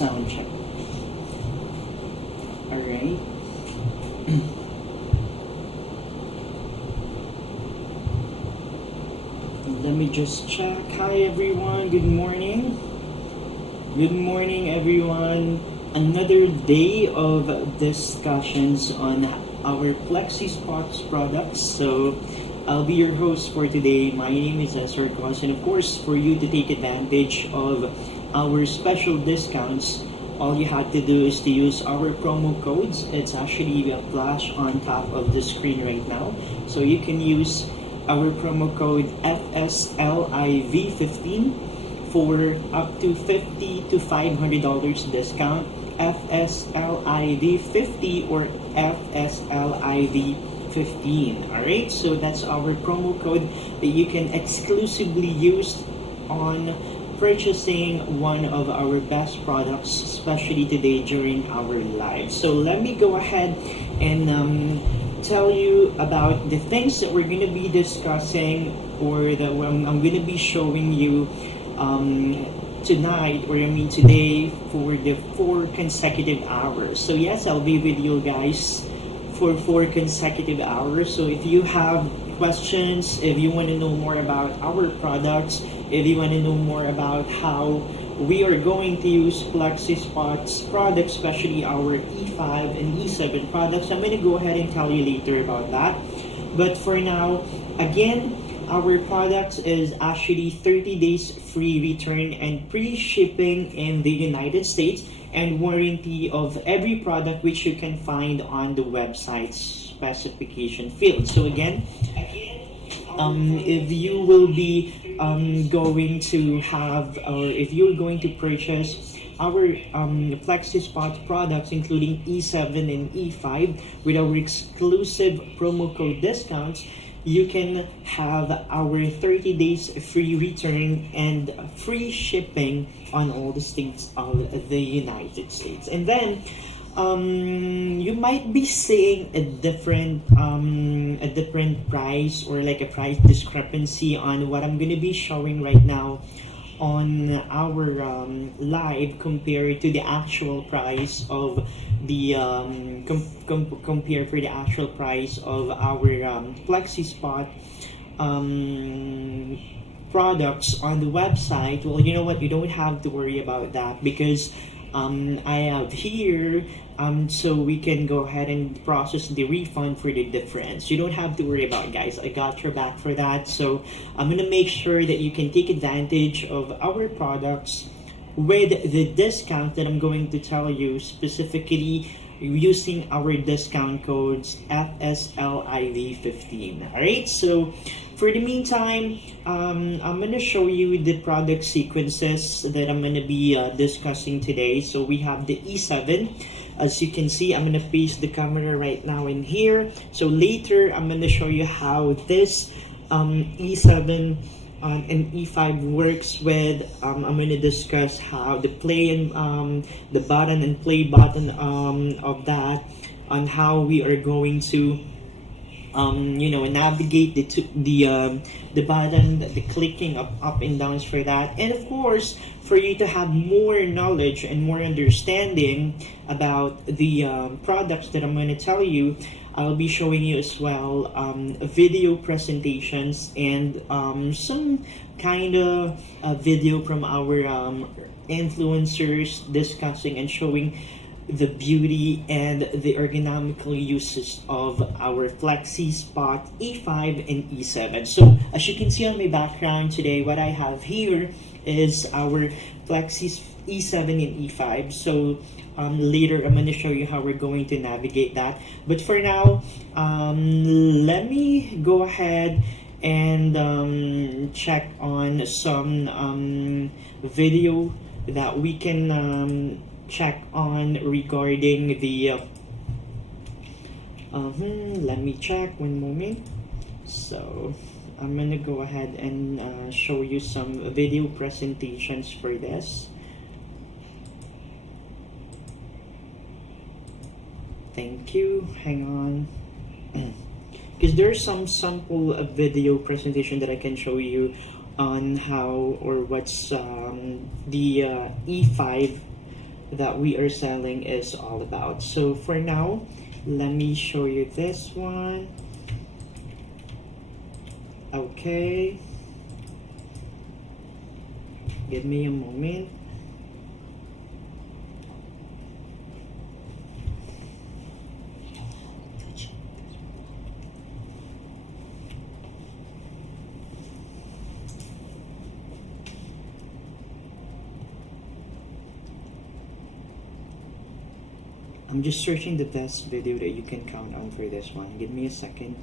sound check. Alright. Let me just check. Hi everyone, good morning. Good morning everyone. Another day of discussions on our Flexispot products. So I'll be your host for today. My name is Sarkos, and of course, for you to take advantage of our special discounts, all you have to do is to use our promo codes. It's actually a flash on top of the screen right now. So you can use our promo code FSLIV15 for up to $50 to $500 discount. FSLIV50 or FSLIV15. Alright, so that's our promo code that you can exclusively use on purchasing one of our best products, especially today during our live. So let me go ahead and tell you about the things that we're going to be discussing, or that I'm going to be showing you tonight, or today, for the 4 consecutive hours. So yes, I'll be with you guys for 4 consecutive hours. So if you have questions, if you want to know more about our products, if you want to know more about how we are going to use Flexispot's products, especially our E5 and E7 products, I'm going to go ahead and tell you later about that. But for now, again, our products is actually 30 days free return and free shipping in the United States, and warranty of every product which you can find on the website's specification field. So again, if you will be going to have, or if you're going to purchase our Flexispot products, including E7 and E5, with our exclusive promo code discounts, you can have our 30 days free return and free shipping on all the states of the United States. And then you might be seeing a different price, or like a price discrepancy on what I'm going to be showing right now on our live, compared to the actual price of the compare for the actual price of our Flexispot products on the website. Well, you know what, you don't have to worry about that, because I have here, so we can go ahead and process the refund for the difference. You don't have to worry about it, guys. I got your back for that. So I'm gonna make sure that you can take advantage of our products with the discount that I'm going to tell you, specifically using our discount codes FSLIV15. Alright, so for the meantime, I'm going to show you the product sequences that I'm going to be discussing today. So we have the E7. As you can see, I'm going to paste the camera right now in here. So later, I'm going to show you how this E7 and E5 works with. I'm going to discuss how the play and the button and play button of that, on how we are going to navigate the button, the clicking up and downs for that. And of course, for you to have more knowledge and more understanding about the products that I'm going to tell you, I'll be showing you as well video presentations and some kind of video from our influencers discussing and showing the beauty and the ergonomical uses of our Flexispot E5 and E7. So as you can see on my background today, what I have here is our Flexis E7 and E5. So later I'm going to show you how we're going to navigate that. But for now, let me go ahead and check on some video that we can check on regarding the let me check one moment. So I'm gonna go ahead and show you some video presentations for this. Thank you, hang on, because there's some sample video presentation that I can show you on how or what's the E5 that we are selling is all about. So for now, let me show you this one. Okay, give me a moment. I'm just searching the best video that you can count on for this one. Give me a second.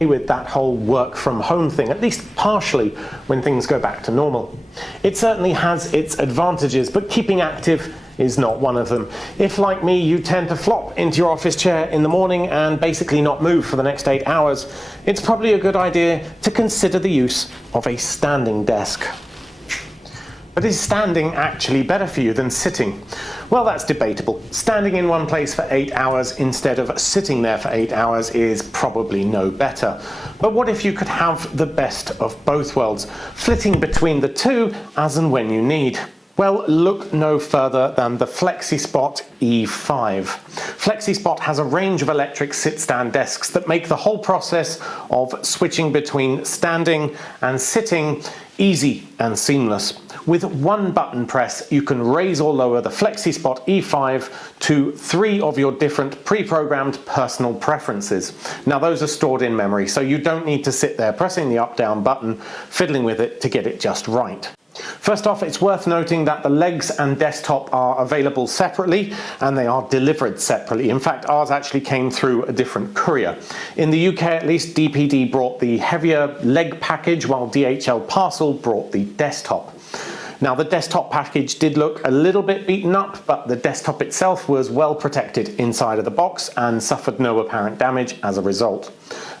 With that whole work from home thing, at least partially, when things go back to normal. It certainly has its advantages, but keeping active is not one of them. If, like me, you tend to flop into your office chair in the morning and basically not move for the next 8 hours, it's probably a good idea to consider the use of a standing desk. But is standing actually better for you than sitting? Well, that's debatable. Standing in one place for 8 hours instead of sitting there for 8 hours is probably no better. But what if you could have the best of both worlds, flitting between the two as and when you need? Well, look no further than the Flexispot E5. Flexispot has a range of electric sit-stand desks that make the whole process of switching between standing and sitting easy and seamless. With one button press, you can raise or lower the Flexispot E5 to 3 of your different pre-programmed personal preferences. Now, those are stored in memory, so you don't need to sit there pressing the up-down button, fiddling with it to get it just right. First off, it's worth noting that the legs and desktop are available separately and they are delivered separately. In fact, ours actually came through a different courier. In the UK, at least, DPD brought the heavier leg package while DHL Parcel brought the desktop. Now, the desktop package did look a little bit beaten up, but the desktop itself was well protected inside of the box and suffered no apparent damage as a result.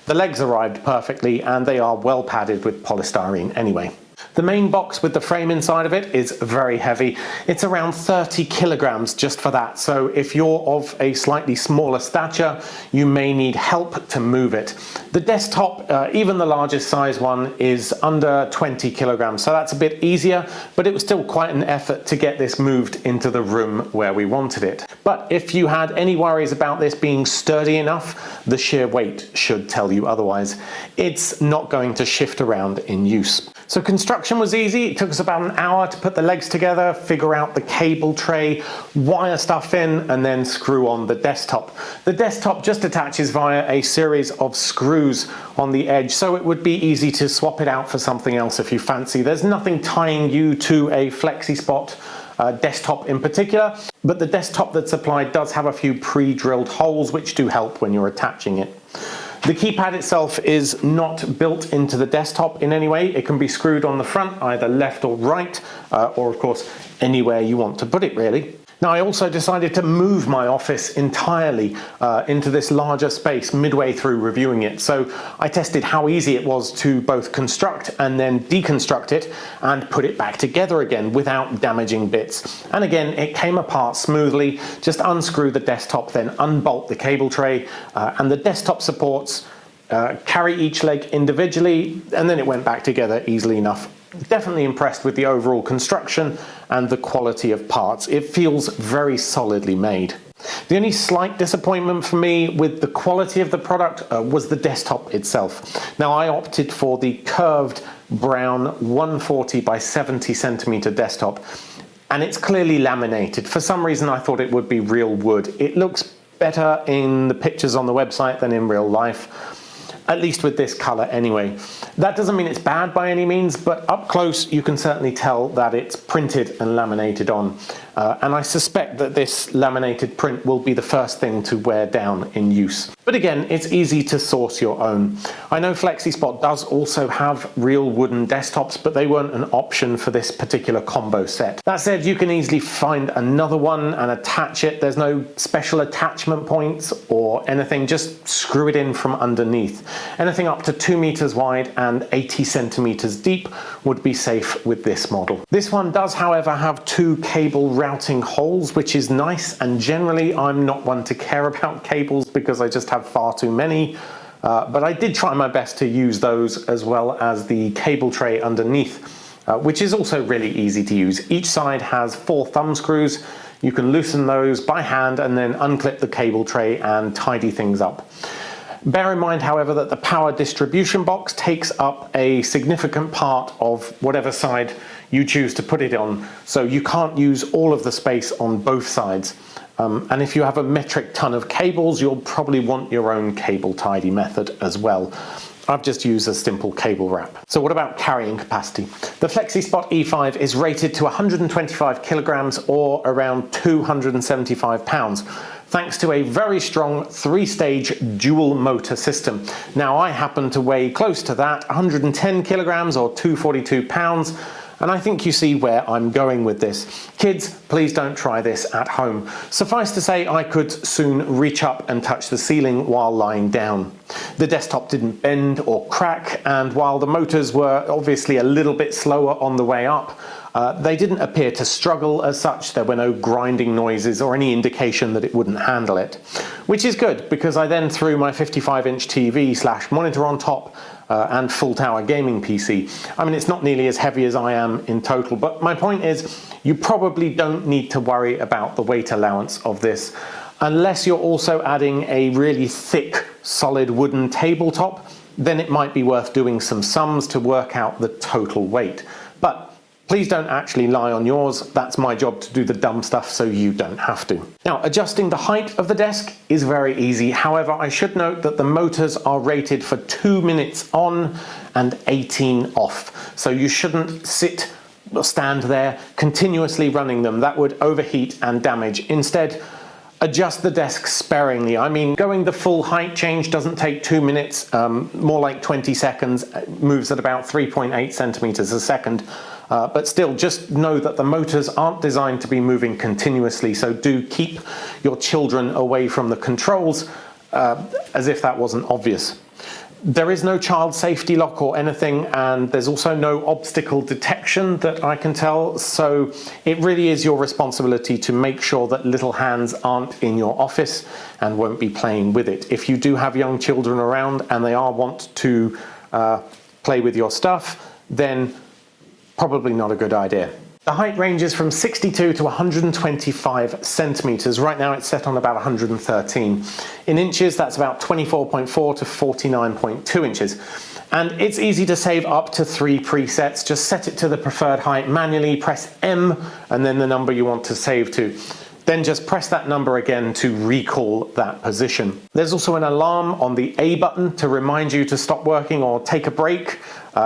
The legs arrived perfectly and they are well padded with polystyrene anyway. The main box with the frame inside of it is very heavy. It's around 30 kilograms just for that, so if you're of a slightly smaller stature, you may need help to move it. The desktop, even the largest size one, is under 20 kilograms, so that's a bit easier, but it was still quite an effort to get this moved into the room where we wanted it. But if you had any worries about this being sturdy enough, the sheer weight should tell you otherwise. It's not going to shift around in use. So construction was easy. It took us about an hour to put the legs together, figure out the cable tray, wire stuff in, and then screw on the desktop. The desktop just attaches via a series of screws on the edge, so it would be easy to swap it out for something else if you fancy. There's nothing tying you to a Flexispot desktop in particular, but the desktop that's supplied does have a few pre-drilled holes which do help when you're attaching it. The keypad itself is not built into the desktop in any way. It can be screwed on the front, either left or right, or of course anywhere you want to put it really. Now, I also decided to move my office entirely into this larger space midway through reviewing it. So I tested how easy it was to both construct and then deconstruct it and put it back together again without damaging bits. And again, it came apart smoothly. Just unscrew the desktop, then unbolt the cable tray, and the desktop supports carry each leg individually, and then it went back together easily enough. Definitely impressed with the overall construction and the quality of parts. It feels very solidly made. The only slight disappointment for me with the quality of the product was the desktop itself. Now, I opted for the curved brown 140 by 70 centimeter desktop, and it's clearly laminated. For some reason, I thought it would be real wood. It looks better in the pictures on the website than in real life. At least with this color anyway. That doesn't mean it's bad by any means, but up close you can certainly tell that it's printed and laminated on. and I suspect that this laminated print will be the first thing to wear down in use. But again, it's easy to source your own. I know Flexispot does also have real wooden desktops, but they weren't an option for this particular combo set. That said, you can easily find another one and attach it. There's no special attachment points or anything, just screw it in from underneath. Anything up to 2 meters wide and 80 centimeters deep would be safe with this model. This one does, however, have 2 cable routing holes, which is nice, and generally I'm not one to care about cables because I just have far too many. But I did try my best to use those as well as the cable tray underneath, which is also really easy to use. Each side has 4 thumb screws. You can loosen those by hand and then unclip the cable tray and tidy things up. Bear in mind, however, that the power distribution box takes up a significant part of whatever side you choose to put it on, so you can't use all of the space on both sides. And if you have a metric ton of cables, you'll probably want your own cable tidy method as well. I've just used a simple cable wrap. So what about carrying capacity? The Flexispot E5 is rated to 125 kilograms or around 275 pounds, thanks to a very strong 3-stage dual motor system. Now I happen to weigh close to that, 110 kilograms or 242 pounds, and I think you see where I'm going with this. Kids, please don't try this at home. Suffice to say, I could soon reach up and touch the ceiling while lying down. The desktop didn't bend or crack, and while the motors were obviously a little bit slower on the way up, they didn't appear to struggle as such. There were no grinding noises or any indication that it wouldn't handle it. Which is good, because I then threw my 55-inch TV/monitor on top and full tower gaming PC. I mean, it's not nearly as heavy as I am in total, but my point is, you probably don't need to worry about the weight allowance of this, unless you're also adding a really thick, solid wooden tabletop. Then it might be worth doing some sums to work out the total weight. But please don't actually lie on yours. That's my job to do the dumb stuff so you don't have to. Now, adjusting the height of the desk is very easy. However, I should note that the motors are rated for 2 minutes on and 18 off. So you shouldn't sit or stand there continuously running them. That would overheat and damage. Instead, adjust the desk sparingly. I mean, going the full height change doesn't take 2 minutes, more like 20 seconds. It moves at about 3.8 centimeters a second. But still, just know that the motors aren't designed to be moving continuously, so do keep your children away from the controls, as if that wasn't obvious. There is no child safety lock or anything, and there's also no obstacle detection that I can tell, so it really is your responsibility to make sure that little hands aren't in your office and won't be playing with it. If you do have young children around and they want to play with your stuff, then probably not a good idea. The height ranges from 62 to 125 centimeters. Right now it's set on about 113. In inches, that's about 24.4 to 49.2 inches. And it's easy to save up to 3 presets. Just set it to the preferred height manually, press M, and then the number you want to save to. Then just press that number again to recall that position. There's also an alarm on the A button to remind you to stop working or take a break.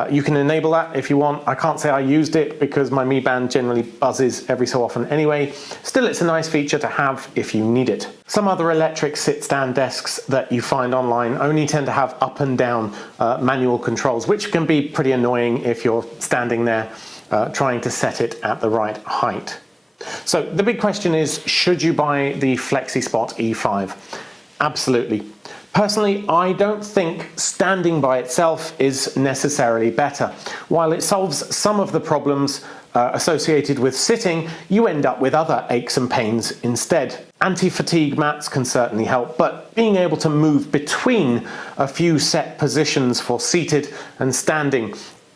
You can enable that if you want. I can't say I used it because my Mi Band generally buzzes every so often anyway. Still, it's a nice feature to have if you need it. Some other electric sit-stand desks that you find online only tend to have up and down manual controls, which can be pretty annoying if you're standing there trying to set it at the right height. So the big question is, should you buy the Flexispot E5? Absolutely. Personally, I don't think standing by itself is necessarily better. While it solves some of the problems associated with sitting, you end up with other aches and pains instead. Anti-fatigue mats can certainly help, but being able to move between a few set positions for seated and standing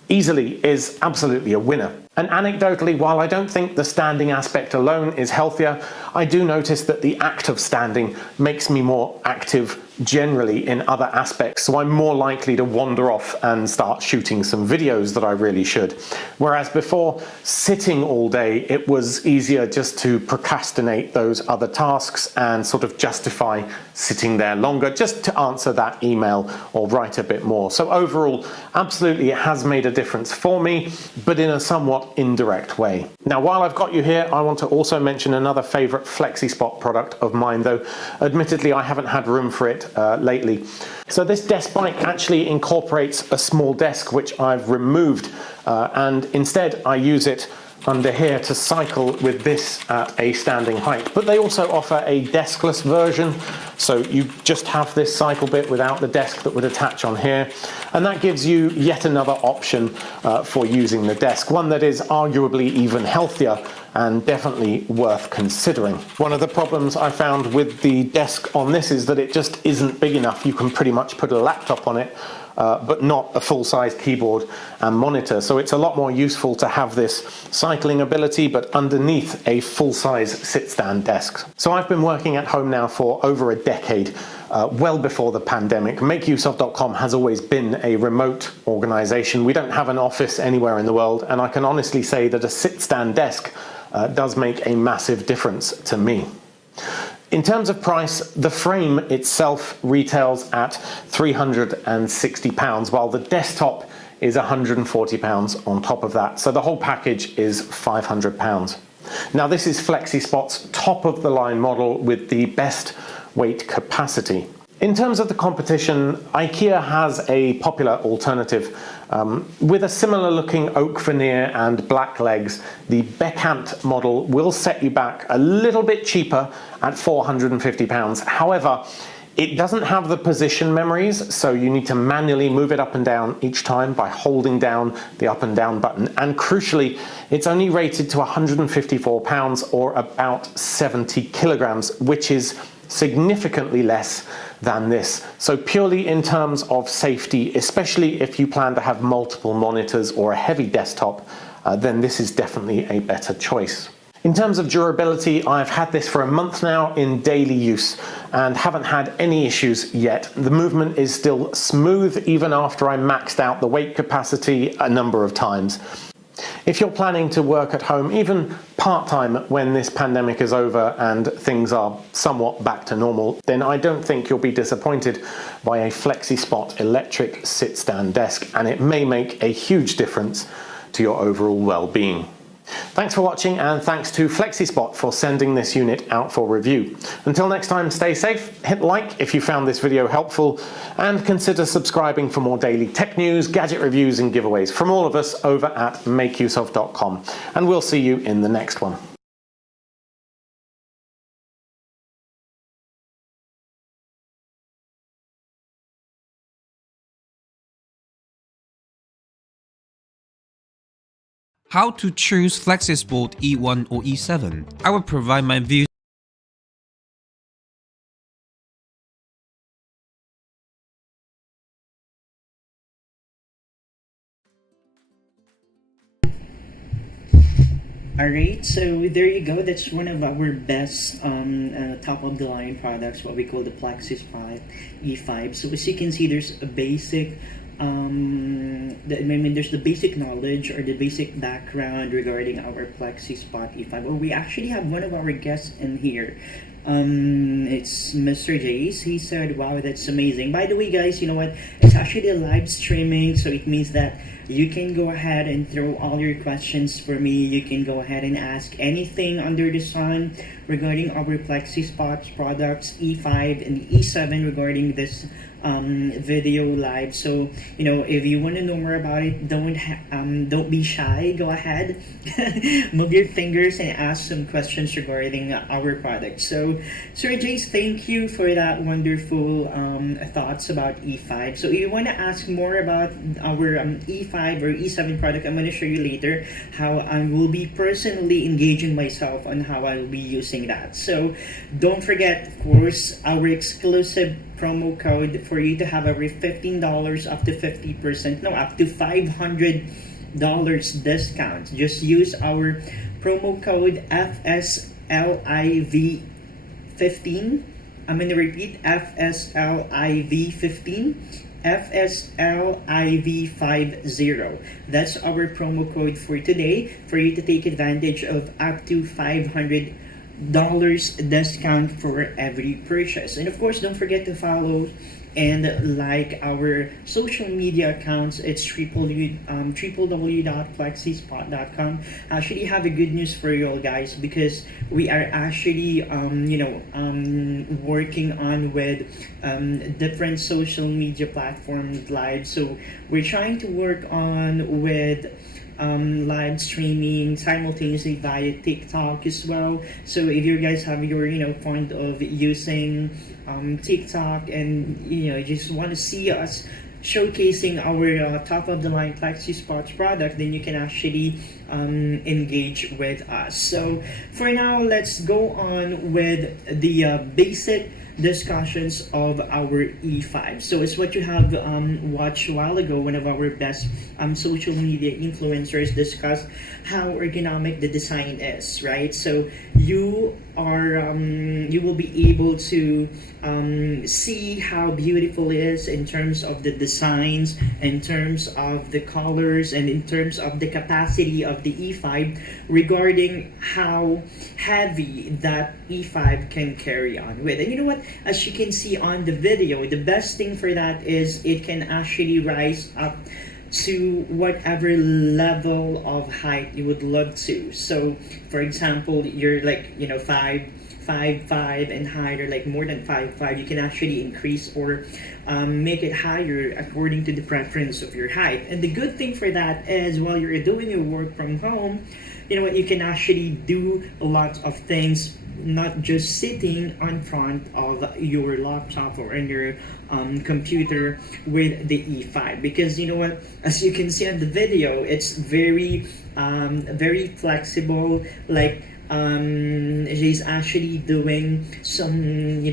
easily is absolutely a winner. And anecdotally, while I don't think the standing aspect alone is healthier, I do notice that the act of standing makes me more active generally in other aspects, so I'm more likely to wander off and start shooting some videos that I really should. Whereas before, sitting all day, it was easier just to procrastinate those other tasks and sort of justify sitting there longer just to answer that email or write a bit more. So overall, absolutely it has made a difference for me, but in a somewhat indirect way. Now, while I've got you here, I want to also mention another favorite Flexispot product of mine, though admittedly I haven't had room for it lately. So this desk bike actually incorporates a small desk which I've removed, and instead I use it under here to cycle with this at a standing height. But they also offer a deskless version, so you just have this cycle bit without the desk that would attach on here, and that gives you yet another option for using the desk, one that is arguably even healthier and definitely worth considering. One of the problems I found with the desk on this is that it just isn't big enough. You can pretty much put a laptop on it, but not a full-size keyboard and monitor. So it's a lot more useful to have this cycling ability, but underneath a full-size sit-stand desk. So I've been working at home now for over a decade, well before the pandemic. MakeUseOf.com has always been a remote organization. We don't have an office anywhere in the world, and I can honestly say that a sit-stand desk does make a massive difference to me. In terms of price, the frame itself retails at £360, while the desktop is £140 on top of that. So the whole package is £500. Now, this is Flexispot's top of the line model with the best weight capacity. In terms of the competition, IKEA has a popular alternative. With a similar looking oak veneer and black legs, the Beckamp model will set you back a little bit cheaper at £450. However, it doesn't have the position memories, so you need to manually move it up and down each time by holding down the up and down button. And crucially, it's only rated to £154 or about 70 kilograms, which is significantly less than this. So purely in terms of safety, especially if you plan to have multiple monitors or a heavy desktop, then this is definitely a better choice. In terms of durability, I've had this for a month now in daily use and haven't had any issues yet. The movement is still smooth even after I maxed out the weight capacity a number of times. If you're planning to work at home, even part-time when this pandemic is over and things are somewhat back to normal, then I don't think you'll be disappointed by a Flexispot electric sit-stand desk, and it may make a huge difference to your overall well-being. Thanks for watching, and thanks to Flexispot for sending this unit out for review. Until next time, stay safe, hit like if you found this video helpful, and consider subscribing for more daily tech news, gadget reviews and giveaways from all of us over at MakeUseOf.com. And we'll see you in the next one. How to choose Flexispot E1 or E7. I will provide my views. Alright, so there you go. That's one of our best top of the line products, what we call the Flexispot E5. So as you can see, there's a basic there's the basic knowledge or the basic background regarding our Flexispot E5. Well, we actually have one of our guests in here. It's Mr. Jace. He said, wow, that's amazing. By the way, guys, you know what? It's actually a live streaming, so it means that you can go ahead and throw all your questions for me. You can go ahead and ask anything under the sun regarding our Flexispot products, E5 and E7 regarding this video live. So you know, if you want to know more about it, don't be shy. Go ahead, move your fingers and ask some questions regarding our product. So Sir Jace, thank you for that wonderful thoughts about E5. So if you want to ask more about our E5 or E7 product, I'm going to show you later how I will be personally engaging myself on how I will be using that. So don't forget, of course, our exclusive promo code for you to have every $15 up to 50%, no, up to $500 discount. Just use our promo code FSLIV15 I'm going to repeat, FSLIV15. FSLIV50. That's our promo code for today for you to take advantage of up to $500 discount for every purchase. And of course, don't forget to follow and like our social media accounts. It's www.flexispot.com. I actually have a good news for you all guys, because we are actually working on with different social media platforms live. So we're trying to work on with live streaming simultaneously via TikTok as well. So if you guys have your fond of using TikTok, and just want to see us showcasing our top of the line Flexispot product, then you can actually engage with us. So for now, let's go on with the basic discussions of our E5. So it's what you have watched a while ago. One of our best social media influencers discussed how ergonomic the design is, right? So you will be able to see how beautiful it is in terms of the designs, in terms of the colors, and in terms of the capacity of the E5, regarding how heavy that E5 can carry on with. And you know what? As you can see on the video, the best thing for that is it can actually rise up to whatever level of height you would love to. So for example, you're like 5'5" and higher, like more than 5'5", you can actually increase or make it higher according to the preference of your height. And the good thing for that is, while you're doing your work from home, you know what, you can actually do a lot of things, not just sitting on front of your laptop or in your computer with the E5. Because you know what, as you can see on the video, it's very flexible. Like she's actually doing some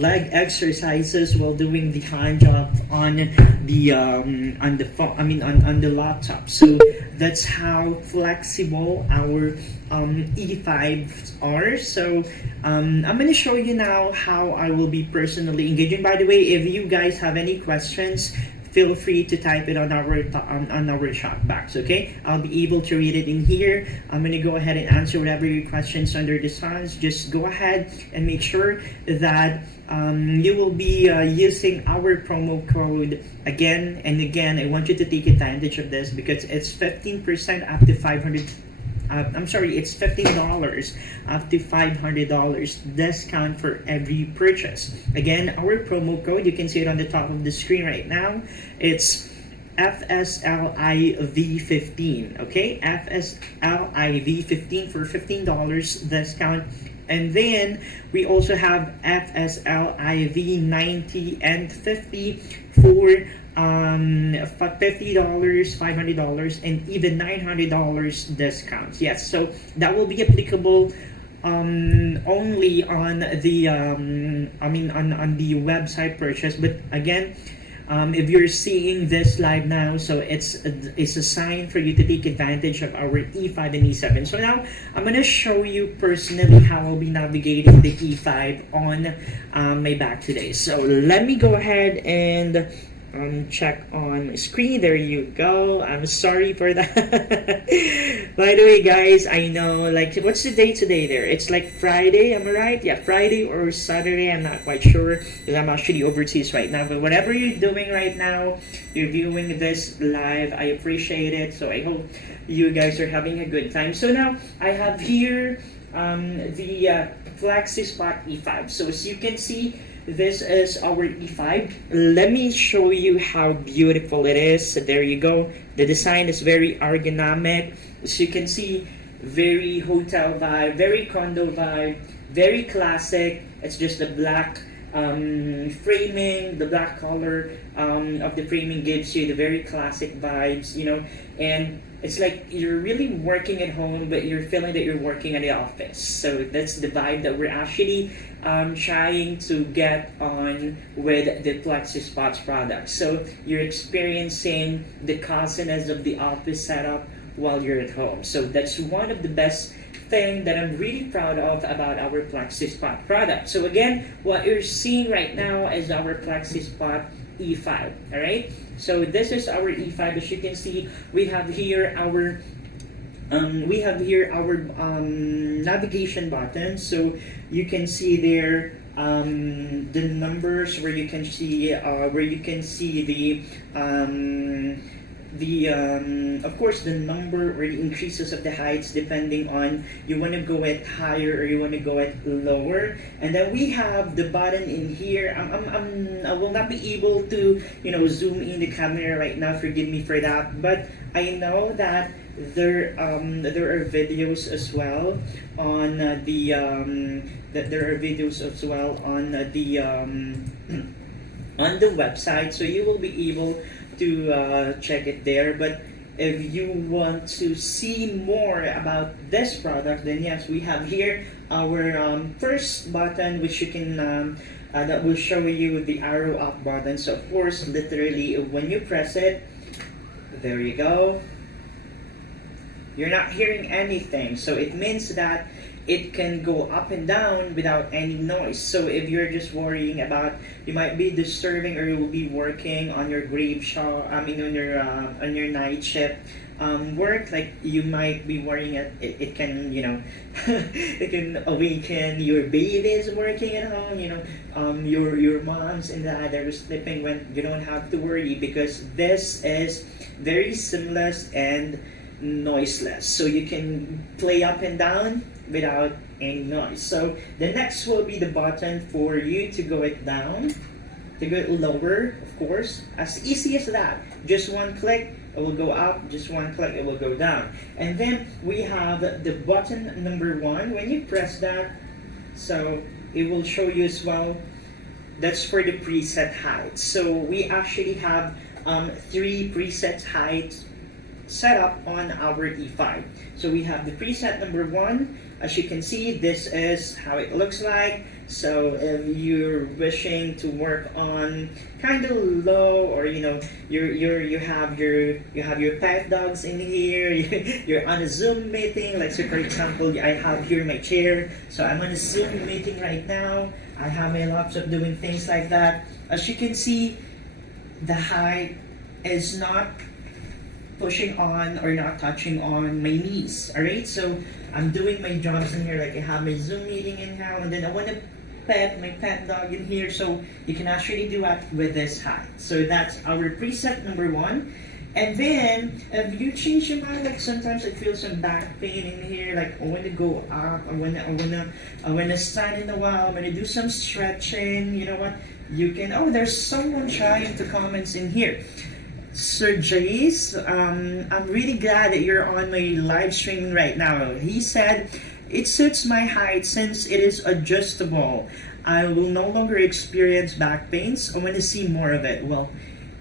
leg exercises while doing the hand job on the phone, on the laptop. So that's how flexible our E5s are. So I'm going to show you now how I will be personally engaging. By the way, if you guys have any questions, feel free to type it on our chat box, okay? I'll be able to read it in here. I'm gonna go ahead and answer whatever your questions under the suns. Just go ahead and make sure that you will be using our promo code again and again. I want you to take advantage of this because it's 15% up to 500. It's $15 up to $500 discount for every purchase. Again, our promo code, you can see it on the top of the screen right now. It's FSLIV15, okay? FSLIV15 for $15 discount. And then we also have FSLIV90 and 50 for $50, $500, and even $900 discounts. Yes, so that will be applicable only on the on the website purchase. But again, if you're seeing this live now, so it's a sign for you to take advantage of our E5 and E7. So now I'm gonna show you personally how I'll be navigating the E5 on my back today. So let me go ahead and check on my screen. There you go. I'm sorry for that. By the way, guys, I know, like, what's the day today there? It's like Friday, am I right? Yeah, Friday or Saturday, I'm not quite sure, because I'm actually overseas right now. But whatever you're doing right now, you're viewing this live, I appreciate it. So I hope you guys are having a good time. So now I have here the Flexispot E5. So as you can see, this is our E5. Let me show you how beautiful it is. So there you go. The design is very ergonomic. As you can see, very hotel vibe, very condo vibe, very classic. It's just the black framing, the black color of the framing gives you the very classic vibes, and it's like you're really working at home, but you're feeling that you're working at the office. So that's the vibe that we're actually trying to get on with the Flexispot products. So you're experiencing the coziness of the office setup while you're at home. So that's one of the best thing that I'm really proud of about our Flexispot product. So again, what you're seeing right now is our Flexispot E5. All right. So this is our E5. As you can see, we have here our navigation button. So you can see there the numbers where you can see of course the number or the increases of the heights depending on you want to go at higher or you want to go at lower. And then we have the button in here. I will not be able to zoom in the camera right now, forgive me for that, but I know that there are videos as well on on the website, so you will be able to check it there. But if you want to see more about this product, then yes, we have here our first button, which you can that will show you the arrow up button. So of course, literally when you press it, there you go, you're not hearing anything, so it means that it can go up and down without any noise. So if you're just worrying about you might be disturbing or you will be working on your on your night shift work, like you might be worrying it can it can awaken your babies working at home, your moms and dad that are sleeping, when you don't have to worry because this is very seamless and noiseless, so you can play up and down without any noise. So the next will be the button for you to go it down, to go it lower, of course, as easy as that. Just one click, it will go up, just one click, it will go down. And then we have the button number 1. When you press that, so it will show you as well, that's for the preset height. So we actually have 3 preset heights set up on our E5. So we have the preset number 1. As you can see, this is how it looks like. So if you're wishing to work on kind of low, or you have your pet dogs in here, you're on a Zoom meeting, like so for example, I have here my chair, so I'm on a Zoom meeting right now. I have my laptop doing things like that. As you can see, the height is not pushing on or not touching on my knees. Alright, so I'm doing my jobs in here, like I have my Zoom meeting in here, and then I want to pet my pet dog in here, so you can actually do that with this height. So that's our preset number 1. And then if you change your mind, like sometimes I feel some back pain in here, like I want to go up, I want to stand in a while, I'm going to do some stretching, you know what, you can, oh, there's someone trying to comments in here. Sir Jace, I'm really glad that you're on my live streaming right now. He said, it suits my height since it is adjustable. I will no longer experience back pains. I want to see more of it. Well,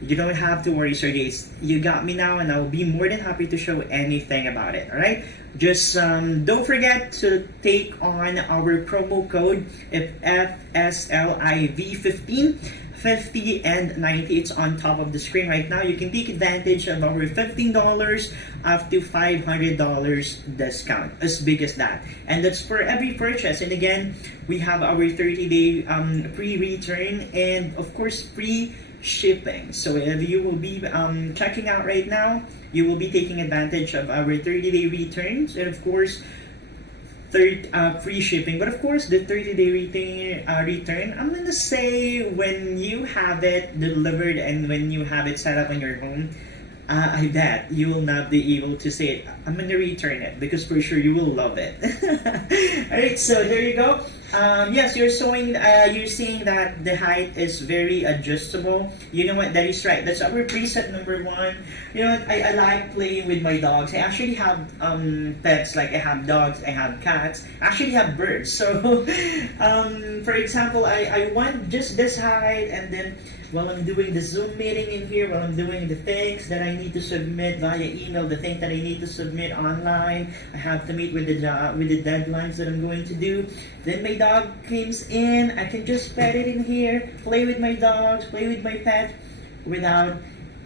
you don't have to worry, Sir Jace. You got me now, and I'll be more than happy to show anything about it. Alright? Just don't forget to take on our promo code FSLIV15. 50 and 90, it's on top of the screen right now. You can take advantage of our $15 up to $500 discount, as big as that, and that's for every purchase. And again, we have our 30-day free return and of course free shipping. So if you will be checking out right now, you will be taking advantage of our 30-day returns and of course free shipping. But of course, the 30-day return, I'm gonna say when you have it delivered and when you have it set up in your home, I bet you will not be able to say, I'm gonna return it, because for sure you will love it. Alright, so there you go. Yes, you're seeing that the height is very adjustable. You know what, that is right. That's our preset number 1. You know what, I like playing with my dogs. I actually have pets, like I have dogs, I have cats, I actually have birds. So for example, I want just this height, and then while I'm doing the Zoom meeting in here, while I'm doing the things that I need to submit via email, the things that I need to submit online, I have to meet with the deadlines that I'm going to do. Then my dog comes in, I can just pet it in here, play with my dogs, play with my pet, without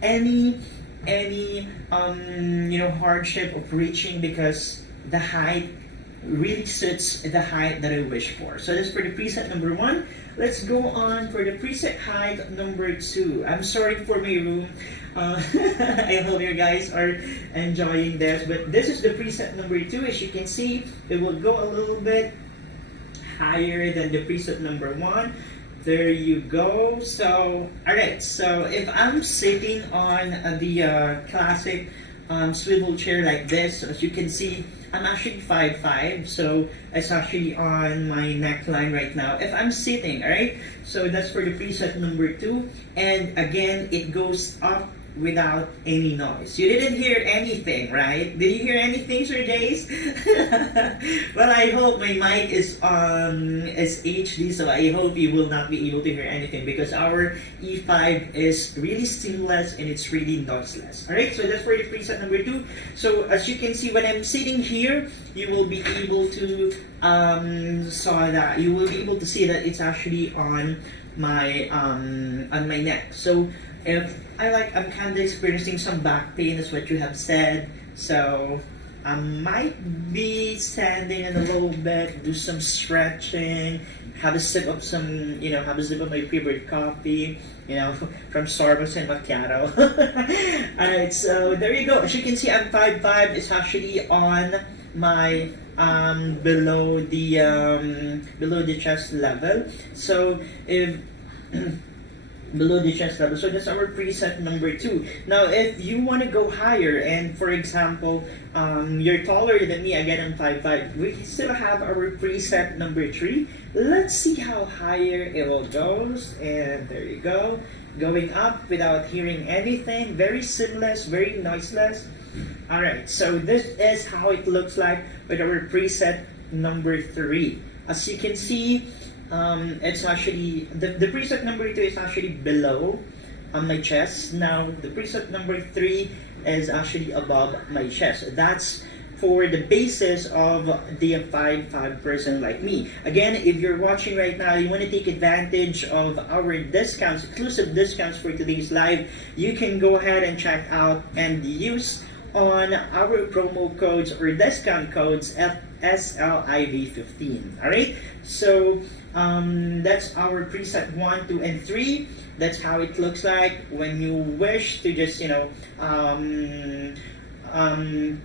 any any hardship of reaching, because the height really suits the height that I wish for. So that's for the preset number 1. Let's go on for the preset height number 2. I'm sorry for my room. I hope you guys are enjoying this, but this is the preset number 2. As you can see, it will go a little bit higher than the preset number 1. There you go. So, alright, so if I'm sitting on the classic swivel chair like this, as you can see, I'm actually 5'5", so it's actually on my neckline right now. If I'm sitting, alright, so that's for the preset number 2, and again, it goes up without any noise. You didn't hear anything, right? Did you hear anything, Sir Jace? Well, I hope my mic is HD, so I hope you will not be able to hear anything, because our E5 is really seamless and it's really noiseless. Alright, so that's for the preset number 2. So as you can see, when I'm sitting here, you will be able to see that it's actually on my neck. So if I'm kind of experiencing some back pain, is what you have said. So I might be standing in a little bit, do some stretching, have a sip of my favorite coffee, from Starbucks and macchiato. Alright, so there you go. As you can see, I'm 5'5". It's actually on my below the chest level. So if below the chest level. So that's our preset number 2. Now, if you want to go higher, and for example, you're taller than me, again I'm 5'5", we still have our preset number 3. Let's see how higher it will goes, and there you go. Going up without hearing anything, very seamless, very noiseless. Alright, so this is how it looks like with our preset number 3. As you can see, it's actually the preset number 2 is actually below my chest. Now the preset number 3 is actually above my chest. That's for the basis of the 5'5" person like me. Again, if you're watching right now, you want to take advantage of our discounts, exclusive discounts for today's live, you can go ahead and check out and use on our promo codes or discount codes SLIV15. Alright, so that's our preset 1, 2, and 3. That's how it looks like when you wish to just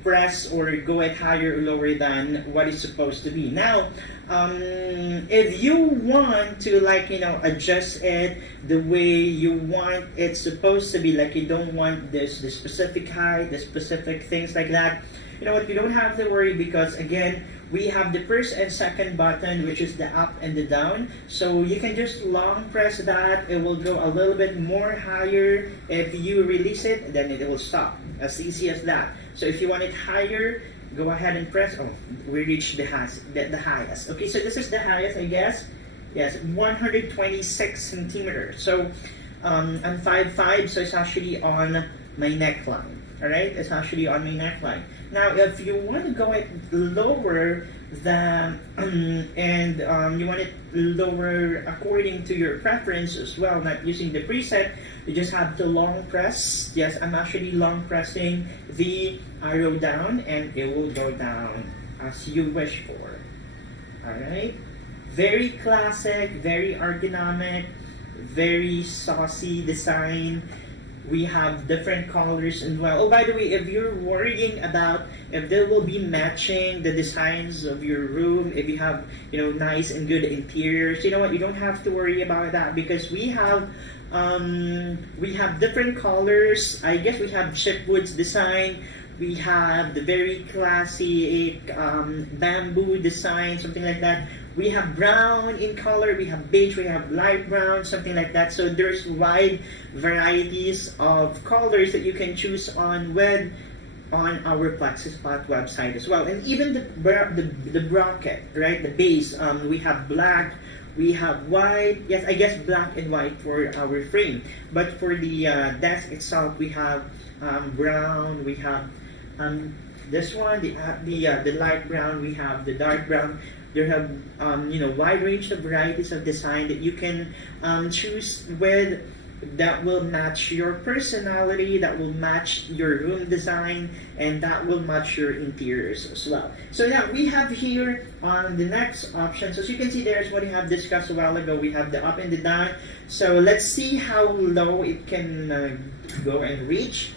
press or go at higher or lower than what is supposed to be. Now, if you want to adjust it the way you want it's supposed to be, like you don't want the specific height, the specific things like that, you know what, you don't have to worry, because again, we have the first and second button, which is the up and the down. So you can just long press that. It will go a little bit more higher. If you release it, then it will stop. As easy as that. So if you want it higher, go ahead and press. Oh, we reached the highest. Okay, so this is the highest, I guess. Yes, 126 centimeters. So I'm 5'5", so it's actually on my neckline. Alright, it's actually on my neckline. Now, if you want to go it lower than, and you want it lower according to your preference as well, not using the preset, you just have to long press. Yes, I'm actually long pressing the arrow down, and it will go down as you wish for. Alright? Very classic, very ergonomic, very saucy design. We have different colors as well. Oh, by the way, if you're worrying about if there will be matching the designs of your room, if you have, nice and good interiors, you know what, you don't have to worry about that, because we have different colors. I guess we have chipwoods design. We have the very classy bamboo design, something like that. We have brown in color, we have beige, we have light brown, something like that. So there's wide varieties of colors that you can choose on our Flexispot website as well. And even the bracket, right, the base, we have black, we have white. Yes, I guess black and white for our frame. But for the desk itself, we have brown, we have this one, the light brown, we have the dark brown. There have wide range of varieties of design that you can choose with that will match your personality, that will match your room design, and that will match your interiors as well. So yeah, we have here on the next options, as you can see, there's what we have discussed a while ago. We have the up and the down. So let's see how low it can go and reach.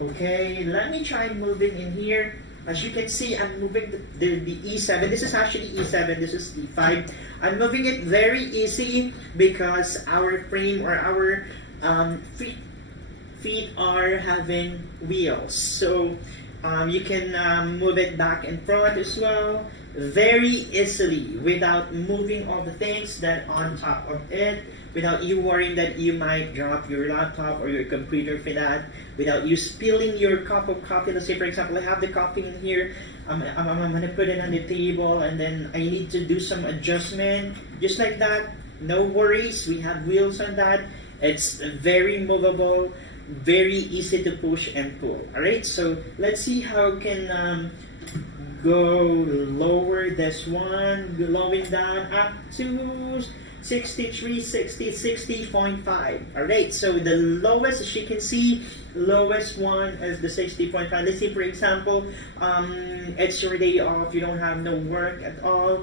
Okay, let me try moving in here. As you can see, I'm moving the E7. This is actually E7. This is E5. I'm moving it very easy because our frame or our feet are having wheels. So you can move it back and front as well very easily without moving all the things that on top of it, without you worrying that you might drop your laptop or your computer for that, without you spilling your cup of coffee. Let's say, for example, I have the coffee in here. I'm going to put it on the table, and then I need to do some adjustment. Just like that, no worries. We have wheels on that. It's very movable, very easy to push and pull. Alright, so let's see how can go lower this one, going down up to 63, 60, 60.5. Alright, so the lowest, as you can see, lowest one is the 60.5. Let's say, for example, it's your day off, you don't have no work at all,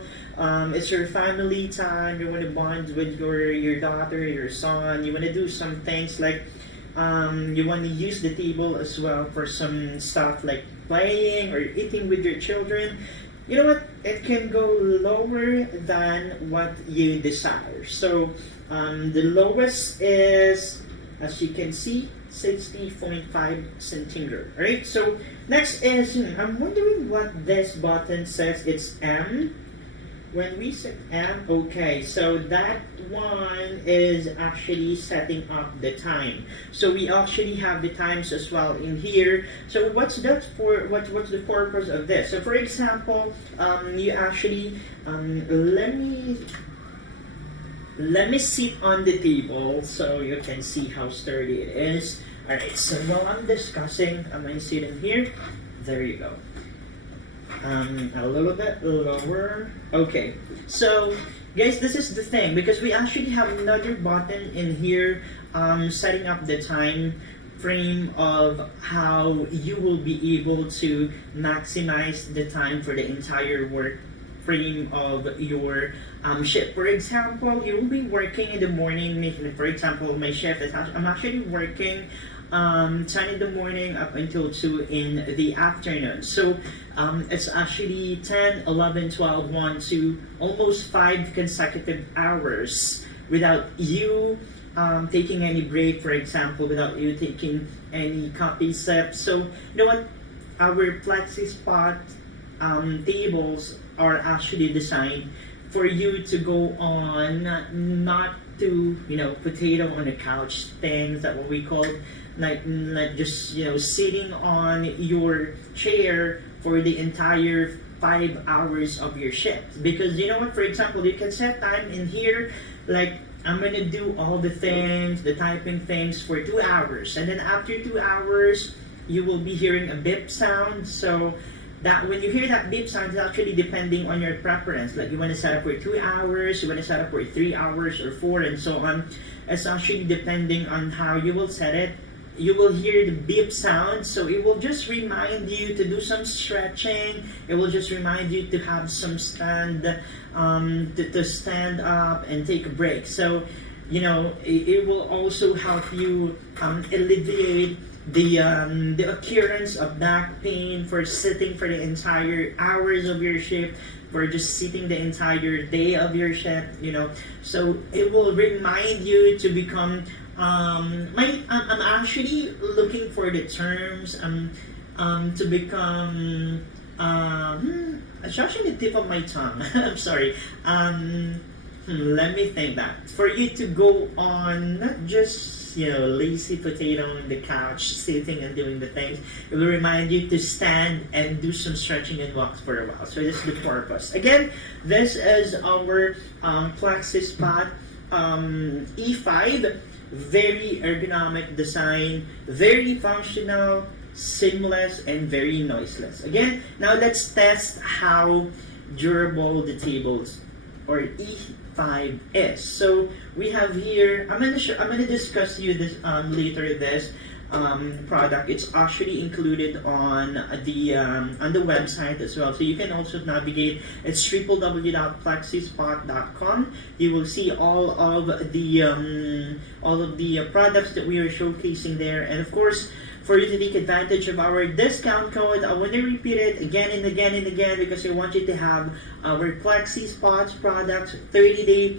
it's your family time, you want to bond with your daughter, your son, you want to do some things like you want to use the table as well for some stuff like playing or eating with your children. You know what? It can go lower than what you desire. So the lowest is, as you can see, 60.5 centimeter. Alright, so next is, I'm wondering what this button says. It's M. When we set M, okay, so that one is actually setting up the time. So we actually have the times as well in here. So what's that for? What's the purpose of this? So for example, you actually let me sit on the table so you can see how sturdy it is. All right. So while I'm discussing, I'm gonna sit in here. There you go. A little bit lower. Okay, so guys, this is the thing, because we actually have another button in here setting up the time frame of how you will be able to maximize the time for the entire work frame of your shift. For example, you will be working in the morning. For example, my shift is I'm actually working 10 in the morning up until 2 in the afternoon. So it's actually 10, 11, 12, 1, 2, almost 5 consecutive hours without you taking any break, for example, without you taking any coffee sips. So, you know what? Our Flexispot tables are actually designed for you to go on, not to, potato on the couch things, that what we call like just sitting on your chair for the entire 5 hours of your shift. Because you know what, for example, you can set time in here, like I'm gonna do all the things, the typing things for 2 hours, and then after 2 hours you will be hearing a beep sound. So that when you hear that beep sound, it's actually depending on your preference. Like you want to set up for 2 hours, you want to set up for 3 hours or 4, and so on. It's actually depending on how you will set it. You will hear the beep sound, so it will just remind you to do some stretching. It will just remind you to have some stand, to stand up and take a break. So, it will also help you alleviate the occurrence of back pain for sitting for the entire hours of your shift, for just sitting the entire day of your shift. So it will remind you to become. I'm actually looking for the terms to become. It's actually the tip of my tongue. I'm sorry. Let me think that. For you to go on, not just, lazy potato on the couch, sitting and doing the things. It will remind you to stand and do some stretching and walks for a while. So this is the purpose. Again, this is our Flexispot E5. Very ergonomic design, very functional, seamless, and very noiseless. Again, now let's test how durable the tables or E5 is. So we have here. I'm gonna discuss you this later. This product. It's actually included on the website as well. So you can also navigate. It's www.flexispot.com. You will see all of the products that we are showcasing there, and of course, for you to take advantage of our discount code, I want to repeat it again and again and again because I want you to have our Flexispot products 30-day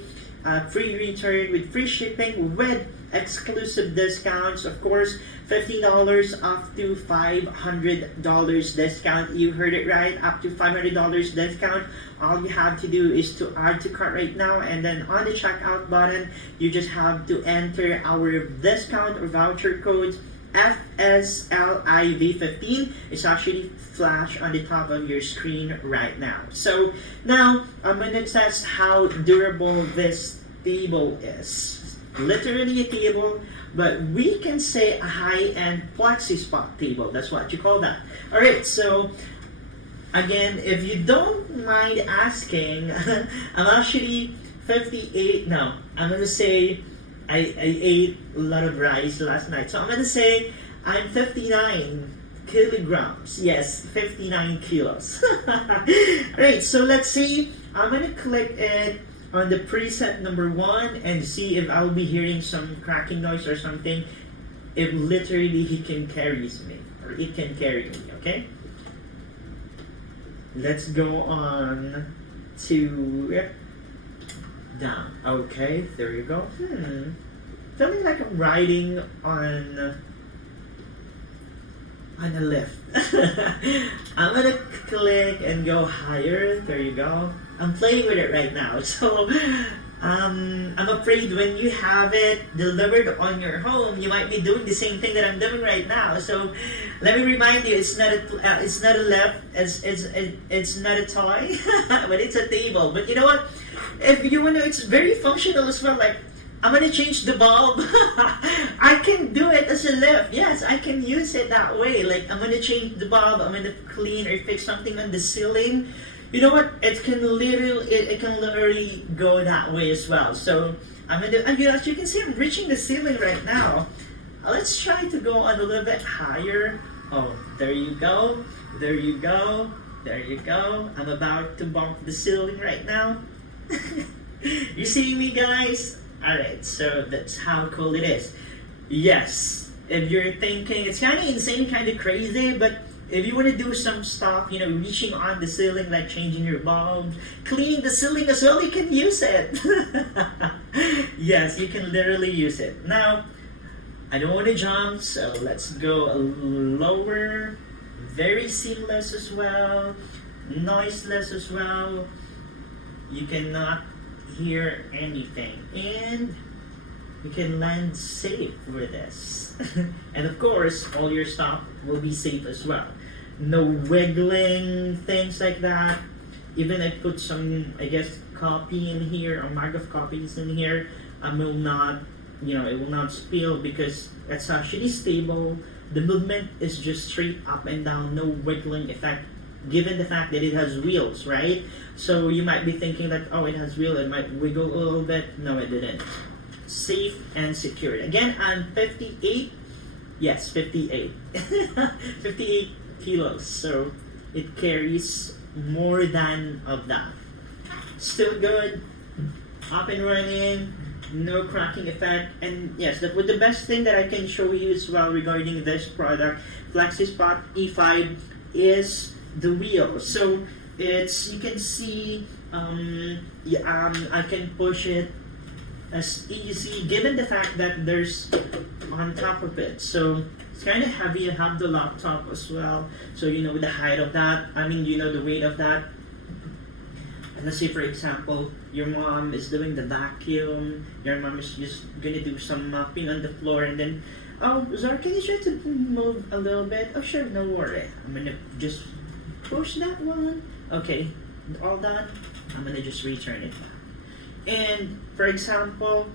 free return with free shipping with exclusive discounts. Of course, $15 up to $500 discount. You heard it right, up to $500 discount. All you have to do is to add to cart right now, and then on the checkout button, you just have to enter our discount or voucher code FSLIV15. It's actually flash on the top of your screen right now. So now I'm gonna test how durable this table is. Literally a table, but we can say a high-end Flexispot table. That's what you call that. All right, so again, if you don't mind asking, I'm actually 58 now. I'm gonna say I ate a lot of rice last night, so I'm gonna say I'm 59 kilograms. Yes, 59 kilos. Alright, so let's see. I'm gonna click it on the preset number 1 and see if I'll be hearing some cracking noise or something. If literally he can carry me, or it can carry me, okay? Let's go on to down. Okay, there you go. Feeling like I'm riding on a lift. I'm gonna click and go higher. There you go. I'm playing with it right now. So I'm afraid when you have it delivered on your home, you might be doing the same thing that I'm doing right now. So let me remind you, it's not a lift. It's not a toy, but it's a table. But you know what? If you want to, it's very functional as well. Like, I'm gonna change the bulb. I can do it as a lift. Yes, I can use it that way. Like, I'm gonna change the bulb. I'm gonna clean or fix something on the ceiling. You know what? It can literally go that way as well. So I'm gonna. And as you can see, I'm reaching the ceiling right now. Let's try to go on a little bit higher. Oh, there you go. There you go. There you go. I'm about to bump the ceiling right now. You see me, guys? Alright, so that's how cool it is. Yes, if you're thinking, it's kind of insane, kind of crazy, but if you want to do some stuff, you know, reaching on the ceiling, like changing your bulb, cleaning the ceiling as well, you can use it. Yes, you can literally use it. Now, I don't want to jump, so let's go a little lower. Very seamless as well, noiseless as well. You cannot hear anything, and you can land safe with this. And of course, all your stuff will be safe as well. No wiggling, things like that. Even I put some, I guess, copy in here, or mug of copies in here, will not, you know, it will not spill because it's actually stable. The movement is just straight up and down, no wiggling effect, given the fact that it has wheels, right? So you might be thinking that, oh, it has wheels, it might wiggle a little bit. No, it didn't. Safe and secure. Again, I'm 58. Yes, 58. 58 kilos. So it carries more than of that. Still good. Up and running. No cracking effect. And yes, the best thing that I can show you as well regarding this product, Flexispot E5, is the wheel. So it's, you can see, I can push it as easy, given the fact that there's on top of it. So it's kind of heavy. I have the laptop as well, so you know the height of that. I mean, you know the weight of that. And let's say, for example, your mom is doing the vacuum. Your mom is just gonna do some mopping on the floor, and then, oh, Zara, can you try to move a little bit? Oh, sure, no worry. I'm gonna just push that one. Okay, all done. I'm gonna just return it back. And for example,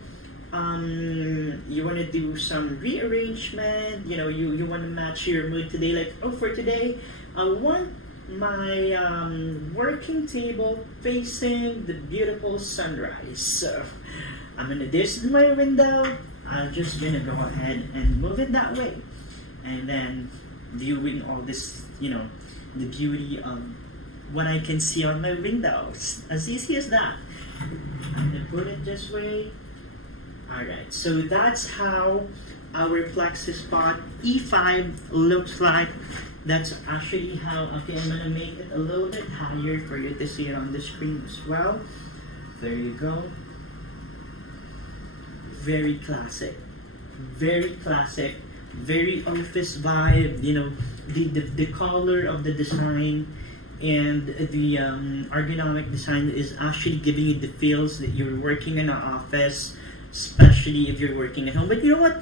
you want to do some rearrangement. You know, you want to match your mood today. Like, oh, for today, I want my working table facing the beautiful sunrise. So I'm gonna this is my window. I'm just gonna go ahead and move it that way, and then viewing all this, the beauty of what I can see on my windows. As easy as that. I'm gonna put it this way. Alright, so that's how our Flexispot E5 looks like. That's actually how, okay, I'm gonna make it a little bit higher for you to see it on the screen as well. There you go. Very classic, very office vibe. The color of the design and the ergonomic design is actually giving you the feels that you're working in an office, especially if you're working at home. But you know what?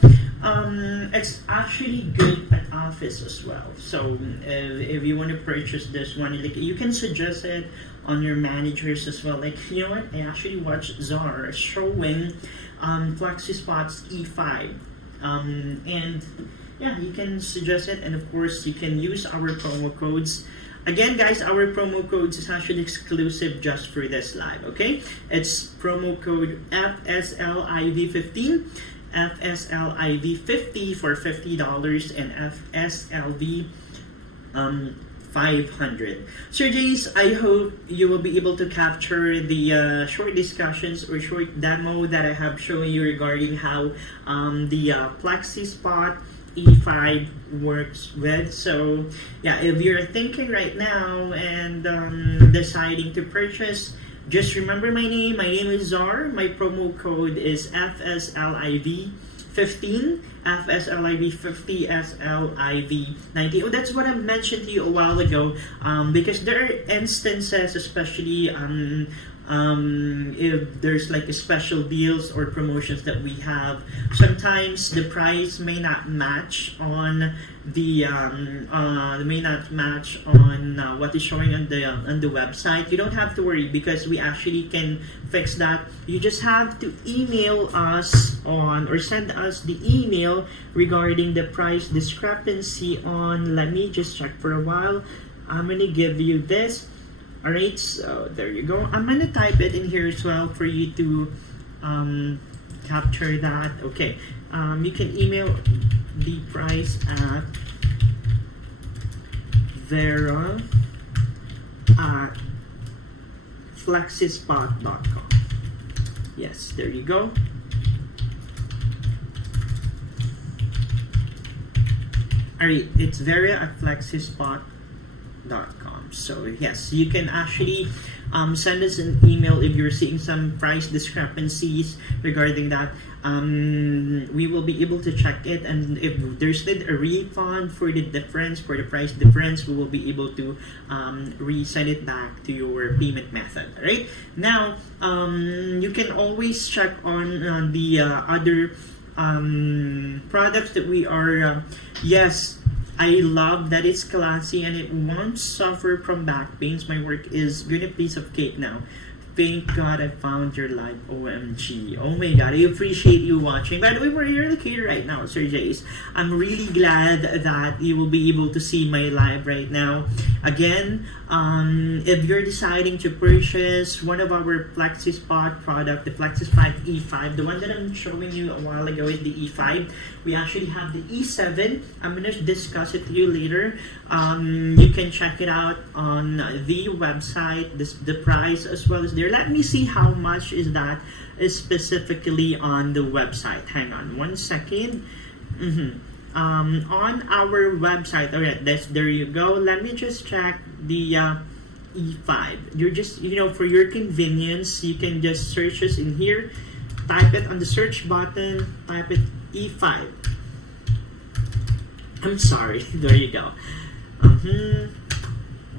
It's actually good at office as well. So if you want to purchase this one, you can suggest it on your managers as well. Like, you know what? I actually watched Zara showing Flexispot's E5. And yeah, you can suggest it, and of course you can use our promo codes. Again, guys, our promo codes is actually exclusive just for this live, okay? It's promo code FSLIV15, FSLIV50 for $50, and FSLV 500. So, Jace, I hope you will be able to capture the short discussions or short demo that I have shown you regarding how the Flexispot E5 works with. So yeah, if you're thinking right now and deciding to purchase, just remember my name. My name is Zar. My promo code is FSLIV15, FSLIV50, SLIV90. Oh, that's what I mentioned to you a while ago, because there are instances, especially if there's like a special deals or promotions that we have, sometimes the price may not match on the what is showing on the website. You don't have to worry, because we actually can fix that. You just have to email us on, or send us the email regarding the price discrepancy on, let me just check for a while. I'm gonna give you this. Alright, so there you go. I'm gonna type it in here as well for you to capture that. Okay, you can email the price at Vera at Flexispot.com. Yes, there you go. Alright, it's Vera at Flexispot.com. So yes, you can actually send us an email if you're seeing some price discrepancies regarding that. We will be able to check it, and if there's still a refund for the difference, for the price difference, we will be able to resend it back to your payment method. Right now, you can always check on the other products that we are. Yes, I love that it's classy and it won't suffer from back pains. My work is good, a piece of cake now. Thank God I found your live. OMG. Oh my God, I appreciate you watching. By the way, we're here located right now, Sir Jace. I'm really glad that you will be able to see my live right now. Again, if you're deciding to purchase one of our Flexispot product, the Flexispot E5, the one that I'm showing you a while ago is the E5. We actually have the E7. I'm going to discuss it to you later. You can check it out on the website. The price as well as there. Let me see how much is that specifically on the website. Hang on one second. On our website, alright, there you go. Let me just check the E5. You're just, for your convenience, you can just search us in here. Type it on the search button. Type it E5. I'm sorry. There you go.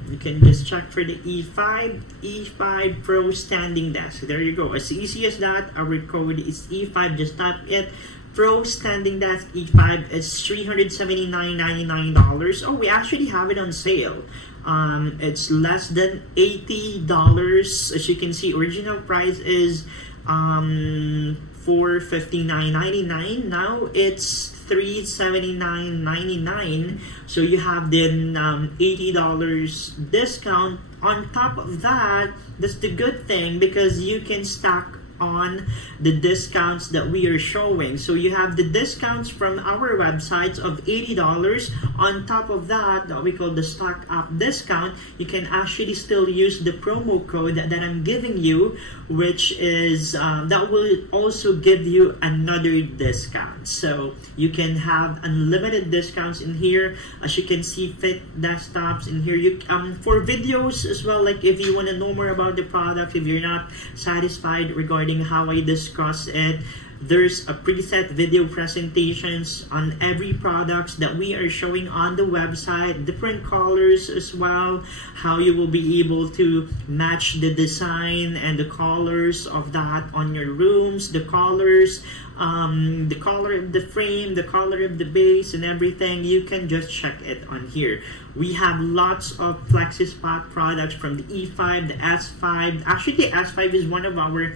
You can just check for the E5 Pro Standing Desk. There you go. As easy as that. Our code is E5. Just type it. Pro Standing Desk E5 is $379.99. Oh, we actually have it on sale. It's less than $80. As you can see, original price is $459.99. Now it's $379.99. So you have then $80 discount. On top of that, that's the good thing because you can stack on the discounts that we are showing. So you have the discounts from our websites of $80. On top of that we call the stock up discount, you can actually still use the promo code that I'm giving you, which is that will also give you another discount. So you can have unlimited discounts in here. As you can see, fit desktops in here. You for videos as well, like if you want to know more about the product, if you're not satisfied regarding how I discuss it, there's a preset video presentations on every product that we are showing on the website, different colors as well, how you will be able to match the design and the colors of that on your rooms, the colors, the color of the frame, the color of the base and everything. You can just check it on here. We have lots of Flexispot products from the E5, the S5. Actually, the S5 is one of our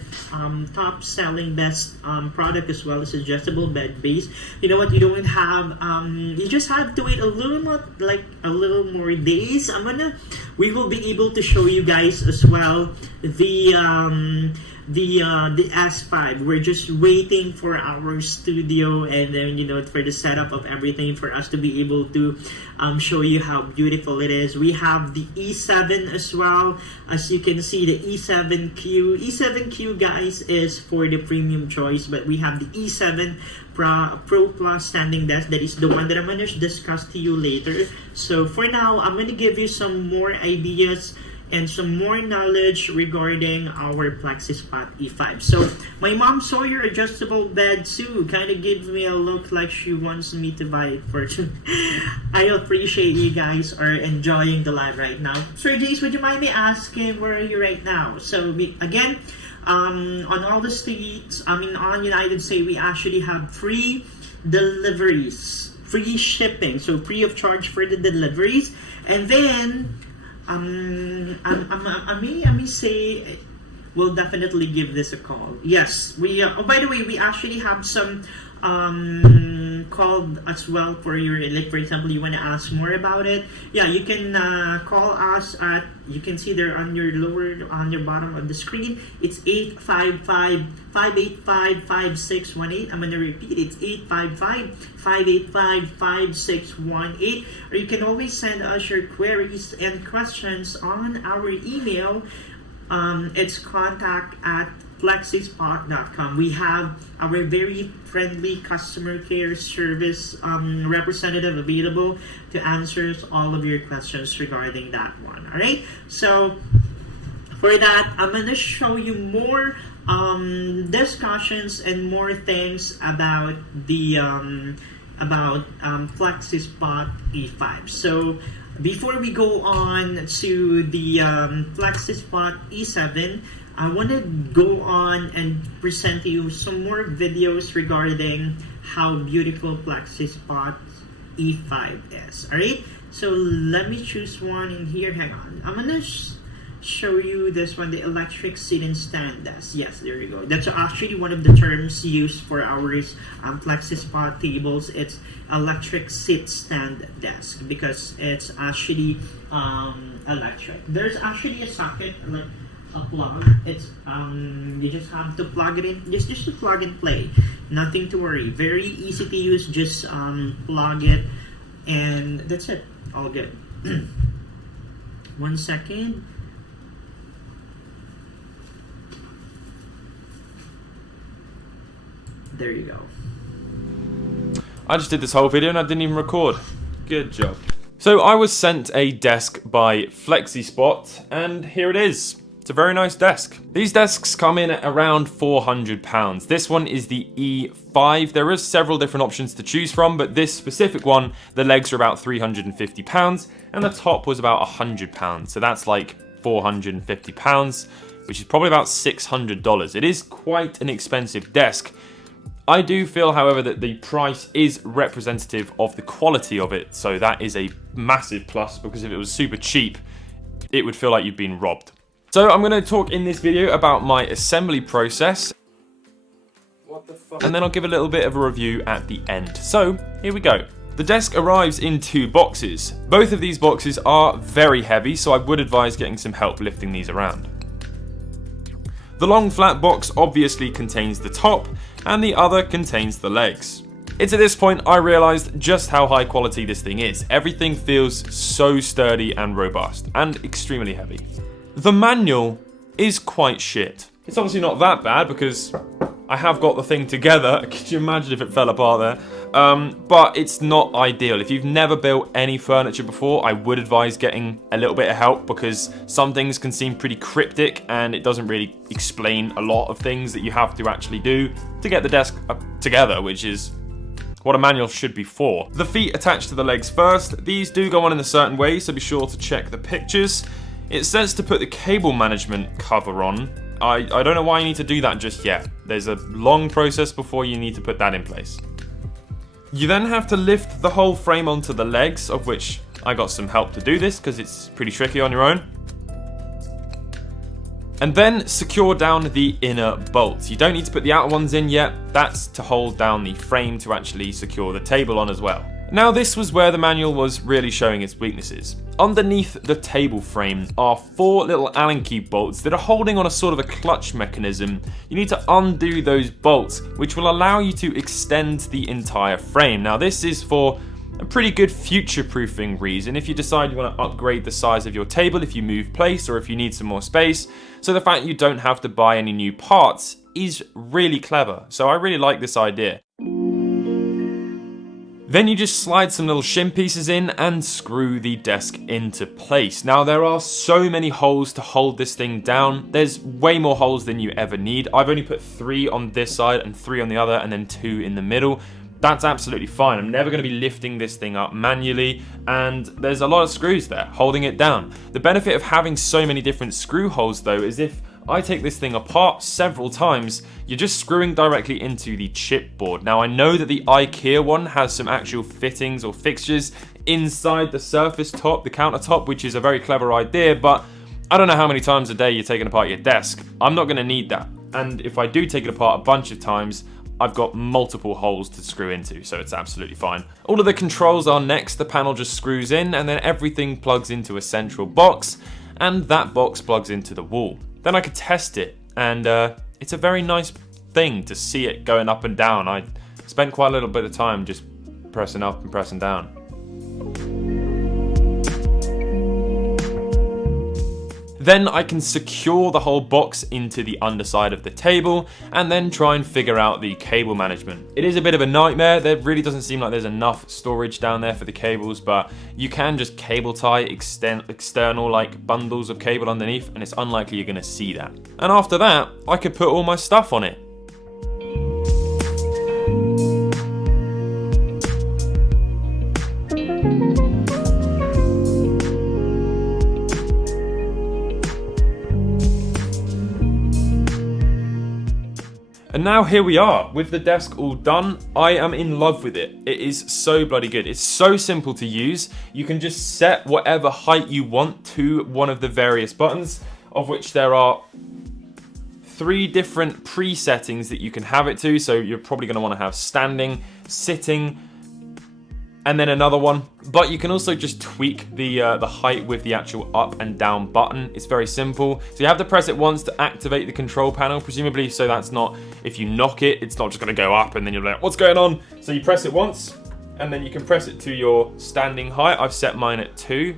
top selling best product as well. It's adjustable bed base. You know what? You don't have. You just have to wait a little more, like a little more days. We will be able to show you guys as well the S5. We're just waiting for our studio and then for the setup of everything for us to be able to show you how beautiful it is. We have the E7 as well. As you can see, the E7Q. E7Q, guys, is for the premium choice, but we have the E7 Pro Plus standing desk. That is the one that I'm going to discuss to you later. So for now, I'm going to give you some more ideas and some more knowledge regarding our Flexispot E5. So my mom saw your adjustable bed too. Kind of gives me a look like she wants me to buy it for you. I appreciate you guys are enjoying the live right now. Sir Jace, would you mind me asking where are you right now? So again, on all the states, on United States, we actually have free deliveries, free shipping, so free of charge for the deliveries. And then I may say we'll definitely give this a call. Yes, we oh, by the way, we actually have some called as well for your, like for example, you want to ask more about it. Yeah, you can call us at, you can see there on your bottom of the screen. It's 855-585-5618. I'm going to repeat, it's 855-585-5618. Or you can always send us your queries and questions on our email. It's contact@flexispot.com. We have our very friendly customer care service representative available to answer all of your questions regarding that one. All right, so for that, I'm going to show you more discussions and more things about the Flexispot E5. So before we go on to the Flexispot E7, I want to go on and present to you some more videos regarding how beautiful Flexispot E5 is. Alright, so let me choose one in here. Hang on, I'm gonna show you this one, the electric sit and stand desk. Yes, there you go. That's actually one of the terms used for our Flexispot tables. It's electric sit stand desk because it's actually electric. There's actually a socket, like a plug. It's you just have to plug it in, just to plug and play, nothing to worry, very easy to use. Just plug it and that's it, all good. 1 second. There you go. I just did this whole video and I didn't even record. Good job. So I was sent a desk by Flexispot and here it is. It's a very nice desk. These desks come in at around £400. This one is the E5. There is several different options to choose from, but this specific one, the legs are about £350 and the top was about £100. So that's like £450, which is probably about $600. It is quite an expensive desk. I do feel, however, that the price is representative of the quality of it, so that is a massive plus, because if it was super cheap, it would feel like you've been robbed. So I'm going to talk in this video about my assembly process. and then I'll give a little bit of a review at the end. So, here we go. The desk arrives in 2 boxes. Both of these boxes are very heavy, so I would advise getting some help lifting these around. The long flat box obviously contains the top, and the other contains the legs. It's at this point I realised just how high quality this thing is. Everything feels so sturdy and robust, and extremely heavy. The manual is quite shit. It's obviously not that bad because I have got the thing together. Could you imagine if it fell apart there? But it's not ideal. If you've never built any furniture before, I would advise getting a little bit of help because some things can seem pretty cryptic and it doesn't really explain a lot of things that you have to actually do to get the desk together, which is what a manual should be for. The feet attached to the legs first. These do go on in a certain way, so be sure to check the pictures. It says to put the cable management cover on. I don't know why you need to do that just yet. There's a long process before you need to put that in place. You then have to lift the whole frame onto the legs, of which I got some help to do this because it's pretty tricky on your own. And then secure down the inner bolts. You don't need to put the outer ones in yet. That's to hold down the frame to actually secure the table on as well. Now this was where the manual was really showing its weaknesses. Underneath the table frame are 4 little Allen key bolts that are holding on a sort of a clutch mechanism. You need to undo those bolts, which will allow you to extend the entire frame. Now this is for a pretty good future-proofing reason if you decide you want to upgrade the size of your table if you move place or if you need some more space. So the fact you don't have to buy any new parts is really clever. So I really like this idea. Then you just slide some little shim pieces in and screw the desk into place. Now there are so many holes to hold this thing down. There's way more holes than you ever need. I've only put 3 on this side and 3 on the other and then 2 in the middle. That's absolutely fine. I'm never going to be lifting this thing up manually, and there's a lot of screws there holding it down. The benefit of having so many different screw holes though is if I take this thing apart several times, you're just screwing directly into the chipboard. Now I know that the IKEA one has some actual fittings or fixtures inside the surface top, the countertop, which is a very clever idea, but I don't know how many times a day you're taking apart your desk. I'm not going to need that. And if I do take it apart a bunch of times, I've got multiple holes to screw into, so it's absolutely fine. All of the controls are next. The panel just screws in and then everything plugs into a central box, and that box plugs into the wall. Then I could test it, and it's a very nice thing to see it going up and down. I spent quite a little bit of time just pressing up and pressing down. Then I can secure the whole box into the underside of the table and then try and figure out the cable management. It is a bit of a nightmare. There really doesn't seem like there's enough storage down there for the cables, but you can just cable tie external like bundles of cable underneath, and it's unlikely you're gonna see that. And after that, I could put all my stuff on it. And now here we are, with the desk all done. I am in love with it. It is so bloody good. It's so simple to use. You can just set whatever height you want to one of the various buttons, of which there are 3 different pre-settings that you can have it to. So you're probably gonna wanna have standing, sitting, and then another one. But you can also just tweak the height with the actual up and down button. It's very simple. So you have to press it once to activate the control panel, presumably, so that's not, if you knock it, it's not just gonna go up and then you're like, what's going on? So you press it once, and then you can press it to your standing height. I've set mine at 2.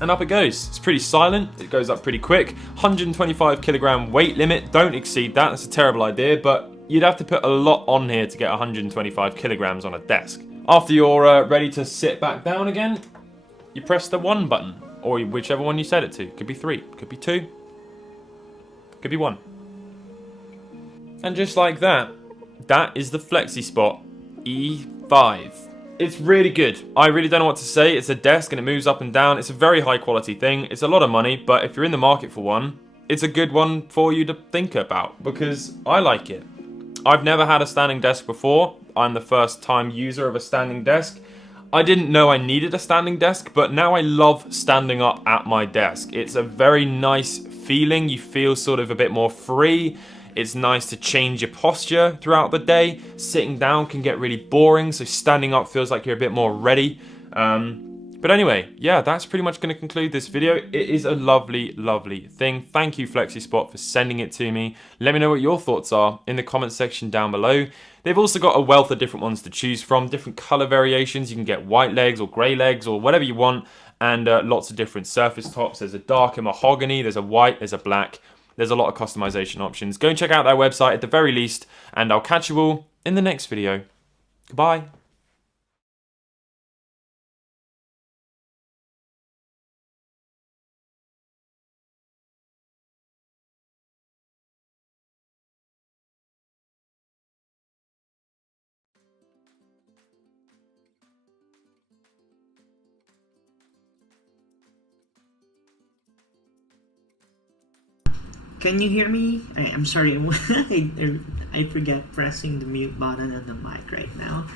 And up it goes. It's pretty silent. It goes up pretty quick. 125 kilogram weight limit. Don't exceed that. That's a terrible idea, but you'd have to put a lot on here to get 125 kilograms on a desk. After you're ready to sit back down again, you press the 1 button, or whichever one you set it to. Could be 3, could be 2, could be 1. And just like that, that is the Flexispot E5. It's really good. I really don't know what to say. It's a desk and it moves up and down. It's a very high quality thing. It's a lot of money, but if you're in the market for one, it's a good one for you to think about because I like it. I've never had a standing desk before. I'm the first time user of a standing desk. I didn't know I needed a standing desk, but now I love standing up at my desk. It's a very nice feeling. You feel sort of a bit more free. It's nice to change your posture throughout the day. Sitting down can get really boring, so standing up feels like you're a bit more ready. But anyway, yeah, that's pretty much going to conclude this video. It is a lovely, lovely thing. Thank you, Flexispot, for sending it to me. Let me know what your thoughts are in the comment section down below. They've also got a wealth of different ones to choose from, different color variations. You can get white legs or gray legs or whatever you want, and lots of different surface tops. There's a darker mahogany, there's a white, there's a black. There's a lot of customization options. Go and check out their website at the very least, and I'll catch you all in the next video. Goodbye. Can you hear me? I'm sorry, I forget pressing the mute button on the mic right now.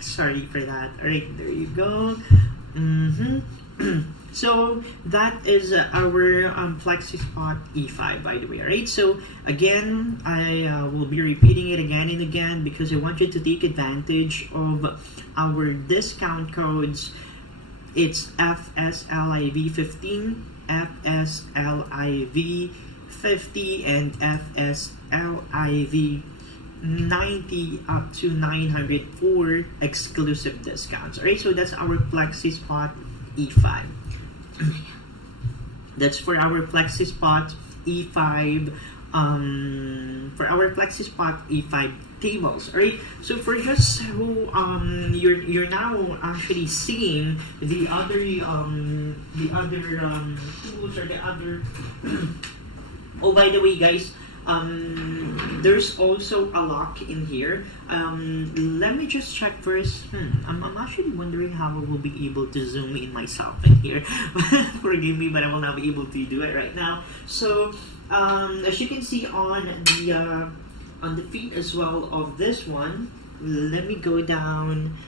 Sorry for that. Alright, there you go. So that is our Flexispot E5, by the way. Alright, so again, I will be repeating it again and again because I want you to take advantage of our discount codes. It's FSLIV15, FSLIV 50 and FSLIV 90 up to 900 for exclusive discounts. Alright, so that's our Flexispot E5. That's for our Flexispot E5 for our Flexispot E5 tables. Alright, so for just who you're now actually seeing the other tools or the other oh, by the way, guys, there's also a lock in here. Let me just check first. I'm actually wondering how I will be able to zoom in myself in here. Forgive me, but I will not be able to do it right now. So, as you can see on the feet as well of this one, let me go down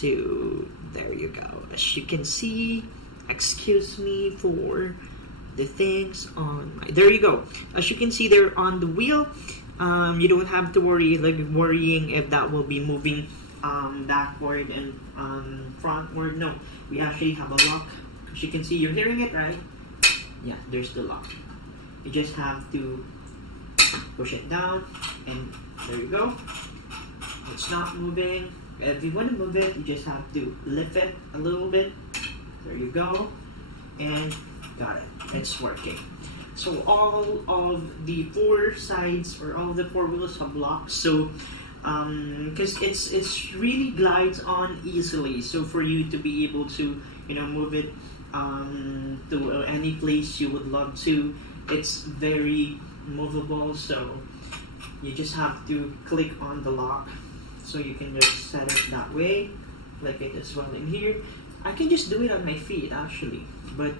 to, there you go. As you can see, excuse me for the things on my, there you go. As you can see there on the wheel, you don't have to worry, like worrying if that will be moving backward and frontward. No, we actually have a lock. As you can see, you're hearing it, right? Yeah, there's the lock. You just have to push it down and there you go. It's not moving. If you want to move it, you just have to lift it a little bit. There you go. And got it. It's working. So all of the four sides or all of the four wheels have locks. So because it's really glides on easily. So for you to be able to move it to any place you would love to, it's very movable. So you just have to click on the lock. So you can just set it that way, like it is well in here. I can just do it on my feet actually, but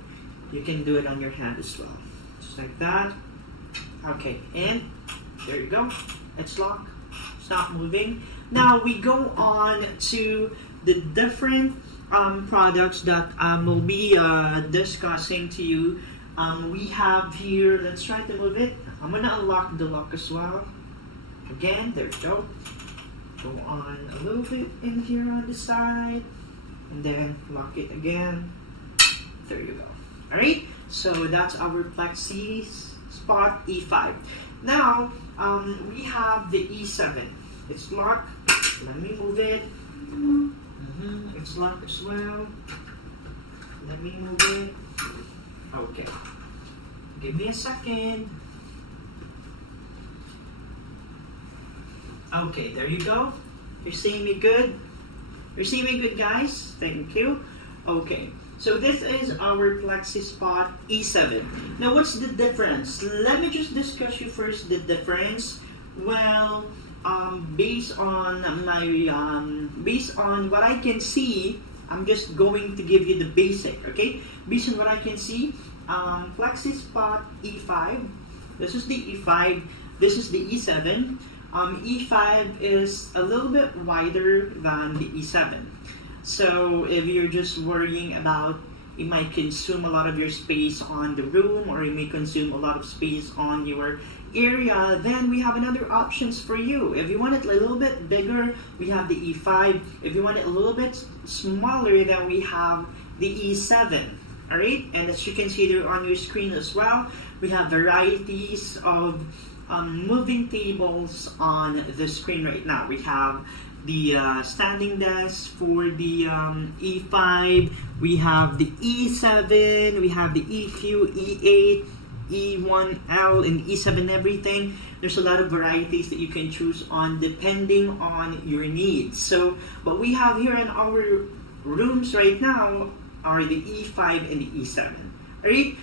you can do it on your hand as well. Just like that. Okay, and there you go. It's locked. Stop moving. Now we go on to the different products that will be discussing to you. We have here, let's try to move it. I'm gonna unlock the lock as well. Again, there you go. Go on a little bit in here on the side. And then lock it again. There you go. Alright, so that's our Flexispot E5. Now, we have the E7. It's locked. Let me move it. It's locked as well. Let me move it. Okay. Give me a second. Okay, there you go. You're seeing me good? You're seeing me good, guys? Thank you. Okay. So this is our Flexispot E7. Now what's the difference? Let me just discuss you first the difference. Well, based on what I can see, I'm just going to give you the basic, okay? Based on what I can see, Flexispot E5, this is the E5, this is the E7. E5 is a little bit wider than the E7. So if you're just worrying about it might consume a lot of your space on the room, or it may consume a lot of space on your area, then we have another options for you. If you want it a little bit bigger, we have the E5. If you want it a little bit smaller, then we have the E7. Alright, and as you can see there on your screen as well, we have varieties of moving tables on the screen right now. We have the standing desk for the E5, we have the E7, we have the EQ, E8, E1L, and E7 everything. There's a lot of varieties that you can choose on depending on your needs. So what we have here in our rooms right now are the E5 and the E7. Alright?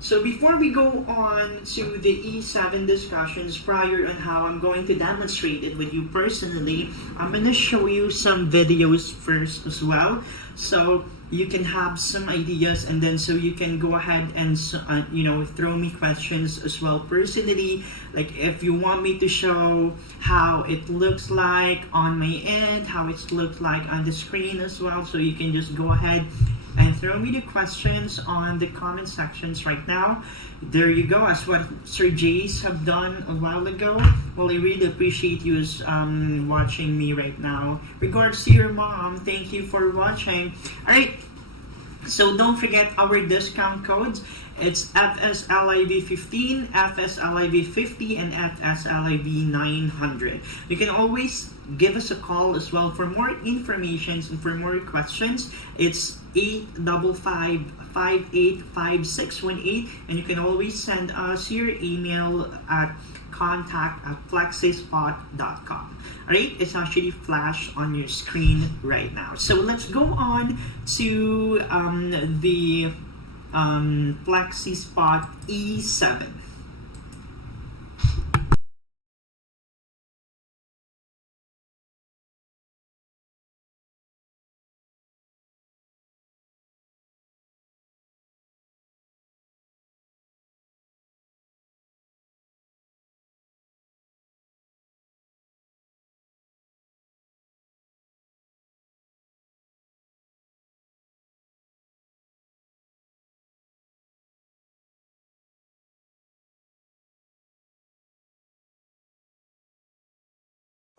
So before we go on to the E7 discussions, prior on how I'm going to demonstrate it with you personally, I'm going to show you some videos first as well, so you can have some ideas, and then so you can go ahead and throw me questions as well personally, like if you want me to show how it looks like on my end, how it looks like on the screen as well, so you can just go ahead and throw me the questions on the comment sections right now. There you go, as what Sir Jace have done a while ago. Well, I really appreciate you watching me right now. Regards to your mom, thank you for watching. Alright, so don't forget our discount codes. It's FSLIV15, FSLIV50, and FSLIV900. You can always give us a call as well for more information and for more questions. It's 855-585618, and you can always send us your email at contact@flexispot.com. Alright, it's actually flashed on your screen right now. So let's go on to the Flexispot E7.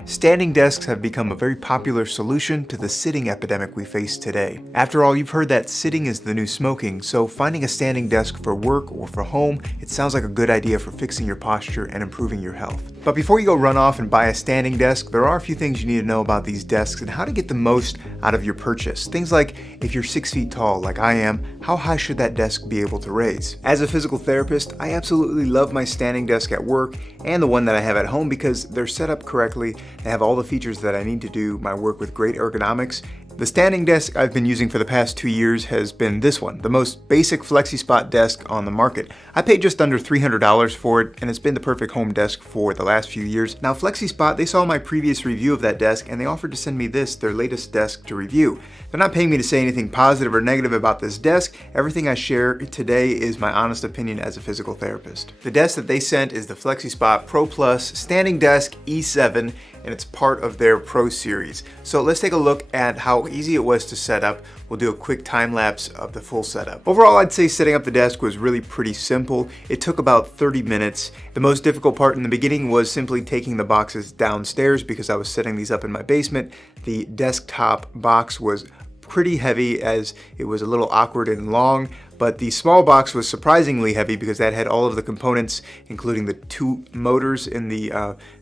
Standing desks have become a very popular solution to the sitting epidemic we face today. After all, you've heard that sitting is the new smoking, so finding a standing desk for work or for home, it sounds like a good idea for fixing your posture and improving your health. But before you go run off and buy a standing desk, there are a few things you need to know about these desks and how to get the most out of your purchase. Things like, if you're 6 feet tall like I am, how high should that desk be able to raise? As a physical therapist, I absolutely love my standing desk at work and the one that I have at home because they're set up correctly. They have all the features that I need to do my work with great ergonomics. The standing desk I've been using for the past 2 years has been this one, the most basic Flexispot desk on the market. I paid just under $300 for it, and it's been the perfect home desk for the last few years. Now Flexispot, they saw my previous review of that desk, and they offered to send me this, their latest desk, to review. They're not paying me to say anything positive or negative about this desk. Everything I share today is my honest opinion as a physical therapist. The desk that they sent is the Flexispot Pro Plus Standing Desk E7, and it's part of their Pro series. So let's take a look at how easy it was to set up. We'll do a quick time lapse of the full setup. Overall, I'd say setting up the desk was really pretty simple. It took about 30 minutes. The most difficult part in the beginning was simply taking the boxes downstairs because I was setting these up in my basement. The desktop box was pretty heavy as it was a little awkward and long, but the small box was surprisingly heavy because that had all of the components, including the 2 motors in the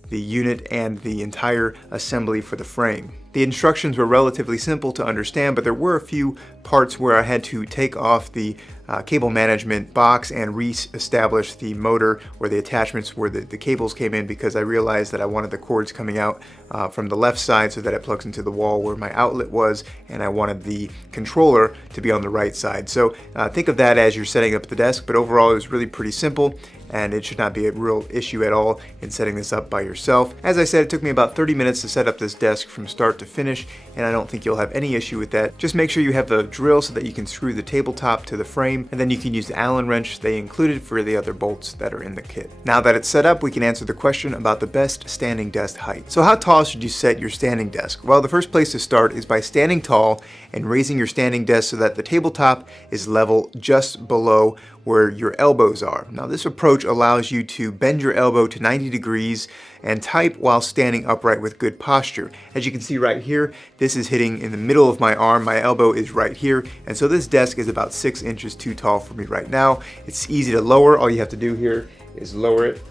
unit and the entire assembly for the frame. The instructions were relatively simple to understand, but there were a few parts where I had to take off the cable management box and re-establish the motor or the attachments where the cables came in, because I realized that I wanted the cords coming out from the left side so that it plugs into the wall where my outlet was, and I wanted the controller to be on the right side. So think of that as you're setting up the desk, but overall it was really pretty simple, and it should not be a real issue at all in setting this up by yourself. As I said, it took me about 30 minutes to set up this desk from start to finish, and I don't think you'll have any issue with that. Just make sure you have the drill so that you can screw the tabletop to the frame, and then you can use the Allen wrench they included for the other bolts that are in the kit. Now that it's set up, we can answer the question about the best standing desk height. So how tall should you set your standing desk? Well, the first place to start is by standing tall and raising your standing desk so that the tabletop is level just below where your elbows are. Now this approach allows you to bend your elbow to 90 degrees and type while standing upright with good posture. As you can see right here, this is hitting in the middle of my arm, my elbow is right here, and so this desk is about 6 inches too tall for me right now. It's easy to lower. All you have to do here is lower it,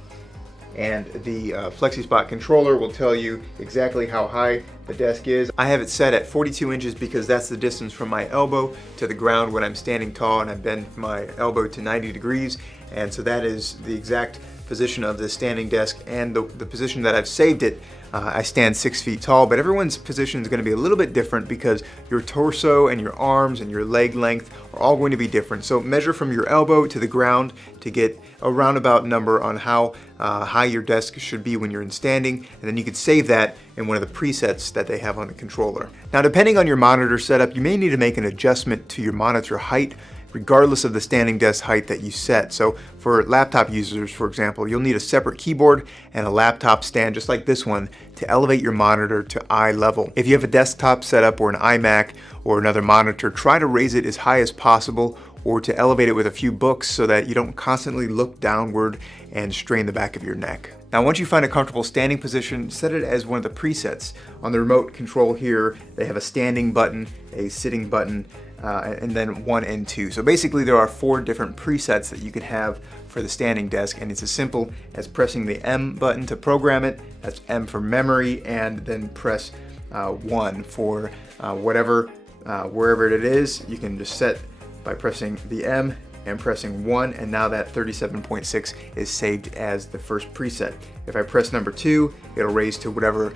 and the Flexispot controller will tell you exactly how high the desk is. I have it set at 42 inches because that's the distance from my elbow to the ground when I'm standing tall, and I bend my elbow to 90 degrees, and so that is the exact position of the standing desk and the position that I've saved it. I stand 6 feet tall, but everyone's position is going to be a little bit different because your torso and your arms and your leg length are all going to be different. So measure from your elbow to the ground to get a roundabout number on how high your desk should be when you're in standing, and then you can save that in one of the presets that they have on the controller. Now, depending on your monitor setup, you may need to make an adjustment to your monitor height regardless of the standing desk height that you set. So for laptop users, for example, you'll need a separate keyboard and a laptop stand just like this one to elevate your monitor to eye level. If you have a desktop setup or an iMac or another monitor, try to raise it as high as possible or to elevate it with a few books so that you don't constantly look downward and strain the back of your neck. Now, once you find a comfortable standing position, set it as one of the presets. On the remote control here, they have a standing button, a sitting button, and then 1 and 2. So basically there are 4 different presets that you can have for the standing desk, and it's as simple as pressing the M button to program it. That's M for memory, and then press 1 for wherever it is. You can just set by pressing the M and pressing 1, and now that 37.6 is saved as the first preset. If I press number 2, it'll raise to whatever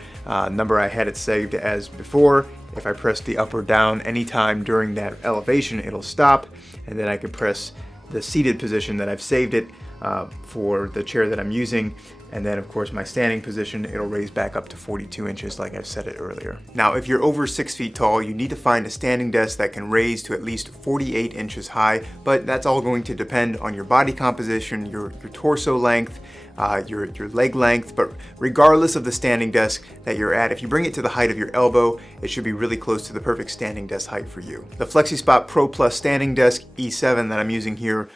number I had it saved as before. If I press the up or down anytime during that elevation, it'll stop, and then I can press the seated position that I've saved it for the chair that I'm using, and then of course my standing position, it'll raise back up to 42 inches like I've said it earlier. Now, if you're over 6 feet tall, you need to find a standing desk that can raise to at least 48 inches high, but that's all going to depend on your body composition, your torso length, your leg length. But regardless of the standing desk that you're at, if you bring it to the height of your elbow, it should be really close to the perfect standing desk height for you. The Flexispot Pro Plus standing desk E7 that I'm using here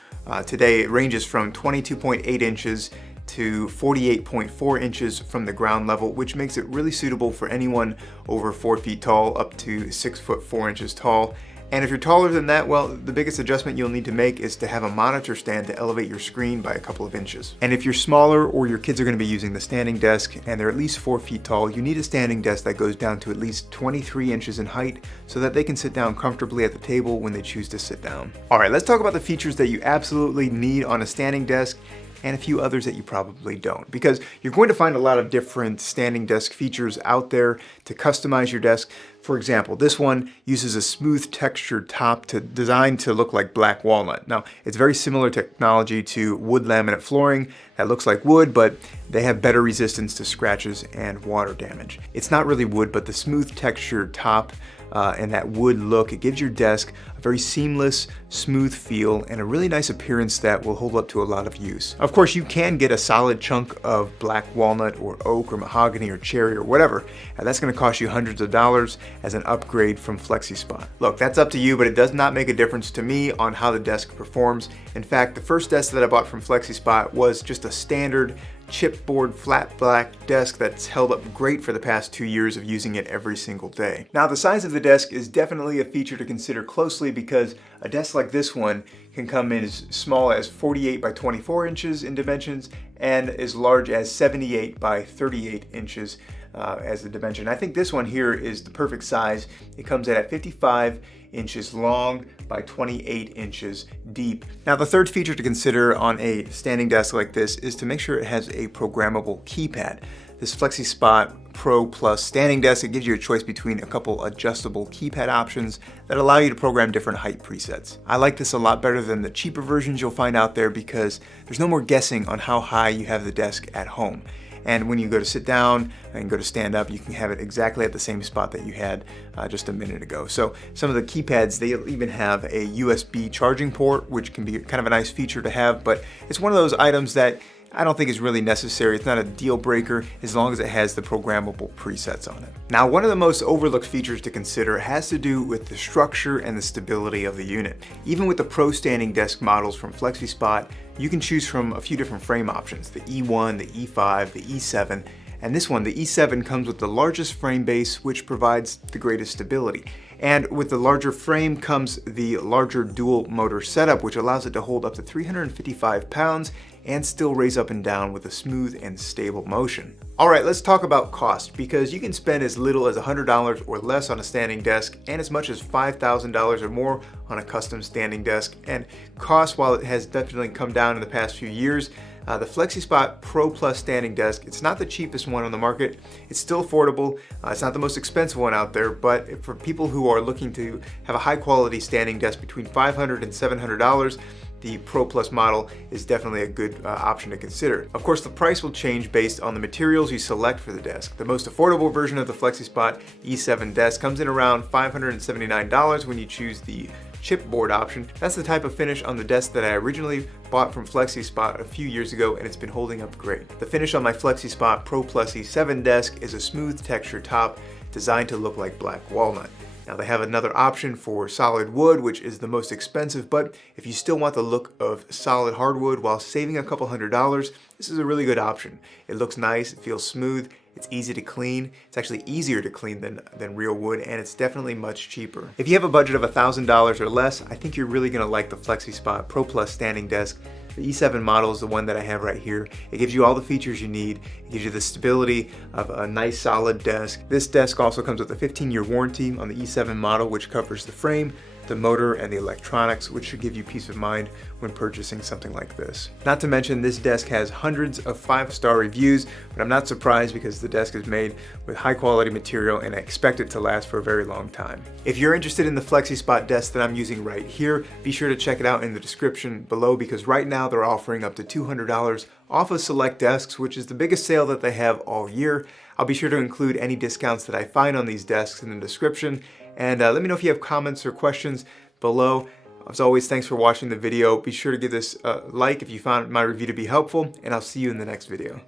today, it ranges from 22.8 inches to 48.4 inches from the ground level, which makes it really suitable for anyone over 4 feet tall up to 6 foot 4 inches tall. And if you're taller than that, well, the biggest adjustment you'll need to make is to have a monitor stand to elevate your screen by a couple of inches. And if you're smaller or your kids are going to be using the standing desk and they're at least 4 feet tall, you need a standing desk that goes down to at least 23 inches in height so that they can sit down comfortably at the table when they choose to sit down. All right, let's talk about the features that you absolutely need on a standing desk and a few others that you probably don't, because you're going to find a lot of different standing desk features out there to customize your desk. For example, this one uses a smooth textured top designed to look like black walnut. Now, it's very similar technology to wood laminate flooring that looks like wood, but they have better resistance to scratches and water damage. It's not really wood, but the smooth textured top and that wood look, it gives your desk a very seamless, smooth feel and a really nice appearance that will hold up to a lot of use. Of course, you can get a solid chunk of black walnut or oak or mahogany or cherry or whatever, and that's going to cost you hundreds of dollars as an upgrade from Flexispot. Look, that's up to you, but it does not make a difference to me on how the desk performs. In fact, the first desk that I bought from Flexispot was just a standard chipboard flat black desk that's held up great for the past 2 years of using it every single day. Now, the size of the desk is definitely a feature to consider closely because a desk like this one can come in as small as 48 by 24 inches in dimensions and as large as 78 by 38 inches as the dimension. I think this one here is the perfect size. It comes in at 55 inches long by 28 inches deep. Now, the third feature to consider on a standing desk like this is to make sure it has a programmable keypad. This Flexispot Pro Plus standing desk, it gives you a choice between a couple adjustable keypad options that allow you to program different height presets. I like this a lot better than the cheaper versions you'll find out there because there's no more guessing on how high you have the desk at home. And when you go to sit down and go to stand up, you can have it exactly at the same spot that you had just a minute ago. So some of the keypads, they even have a USB charging port, which can be kind of a nice feature to have, but it's one of those items that I don't think is really necessary. It's not a deal breaker as long as it has the programmable presets on it. Now, one of the most overlooked features to consider has to do with the structure and the stability of the unit. Even with the Pro standing desk models from Flexispot, you can choose from a few different frame options, the E1, the E5, the E7, and this one, the E7, comes with the largest frame base, which provides the greatest stability. And with the larger frame comes the larger dual motor setup, which allows it to hold up to 355 pounds and still raise up and down with a smooth and stable motion. All right, let's talk about cost, because you can spend as little as $100 or less on a standing desk and as much as $5,000 or more on a custom standing desk. And cost, while it has definitely come down in the past few years, the Flexispot Pro Plus standing desk, it's not the cheapest one on the market. It's still affordable. It's not the most expensive one out there, but for people who are looking to have a high quality standing desk between $500 and $700, the Pro Plus model is definitely a good option to consider. Of course, the price will change based on the materials you select for the desk. The most affordable version of the Flexispot E7 desk comes in around $579 when you choose the chipboard option. That's the type of finish on the desk that I originally bought from Flexispot a few years ago, and it's been holding up great. The finish on my Flexispot Pro Plus E7 desk is a smooth texture top designed to look like black walnut. Now, they have another option for solid wood, which is the most expensive, but if you still want the look of solid hardwood while saving a couple $100, this is a really good option. It looks nice, it feels smooth, it's easy to clean. It's actually easier to clean than real wood, and it's definitely much cheaper. If you have a budget of $1,000 or less, I think you're really gonna like the Flexispot Pro Plus standing desk. The E7 model is the one that I have right here. It gives you all the features you need. It gives you the stability of a nice solid desk. This desk also comes with a 15-year warranty on the E7 model, which covers the frame, the motor, and the electronics, which should give you peace of mind when purchasing something like this. Not to mention, this desk has hundreds of 5-star reviews, but I'm not surprised because the desk is made with high quality material and I expect it to last for a very long time. If you're interested in the Flexispot desk that I'm using right here, be sure to check it out in the description below, because right now they're offering up to $200 off of select desks, which is the biggest sale that they have all year. I'll be sure to include any discounts that I find on these desks in the description. And let me know if you have comments or questions below. As always, thanks for watching the video. Be sure to give this a like if you found my review to be helpful, and I'll see you in the next video.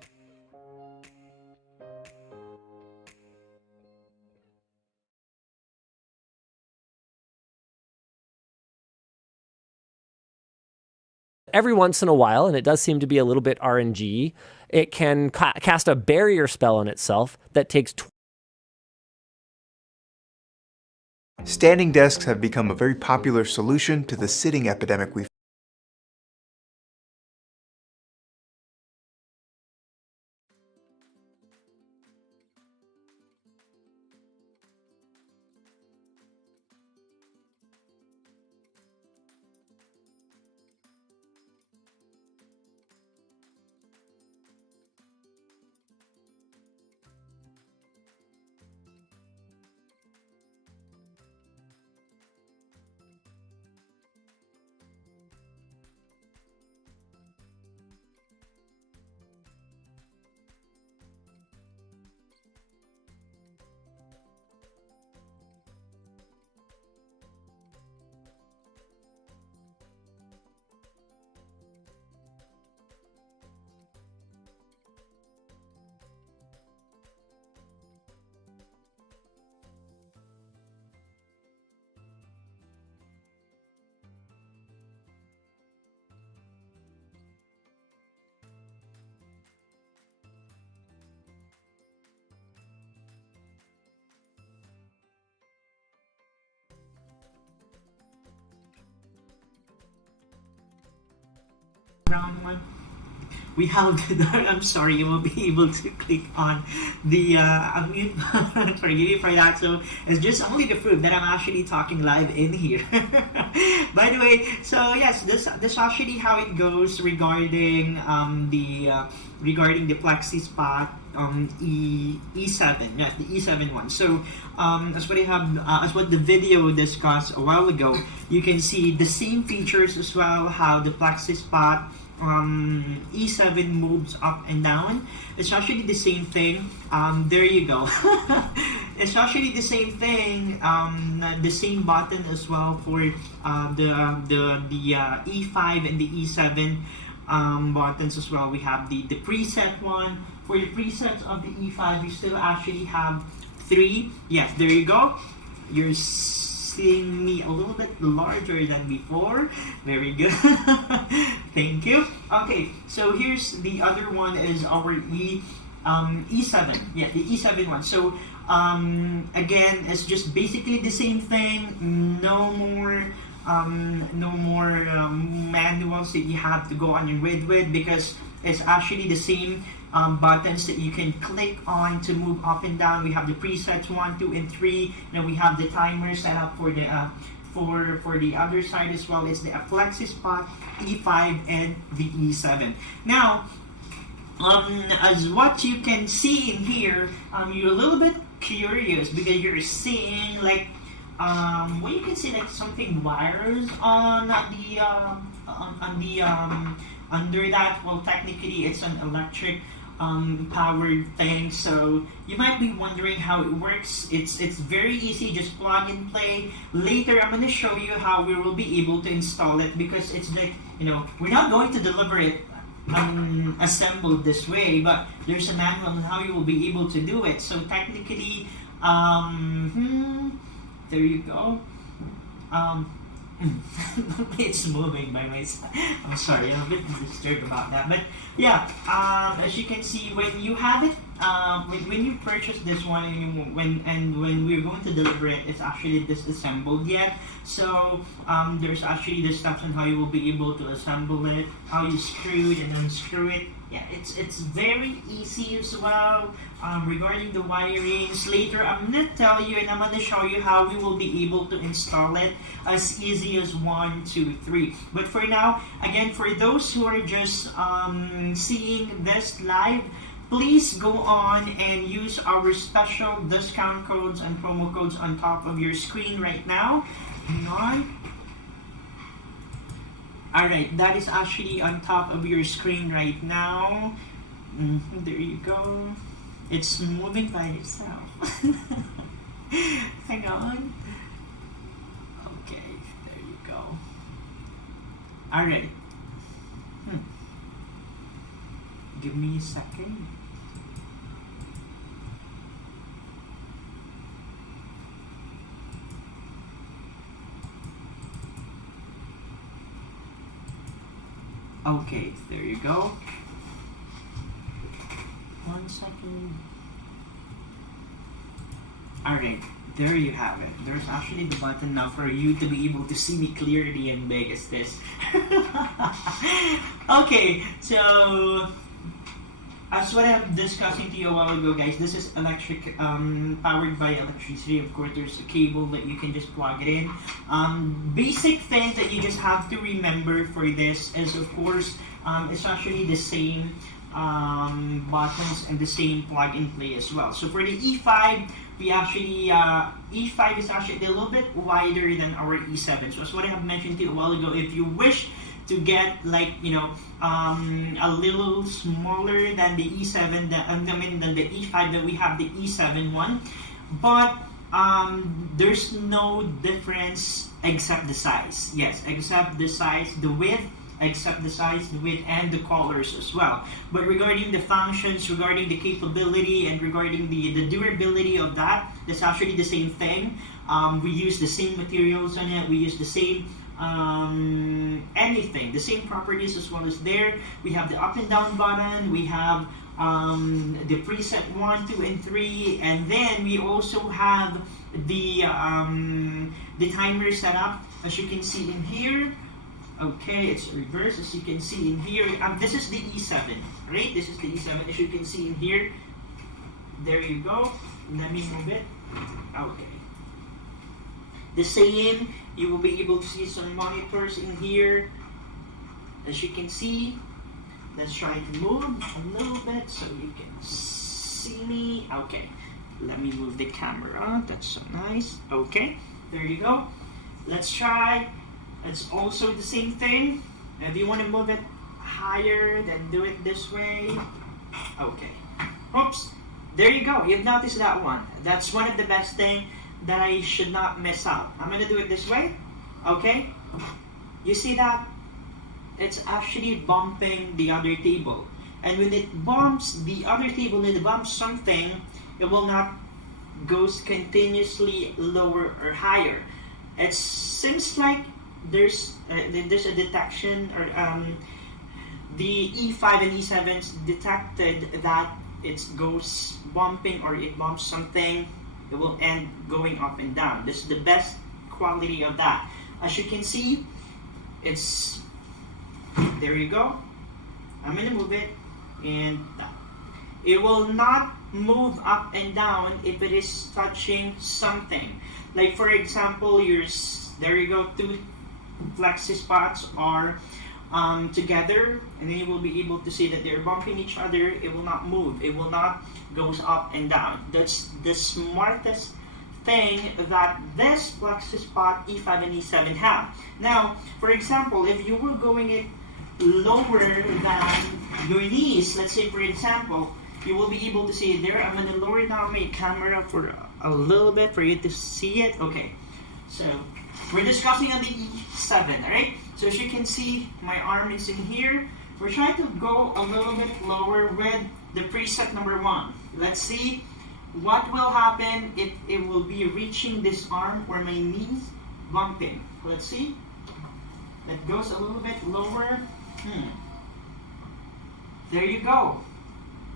Every once in a while, and it does seem to be a little bit RNG, it can cast a barrier spell on itself that takes Standing desks have become a very popular solution to the sitting epidemic we brown one. We have the, I'm sorry, you won't be able to click on the unmute. Forgive me for that. So it's just only to prove that I'm actually talking live in here. By the way, so yes, this actually how it goes regarding the Flexispot E7, yes, the E7 one. So as what the video discussed a while ago, you can see the same features as well, how the Flexispot E7 moves up and down, it's actually the same thing. There you go. It's actually the same thing. The same button as well for the E5 and the E7 buttons as well. We have the preset one. For the presets of the E5, we still actually have 3. Yes, there you go. You're seeing me a little bit larger than before. Very good. Thank you. Okay, so here's the other one is our E7. Yeah, the E7 one. So again, it's just basically the same thing. No more manuals that you have to go on your read with, because it's actually the same buttons that you can click on to move up and down. We have the presets 1, 2, and 3. Then we have the timer set up for the for the other side as well. It's the Flexispot E5 and the E7. Now, as what you can see in here, you're a little bit curious because you're seeing like what you can see like something wires on the under that. Well, technically it's an electric powered thing, so you might be wondering how it works. It's very easy, just plug and play. Later I'm going to show you how we will be able to install it, because it's like, you know, we're not going to deliver it assembled this way, but there's a manual on how you will be able to do it. So technically, there you go. It's moving by myself. I'm sorry, I'm a bit disturbed about that. But yeah, as you can see, when you have it, when you purchase this one, and when we're going to deliver it, it's actually disassembled yet. So there's actually the steps on how you will be able to assemble it, how you screw it and unscrew it. Yeah, it's very easy as well. Regarding the wirings, later I'm gonna tell you and I'm gonna show you how we will be able to install it as easy as 1, 2, 3. But for now, again, for those who are just seeing this live, please go on and use our special discount codes and promo codes on top of your screen right now. Hang on. Alright, that is actually on top of your screen right now. There you go. It's moving by itself. Hang on. Okay, there you go. Alright. Give me a second. Okay, there you go. 1 second. Alright, there you have it. There's actually the button now for you to be able to see me clearly and big as this. Okay, so as what I'm discussing to you a while ago, guys, this is electric, powered by electricity. Of course, there's a cable that you can just plug it in. Basic things that you just have to remember for this is, of course, it's actually the same buttons and the same plug and play as well. So for the E5, we actually E5 is actually a little bit wider than our E7. So as what I have mentioned to you a while ago, if you wish to get like, you know, a little smaller than the E7, than the E5, that we have the E7 one, but there's no difference except the size. Yes, except the size, the width, except the size, the width, and the colors as well. But regarding the functions, regarding the capability, and regarding the durability of that, that's actually the same thing. We use the same materials on it. We use the same anything, the same properties as well as there. We have the up and down button. We have the preset 1, 2, and 3, and then we also have the timer set up, as you can see in here. Okay, it's reverse, as you can see in here. This is the E7, right? This is the E7, as you can see in here. There you go. Let me move it. Okay. The same, you will be able to see some monitors in here, as you can see. Let's try to move a little bit so you can see me. Okay, let me move the camera. That's so nice. Okay, there you go. Let's try. It's also the same thing. If you want to move it higher, then do it this way. Okay. Oops. There you go. You've noticed that one. That's one of the best thing that I should not miss out. I'm gonna do it this way. Okay. You see that? It's actually bumping the other table. And when it bumps the other table, when it bumps something, it will not go continuously lower or higher. It seems like there's a detection, or the E5 and E7s detected that it goes bumping or it bumps something, it will end going up and down. This is the best quality of that. As you can see, it's, there you go. I'm gonna move it, and it will not move up and down if it is touching something. Like for example, there you go, two Flexispot are together, and then you will be able to see that they're bumping each other. It will not move. It will not goes up and down. That's the smartest thing that this Flexispot E5 and E7 have. Now, for example, if you were going it lower than your knees, let's say for example, you will be able to see it there. I'm going to lower down my camera for a little bit for you to see it. Okay, so we're discussing on the E7, alright? So as you can see, my arm is in here. We're trying to go a little bit lower with the preset number 1. Let's see what will happen if it will be reaching this arm or my knees bumping. Let's see. It goes a little bit lower. There you go.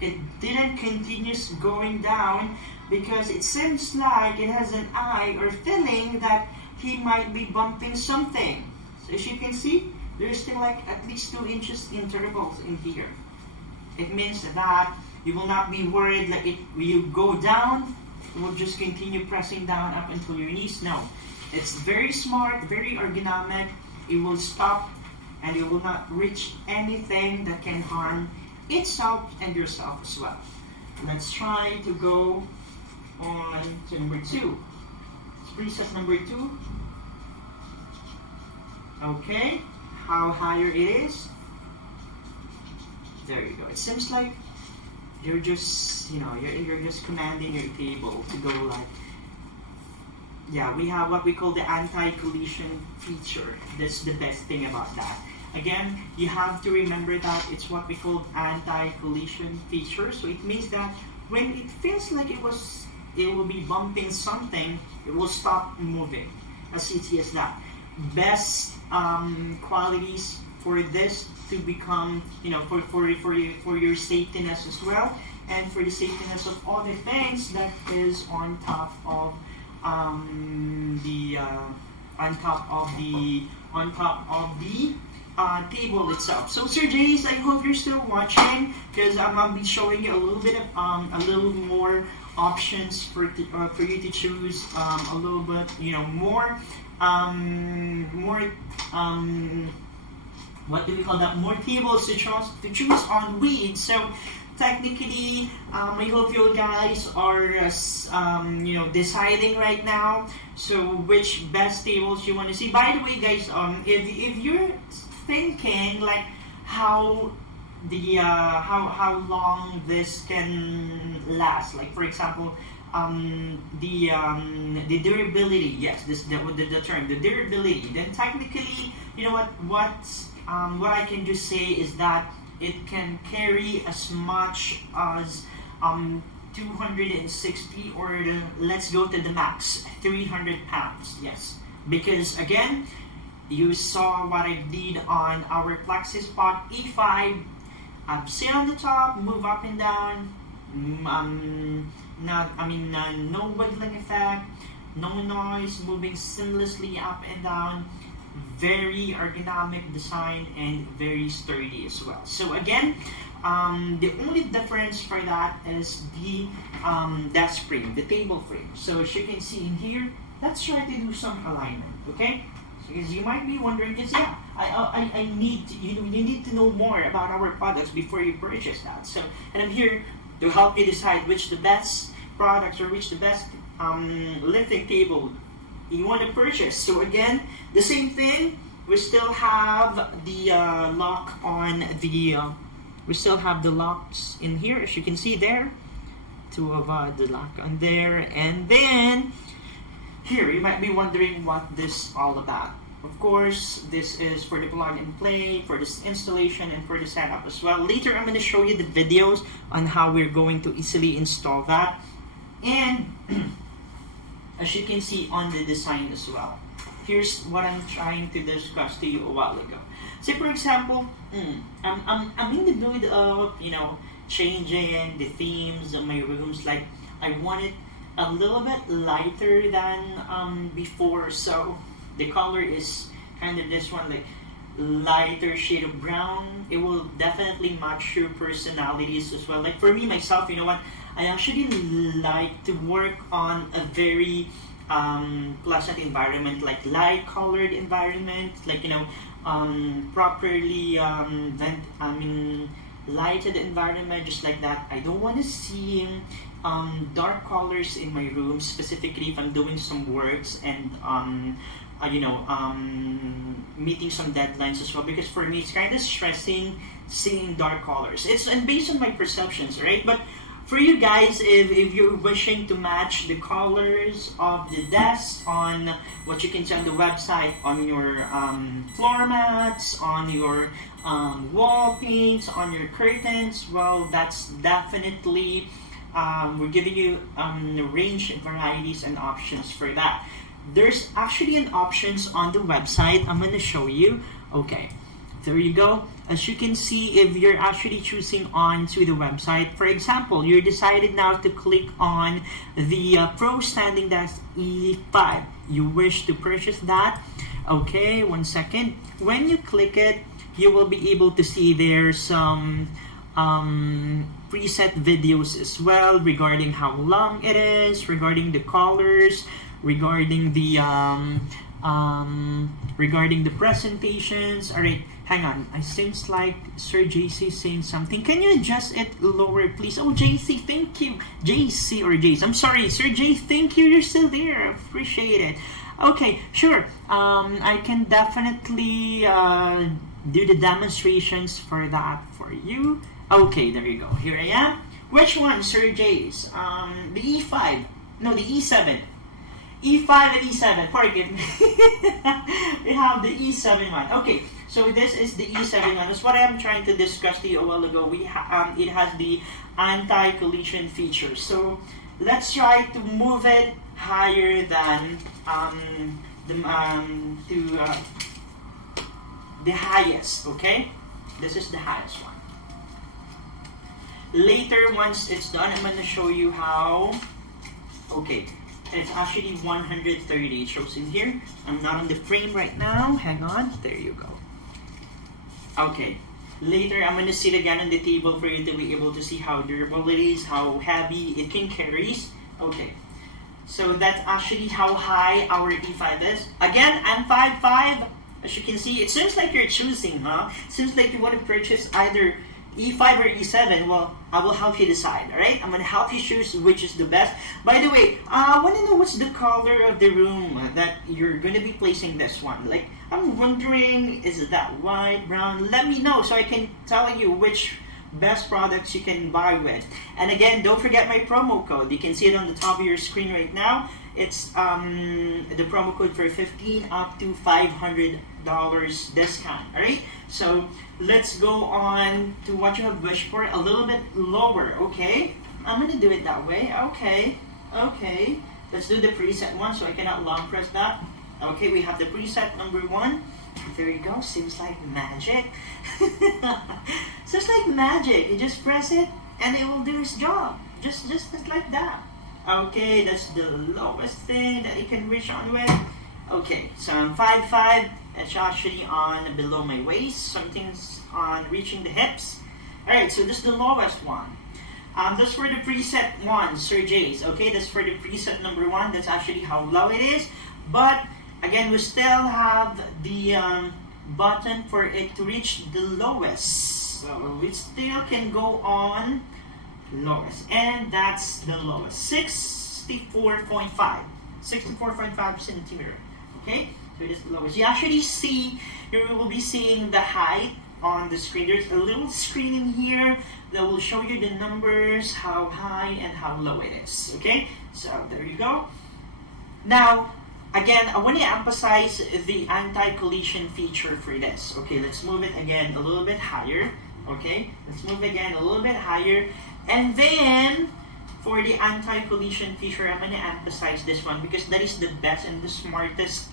It didn't continue going down because it seems like it has an eye or feeling that he might be bumping something. So as you can see, there's still like at least 2 inches intervals in here. It means that you will not be worried like when you go down, it will just continue pressing down up until your knees. No, it's very smart, very ergonomic. It will stop and it will not reach anything that can harm itself and yourself as well. Let's try to go on to number 2. Preset number 2. Okay, how higher it is. There you go. It seems like you're just, you're just commanding your table to go like, yeah, we have what we call the anti-collision feature. That's the best thing about that. Again, you have to remember that it's what we call anti-collision feature. So it means that when it feels like it will be bumping something, it will stop moving. As easy as that. Best qualities for this to become, for your safetyness as well, and for the safetyness of other things that is on top of the table itself. So Sir Jace, I hope you're still watching, because I'll be showing you a little bit of a little more options for you to choose a little bit, more what do we call that? More tables to choose on weed. So technically, I hope you guys are deciding right now. So which best tables you want to see. By the way, guys, if you're thinking like how long this can last, like for example, the durability, yes, the term, the durability, then technically, you know what I can just say is that it can carry as much as 260, or let's go to the max, 300 pounds, yes, because again, you saw what I did on our Flexispot E5. Sit on the top, move up and down, no wiggling effect, no noise, moving seamlessly up and down, very ergonomic design and very sturdy as well. So again, the only difference for that is the desk frame, the table frame. So as you can see in here, let's try to do some alignment, okay? Because you might be wondering, because yeah, I need to, you need to know more about our products before you purchase that. So, and I'm here to help you decide which the best products or which the best lifting table you want to purchase. So again, the same thing, we still have the lock on the we still have the locks in here, as you can see there, to avoid the lock on there. And then here you might be wondering what this is all about. Of course, this is for the plug and play, for this installation, and for the setup as well. Later, I'm going to show you the videos on how we're going to easily install that. And as you can see on the design as well, here's what I'm trying to discuss to you a while ago. Say for example, I'm in the mood of, you know, changing the themes of my rooms. Like, I want it a little bit lighter than before, so the color is kind of this one, like lighter shade of brown. It will definitely match your personalities as well. Like for me myself, you know what, I actually like to work on a very pleasant environment, like light colored environment, like, you know, properly lighted environment, just like that. I don't want to see dark colors in my room, specifically if I'm doing some works and meeting some deadlines as well, because for me it's kind of stressing seeing dark colors. It's and based on my perceptions, right? But for you guys, if you're wishing to match the colors of the desk on what you can see on the website, on your floor mats, on your wall paints, on your curtains, well, that's definitely we're giving you range, varieties, and options for that. There's actually an options on the website. I'm going to show you. Okay, there you go. As you can see, if you're actually choosing on to the website, for example, you decided now to click on the Pro Standing Desk E5. You wish to purchase that. Okay, 1 second. When you click it, you will be able to see there's some preset videos as well regarding how long it is, regarding the colors, regarding the presentations. All right, hang on. I seems like Sir JC saying something. Can you adjust it lower, please? Oh, JC, thank you. JC or Jace. I'm sorry, Sir J. Thank you. You're still there. Appreciate it. Okay, sure. I can definitely do the demonstrations for that for you. Okay, there you go. Here I am. Which one, Sir Jace? The E5. No, the E7. E5 and E7, forgive me. We have the E7 one. Okay, so this is the E7 one. That's what I'm trying to discuss to you a while ago. It has the anti-collision feature. So let's try to move it higher than the highest. Okay, this is the highest one. Later, once it's done, I'm going to show you how. Okay. It's actually 130. It shows in here. I'm not on the frame right now. Hang on. There you go. Okay. Later, I'm going to sit again on the table for you to be able to see how durable it is, how heavy it can carry. Okay. So that's actually how high our E5 is. Again, I'm 5'5". As you can see, it seems like you're choosing, huh? Seems like you want to purchase either E5 or E7. Well, I will help you decide, alright? I'm gonna help you choose which is the best. By the way, I want to know what's the color of the room that you're gonna be placing this one. Like, I'm wondering, is it that white, brown? Let me know so I can tell you which best products you can buy with. And again, don't forget my promo code. You can see it on the top of your screen right now. It's the promo code for 15 up to $500 discount, alright? So let's go on to what you have wished for, a little bit lower. Okay, I'm gonna do it that way. Okay, let's do the preset one, so I cannot long press that. Okay, we have the preset number 1. There you go. Seems like magic. Seems like magic. You just press it and it will do its job, just like that. Okay, that's the lowest thing that you can reach on with. Okay, so I'm 5'5". It's actually on below my waist. Something's on reaching the hips. Alright, so this is the lowest one. That's for the preset 1, Sir Jace. Okay, that's for the preset number 1. That's actually how low it is. But again, we still have the button for it to reach the lowest. So we still can go on lowest. And that's the lowest. 64.5 centimeter. Okay, So it is the lowest. You actually see, you will be seeing the height on the screen. There's a little screen in here that will show you the numbers, how high and how low it is. Okay, so there you go. Now, again, I want to emphasize the anti-collision feature for this. Okay, let's move it again a little bit higher. Okay, let's move again a little bit higher. And then, for the anti-collision feature, I'm going to emphasize this one because that is the best and the smartest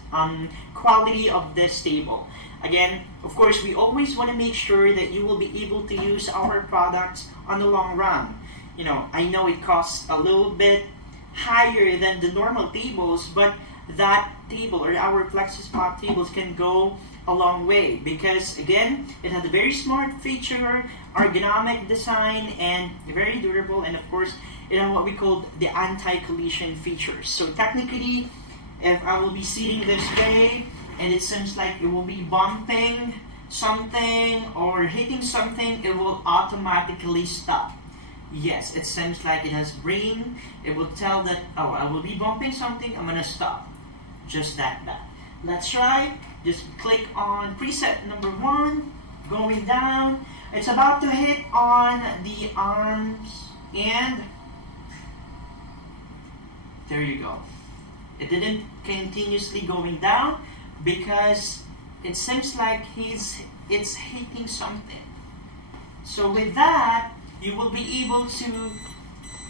quality of this table. Again, of course, we always want to make sure that you will be able to use our products on the long run. You know, I know it costs a little bit higher than the normal tables, but that table or our Flexispot tables can go a long way because, again, it has a very smart feature, ergonomic design, and very durable, and of course, it has what we call the anti-collision features. So technically, if I will be sitting this way and it seems like it will be bumping something or hitting something, it will automatically stop. Yes, it seems like it has brain. It will tell that, oh, I will be bumping something, I'm gonna stop. Just that bad. Let's try. Just click on preset number 1, going down. It's about to hit on the arms, and there you go. It didn't continuously going down because it seems like it's hitting something. So with that, you will be able to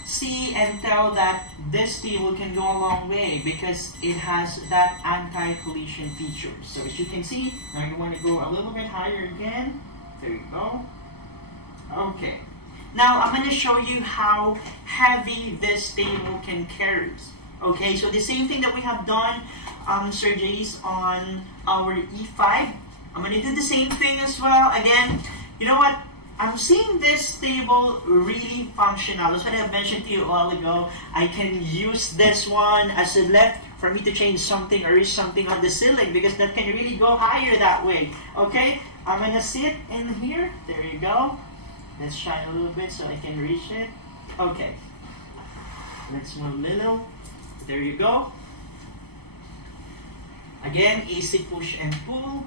see and tell that this table can go a long way because it has that anti-collision feature. So as you can see, now you want to go a little bit higher again. There you go. Okay. Now I'm going to show you how heavy this table can carry. Okay, so the same thing that we have done surgeries on our E5. I'm going to do the same thing as well. Again, you know what? I'm seeing this table really functional. That's what I mentioned to you a while ago. I can use this one as a lift for me to change something or reach something on the ceiling because that can really go higher that way. Okay, I'm going to sit in here. There you go. Let's try a little bit so I can reach it. Okay. Let's move a little. There you go. Again, easy push and pull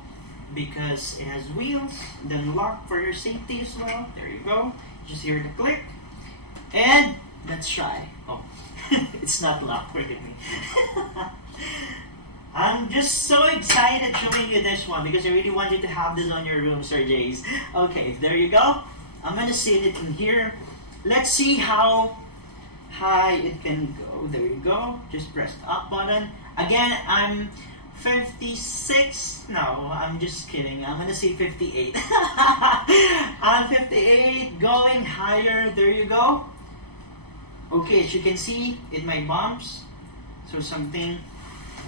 because it has wheels. Then lock for your safety as well. There you go. Just hear the click. And let's try. Oh, it's not locked. Forgive me. I'm just so excited showing you this one because I really want you to have this on your room, Sir Jays. Okay, there you go. I'm gonna sit it in here. Let's see how high it can go. There you go. Just press the up button. Again, I'm 56. No, I'm just kidding. I'm gonna say 58. I'm 58, going higher. There you go. Okay, as you can see, it might bumps. So something.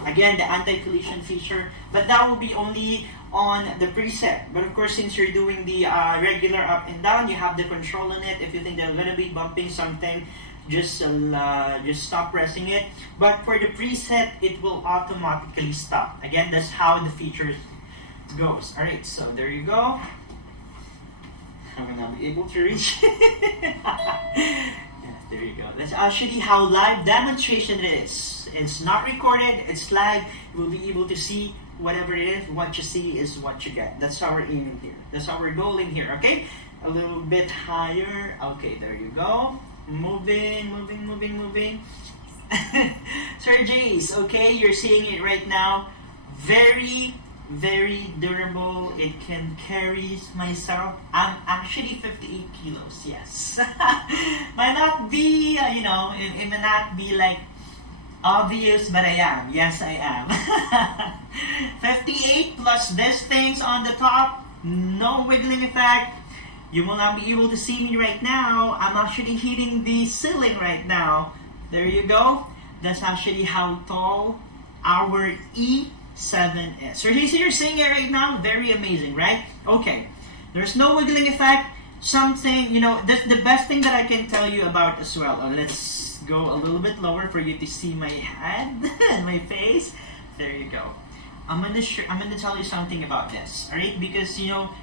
Again, the anti-collision feature, but that will be only on the preset. But of course, since you're doing the regular up and down, you have the control on it. If you think they're gonna be bumping something, just stop pressing it. But for the preset, it will automatically stop. Again, that's how the feature goes. All right, so there you go. I'm gonna be able to reach. Yeah, there you go. That's actually how live demonstration is. It's not recorded, it's live. You will be able to see whatever it is. What you see is what you get. That's our aiming here. That's our goal in here, okay? A little bit higher. Okay, there you go. Moving. Sir Jace, okay, you're seeing it right now. Very, very durable. It can carry myself. I'm actually 58 kilos, yes. Might not be, it may not be like obvious, but I am. Yes, I am. 58 plus these things on the top. No wiggling effect. You will not be able to see me right now. I'm actually hitting the ceiling right now. There you go. That's actually how tall our E7 is. So you're seeing it right now. Very amazing, right? Okay. There's no wiggling effect. Something, that's the best thing that I can tell you about as well. Let's go a little bit lower for you to see my head and my face. There you go. I'm gonna tell you something about this, all right? Because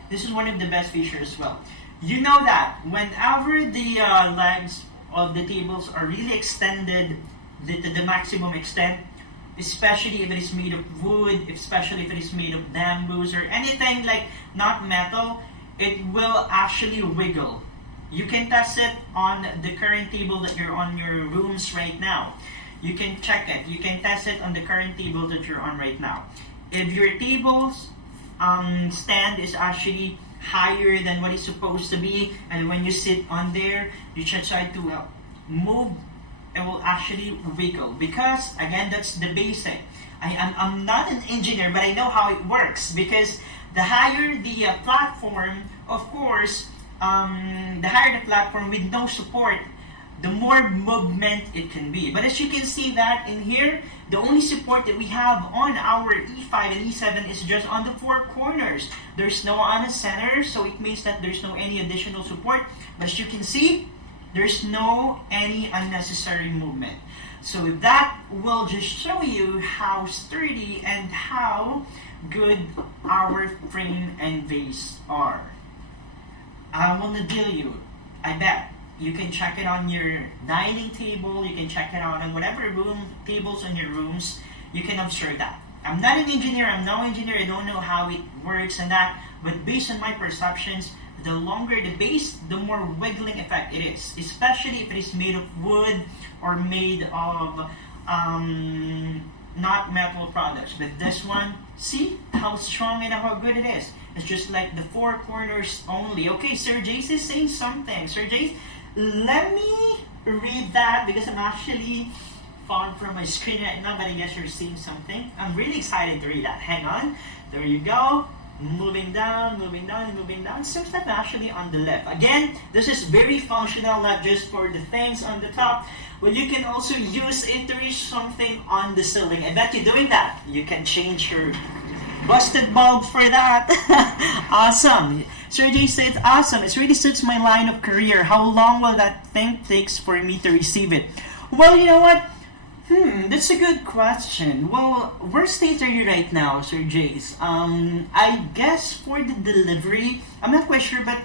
this is one of the best features as well. You know that whenever the legs of the tables are really extended to the maximum extent, especially if it is made of wood, especially if it is made of bamboos or anything like not metal, it will actually wiggle. You can test it on the current table that you're on your rooms right now. You can check it. You can test it on the current table that you're on right now. If your table's stand is actually higher than what it's supposed to be, and when you sit on there, you should try to move, it will actually wiggle, because again, that's the basic. I'm not an engineer, but I know how it works, because the higher the platform, of course, the higher the platform with no support, the more movement it can be. But as you can see that in here, the only support that we have on our E5 and E7 is just on the four corners. There's no on the center, so it means that there's no any additional support. But as you can see, there's no any unnecessary movement. So that will just show you how sturdy and how good our frame and base are. I want to tell you, I bet you can check it on your dining table, you can check it out on whatever room, tables in your rooms, you can observe that. I'm not an engineer, I'm no engineer, I don't know how it works and that, but based on my perceptions, the longer the base, the more wiggling effect it is, especially if it is made of wood or made of not metal products. But this one, see how strong and how good it is. It's just like the four corners only. Okay, Sir Jace is saying something. Sir Jace, let me read that because I'm actually far from my screen right now, but I guess you're seeing something. I'm really excited to read that. Hang on. There you go. Moving down, moving down, moving down. Seems like I'm actually on the left. Again, this is very functional, not just for the things on the top, but you can also use it to reach something on the ceiling. I bet you're doing that. You can change your busted bulb for that. Awesome. Sir Jay said, awesome. It really suits my line of career. How long will that thing takes for me to receive it? Well, you know what? That's a good question. Well, where state are you right now, Sir Jace? I guess for the delivery, I'm not quite sure, but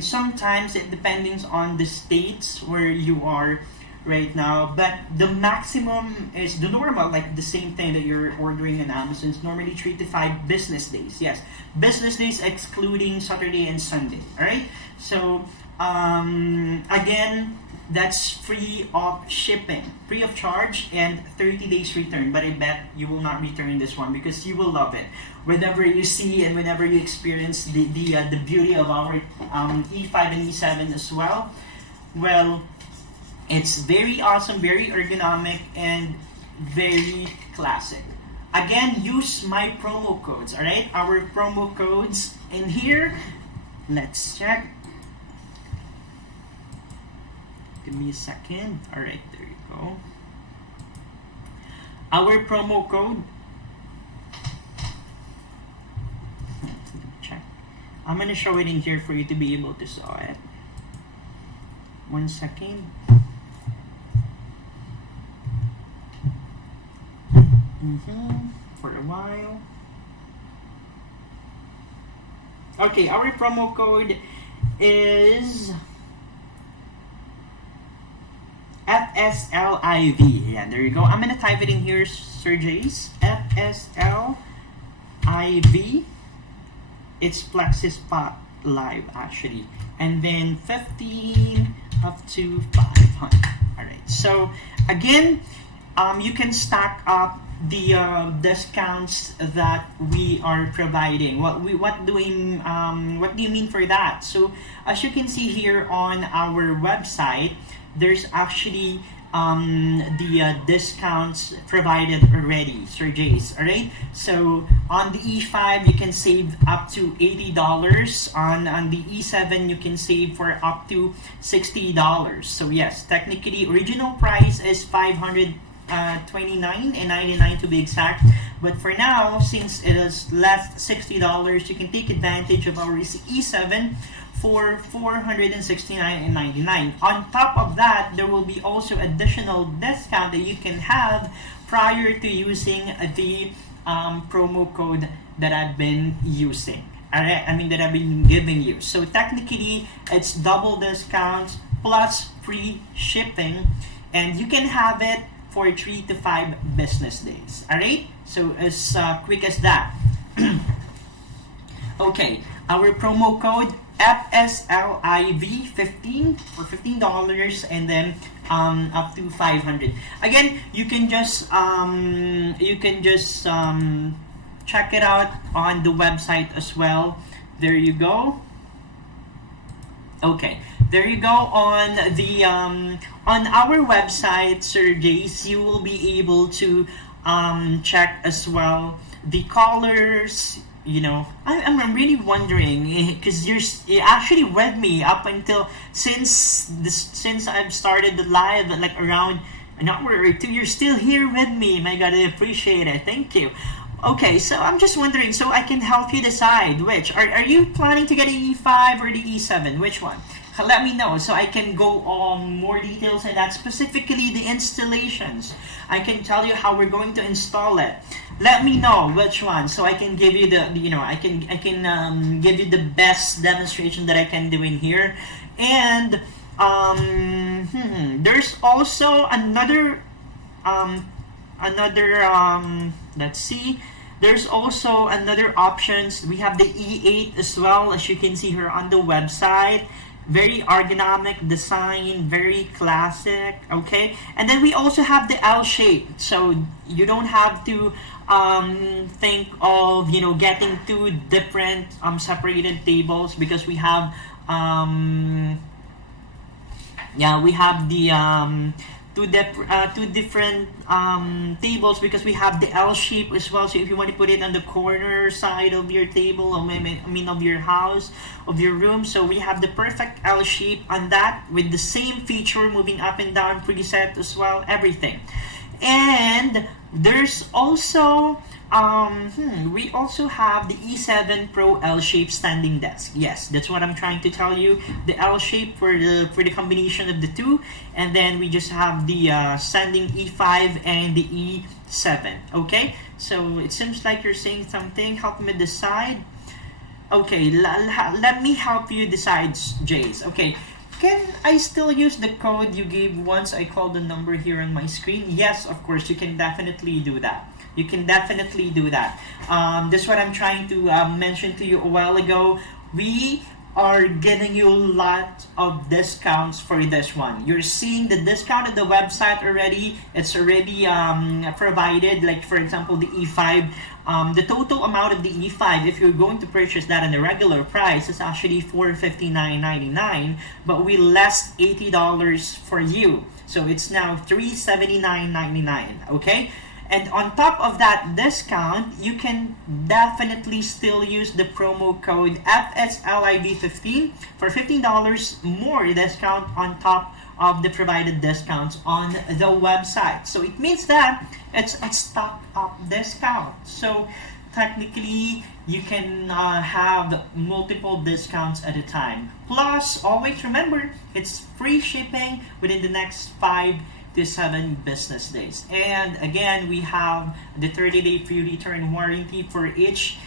sometimes it depends on the states where you are right now. But the maximum is the normal, like the same thing that you're ordering on Amazon. It's normally 3 to 5 business days. Yes, business days excluding Saturday and Sunday. All right. So again, that's free of shipping, free of charge, and 30 days return. But I bet you will not return this one because you will love it. Whenever you see and whenever you experience the beauty of our E5 and E7 as well, well, it's very awesome, very ergonomic, and very classic. Again, use my promo codes. All right, our promo codes in here. Let's check. Give me a second. Alright, there you go. Our promo code. Check. I'm gonna show it in here for you to be able to saw it. 1 second. For a while. Okay, our promo code is FSLIV. Yeah, there you go. I'm gonna type it in here, Sir Jace. FSLIV. It's Flexispot Live actually, and then 15 up to 500. All right. So again, you can stack up the discounts that we are providing. What do you mean for that? So as you can see here on our website, there's actually the discounts provided already, Sir Jace. All right. So on the E5 you can save up to $80. On the E7 you can save for up to $60. So yes, technically original price is $529.99 to be exact. But for now, since it is left $60, you can take advantage of our E7 for $469.99. On top of that, there will be also additional discount that you can have prior to using the promo code that I've been using. Alright, I mean that I've been giving you. So technically, it's double discounts plus free shipping, and you can have it for 3 to 5 business days. All right, so as quick as that. Okay, our promo code FSLIV15 for $15, and then up to 500. Again, you can just check it out on the website as well. There you go. Okay, there you go on the on our website, Sir Jace. You will be able to check as well the colors. You know, I'm really wondering, because you actually with me up until since I've started the live, like around an hour or two. You're still here with me. My God, I appreciate it. Thank you. Okay, so I'm just wondering, so I can help you decide which. Are you planning to get an E5 or the E7? Which one? Let me know so I can go on more details on that, specifically the installations. I can tell you how we're going to install it. Let me know which one so I can give you the, I can give you the best demonstration that I can do in here. And there's also another let's see. There's also another options. We have the E8 as well, as you can see here on the website. Very ergonomic design, very classic. Okay, and then we also have the L shape, so you don't have to think of getting two different separated tables, because we have we have the two different tables, because we have the L shape as well. So if you want to put it on the corner side of your table, or of your house, of your room, so we have the perfect L shape on that, with the same feature, moving up and down preset as well, everything. And there's also we also have the E7 Pro L-shaped standing desk. Yes, that's what I'm trying to tell you. The L-shape for the combination of the two, and then we just have the standing E5 and the E7. Okay, so it seems like you're saying something. Help me decide. Okay, let me help you decide, Jace. Okay, can I still use the code you gave once I called the number here on my screen? Yes, of course, you can definitely do that. You can definitely do that. That's what I'm trying to mention to you a while ago. We are getting you a lot of discounts for this one. You're seeing the discount at the website already. It's already provided. Like, for example, the E5. The total amount of the E5, if you're going to purchase that in the regular price, is actually $459.99, but we less $80 for you. So it's now $379.99. Okay? And on top of that discount, you can definitely still use the promo code FSLIV15 for $15 more discount on top of the provided discounts on the website. So it means that it's a stock up discount. So technically, you can have multiple discounts at a time. Plus, always remember, it's free shipping within the next 5 to 7 business days. And again, we have the 30-day free return warranty for each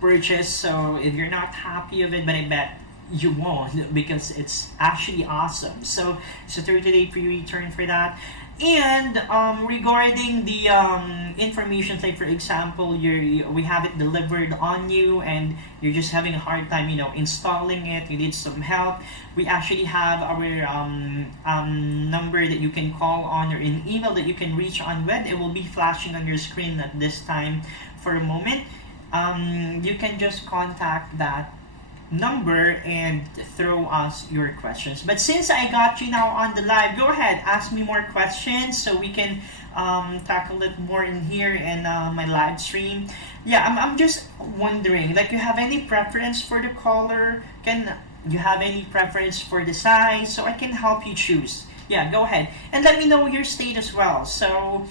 purchase. So if you're not happy with it, but I bet you won't, because it's actually awesome. So it's a 30-day free return for that. And regarding the information, like for example, we have it delivered on you, and you're just having a hard time, installing it. You need some help. We actually have our number that you can call on, or an email that you can reach on with. It will be flashing on your screen at this time for a moment. You can just contact that number and throw us your questions. But since I got you now on the live, go ahead, ask me more questions so we can tackle it more in here in my live stream. Yeah, I'm just wondering, like, you have any preference for the color? Can you have any preference for the size, so I can help you choose? Yeah, go ahead and let me know your state as well, so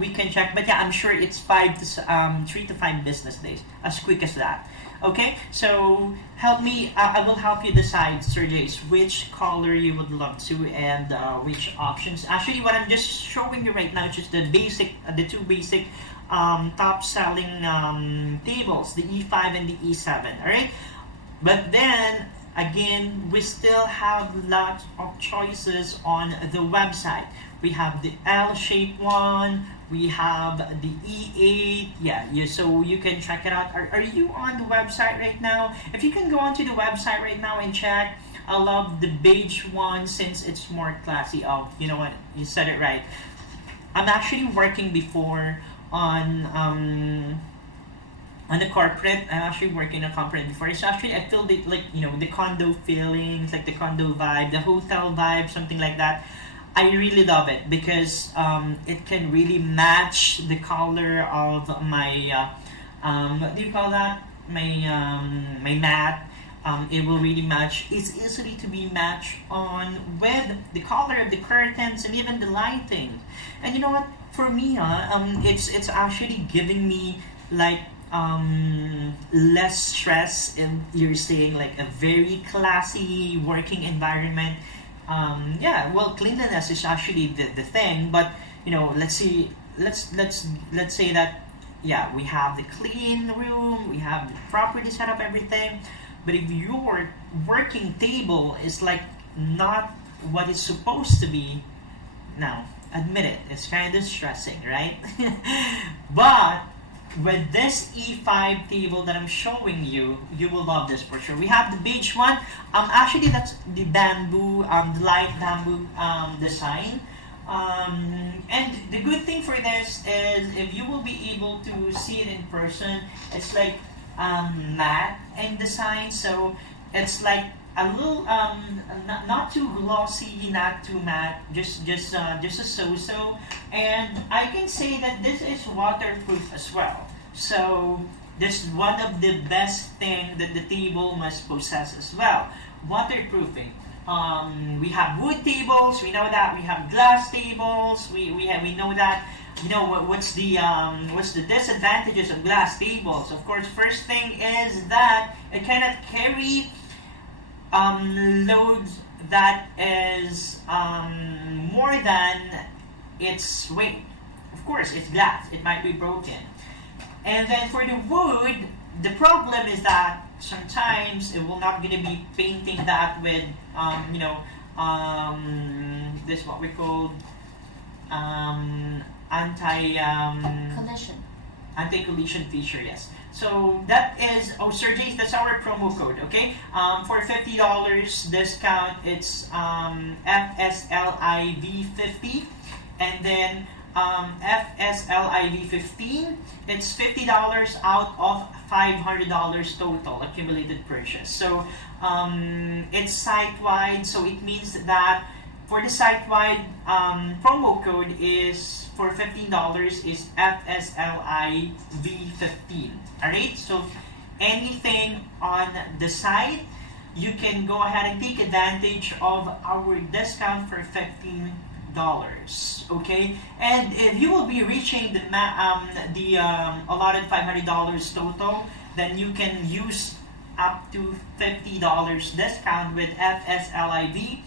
we can check. But yeah, I'm sure it's 3 to 5 business days, as quick as that. Okay, so help me. I will help you decide, Sir Jace, which color you would love to, and which options. Actually, what I'm just showing you right now is just the two basic top selling tables, the E5 and the E7. All right, but then Again, we still have lots of choices on the website. We have the L-shaped one, we have the E8, yeah, so you can check it out. Are you on the website right now? If you can go onto the website right now and check, I love the beige one since it's more classy. Oh, you know what, you said it right. I'm actually working before on the corporate. I'm actually working in a corporate before. It's actually, I feel the, like, you know, the condo feelings, like the condo vibe, the hotel vibe, something like that. I really love it because it can really match the color of my what do you call that? My mat. It will really match. It's easily to be matched on with the color of the curtains and even the lighting. And you know what? For me, it's actually giving me like less stress, and you're saying like a very classy working environment. Yeah, well, cleanliness is actually the thing, but you know, let's say that, yeah, we have the clean room, we have properly set up everything, but if your working table is like not what it's supposed to be, now admit it, it's kind of stressing, right? But with this E5 table that I'm showing you, you will love this for sure. We have the beige one. Actually, that's the bamboo, the light bamboo design. And the good thing for this is if you will be able to see it in person, it's like matte in design. So it's like a little not too glossy, not too matte, just a so-so. And I can say that this is waterproof as well. So this is one of the best thing that the table must possess as well. Waterproofing. We have wood tables. We know that. We have glass tables. We know that. You know what's the disadvantages of glass tables? Of course, first thing is that it cannot carry loads that is more than its weight. Of course, it's glass. It might be broken. And then for the wood, the problem is that sometimes it will not gonna be painting that with this what we call anti-collision feature. Yes. So that is, oh, Sergey, that's our promo code, okay? For $50 discount, it's FSLIV50, and then FSLIV15, it's $50 out of $500 total accumulated purchase. So it's site-wide, so it means that for the site-wide promo code is for $15 is FSLIV15. Alright, so anything on the site, you can go ahead and take advantage of our discount for $15. Okay, and if you will be reaching the allotted $500 total, then you can use up to $50 discount with FSLIV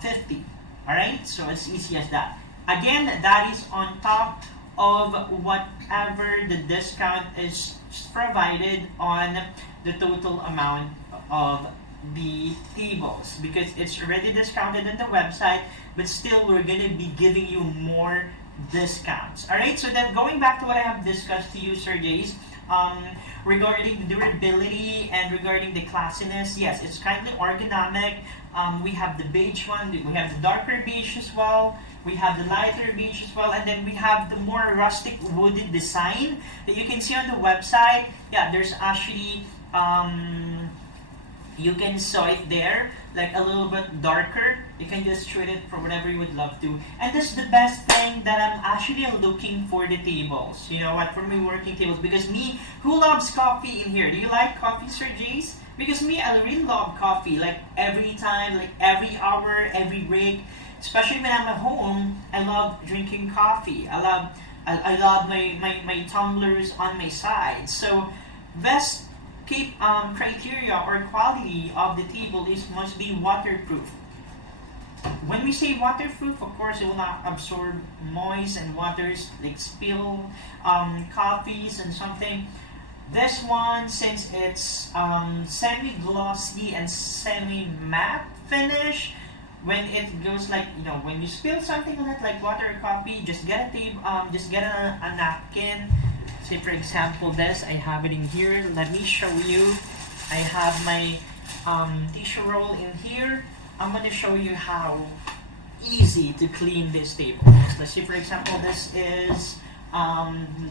50. Alright, so as easy as that. Again, that is on top of whatever the discount is provided on the total amount of the tables, because it's already discounted on the website, but still we're going to be giving you more discounts. Alright, so then going back to what I have discussed to you, Sergey, regarding the durability and regarding the classiness, yes, it's kindly ergonomic. We have the beige one, we have the darker beige as well, we have the lighter beige as well, and then we have the more rustic wooded design that you can see on the website. Yeah, there's actually you can saw it there, like a little bit darker. You can just treat it for whatever you would love to. And that's the best thing that I'm actually looking for the tables. You know what, for my working tables, because me, who loves coffee in here? Do you like coffee, Sir Jace? Because me, I really love coffee. Like every time, like every hour, every break. Especially when I'm at home, I love drinking coffee. I love my tumblers on my side. So best keep criteria or quality of the table is must be waterproof. When we say waterproof, of course, it will not absorb moist and waters like spill, coffees and something. This one, since it's semi-glossy and semi-matte finish, when it goes like, you know, when you spill something on it like water or coffee, just get a napkin. Say for example this, I have it in here. Let me show you. I have my tissue roll in here. I'm gonna show you how easy to clean this table. Let's say for example this is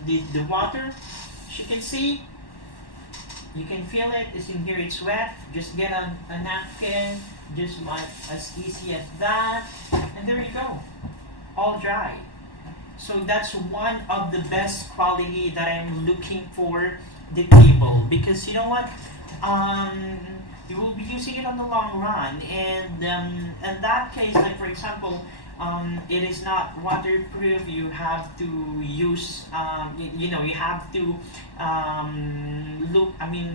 the water. As you can see, you can feel it. It's in here, it's wet. Just get a napkin, just like as easy as that, and there you go, all dry. So that's one of the best quality that I'm looking for the table, because you know what, you will be using it on the long run, and in that case, like for example, it is not waterproof. You have to use, you know, you have to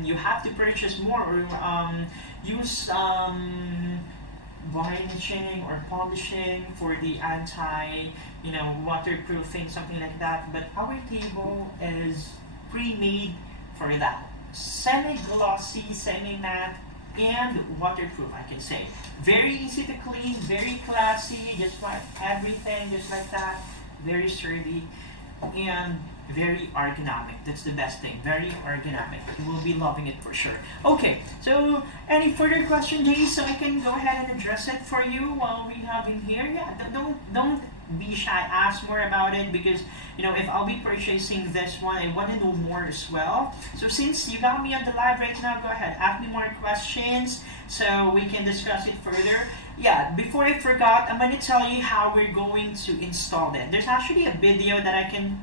you have to purchase more, or use varnishing or polishing for the anti, you know, waterproofing, something like that. But our table is pre-made for that. Semi-glossy, semi-matte, and waterproof, I can say. Very easy to clean, very classy, just like everything, just like that. Very sturdy and very ergonomic. That's the best thing. Very ergonomic. You will be loving it for sure. Okay, so any further question, Jay, so I can go ahead and address it for you while we have him here? Yeah, don't be shy. Ask more about it, because you know, if I'll be purchasing this one, I want to know more as well. So since you got me on the live right now, go ahead, ask me more questions so we can discuss it further. Yeah, before I forgot, I'm going to tell you how we're going to install it. There's actually a video that I can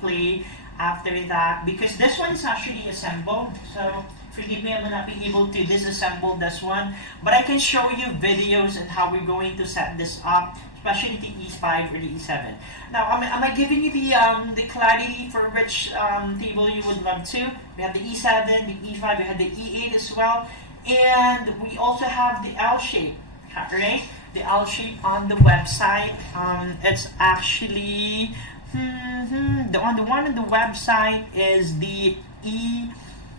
play after that, because this one is actually assembled. So forgive me, I'm not being able to disassemble this one, but I can show you videos and how we're going to set this up, especially the E5 or the E7. Now, am I giving you the clarity for which table you would love to? We have the E7, the E5, we have the E8 as well, and we also have the L shape, right? The L shape on the website. It's actually the one on the website is the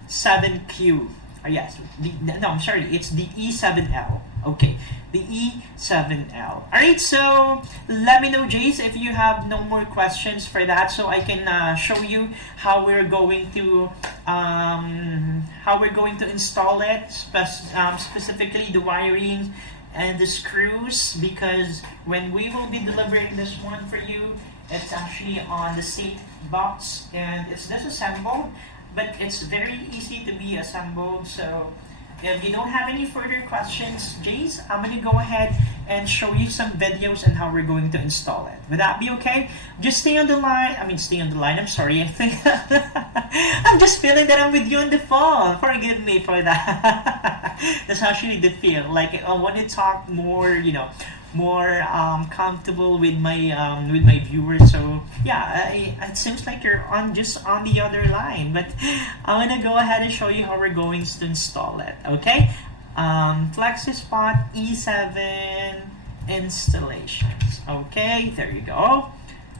E7Q. Yes, no, I'm sorry, it's the E7L. Okay, the E7L. Alright, so let me know, Jace, if you have no more questions for that, so I can show you how we're going to install it, specifically the wiring and the screws, because when we will be delivering this one for you, it's actually on the safe box and it's disassembled, but it's very easy to be assembled. So if you don't have any further questions, Jace, I'm going to go ahead and show you some videos and how we're going to install it. Would that be okay? Just stay on the line. I'm sorry. I think I'm just feeling that I'm with you on the phone. Forgive me for that. That's actually the feel. Like I want to talk more, you know, more comfortable with my viewers. So yeah, it seems like you're just on the other line, but I'm gonna go ahead and show you how we're going to install it. Okay, Flexispot E7 installations. Okay, there you go.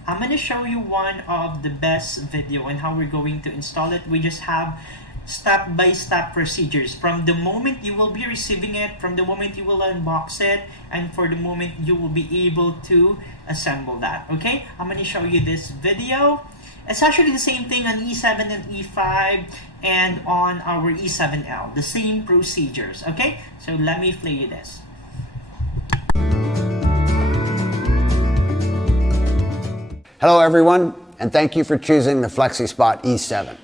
I'm gonna show you one of the best video on how we're going to install it. We just have step-by-step procedures from the moment you will be receiving it, from the moment you will unbox it, and for the moment you will be able to assemble that. Okay, I'm going to show you this video. It's actually the same thing on E7 and E5 and on our E7L, the same procedures. Okay, so let me play you this. Hello everyone, and thank you for choosing the Flexispot E7.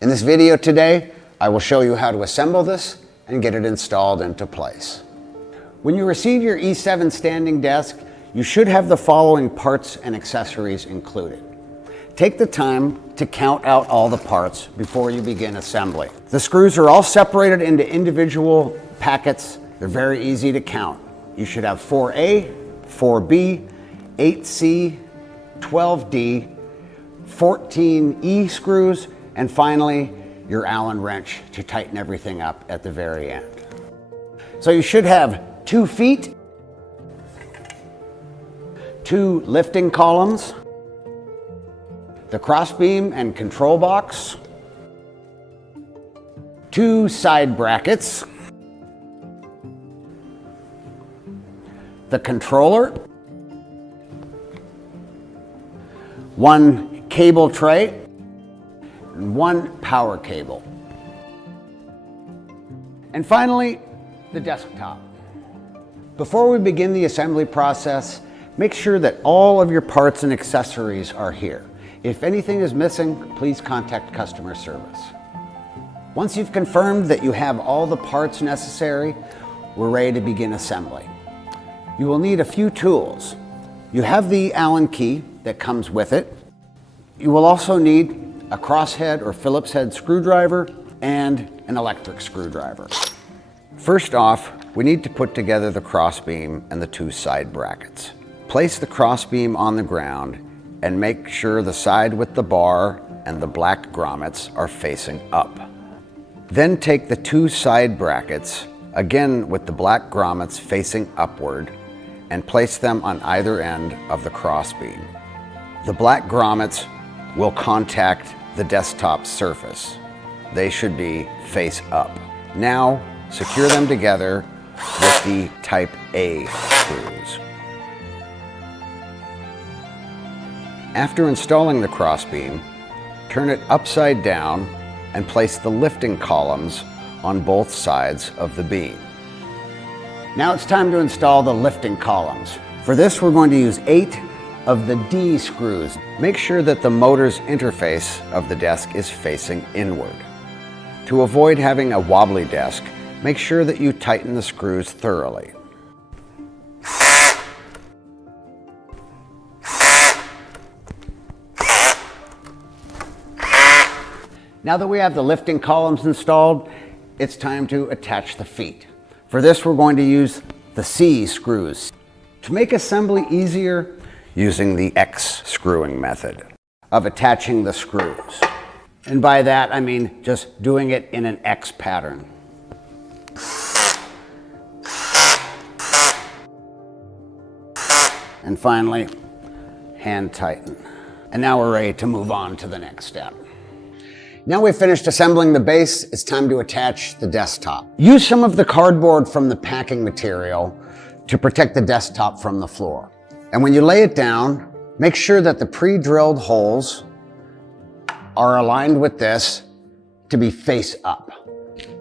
In this video today, I will show you how to assemble this and get it installed into place. When you receive your E7 standing desk, you should have the following parts and accessories included. Take the time to count out all the parts before you begin assembly. The screws are all separated into individual packets. They're very easy to count. You should have 4A, 4B, 8C, 12D, 14E screws, and finally, your Allen wrench to tighten everything up at the very end. So you should have 2 feet, 2 lifting columns, the crossbeam and control box, 2 side brackets, the controller, 1 cable tray, and 1 power cable. And finally, the desktop. Before we begin the assembly process, make sure that all of your parts and accessories are here. If anything is missing, please contact customer service. Once you've confirmed that you have all the parts necessary, we're ready to begin assembly. You will need a few tools. You have the Allen key that comes with it. You will also need a crosshead or Phillips head screwdriver and an electric screwdriver. First off, we need to put together the crossbeam and the 2 side brackets. Place the crossbeam on the ground and make sure the side with the bar and the black grommets are facing up. Then take the 2 side brackets, again with the black grommets facing upward, and place them on either end of the crossbeam. The black grommets will contact the desktop surface. They should be face up. Now, secure them together with the Type A screws. After installing the crossbeam, turn it upside down and place the lifting columns on both sides of the beam. Now it's time to install the lifting columns. For this, we're going to use 8 of the D screws. Make sure that the motor's interface of the desk is facing inward. To avoid having a wobbly desk, make sure that you tighten the screws thoroughly. Now that we have the lifting columns installed, it's time to attach the feet. For this, we're going to use the C screws. To make assembly easier, using the X screwing method of attaching the screws. And by that, I mean just doing it in an X pattern. And finally, hand tighten. And now we're ready to move on to the next step. Now we've finished assembling the base, it's time to attach the desktop. Use some of the cardboard from the packing material to protect the desktop from the floor. And when you lay it down, make sure that the pre-drilled holes are aligned with this to be face up.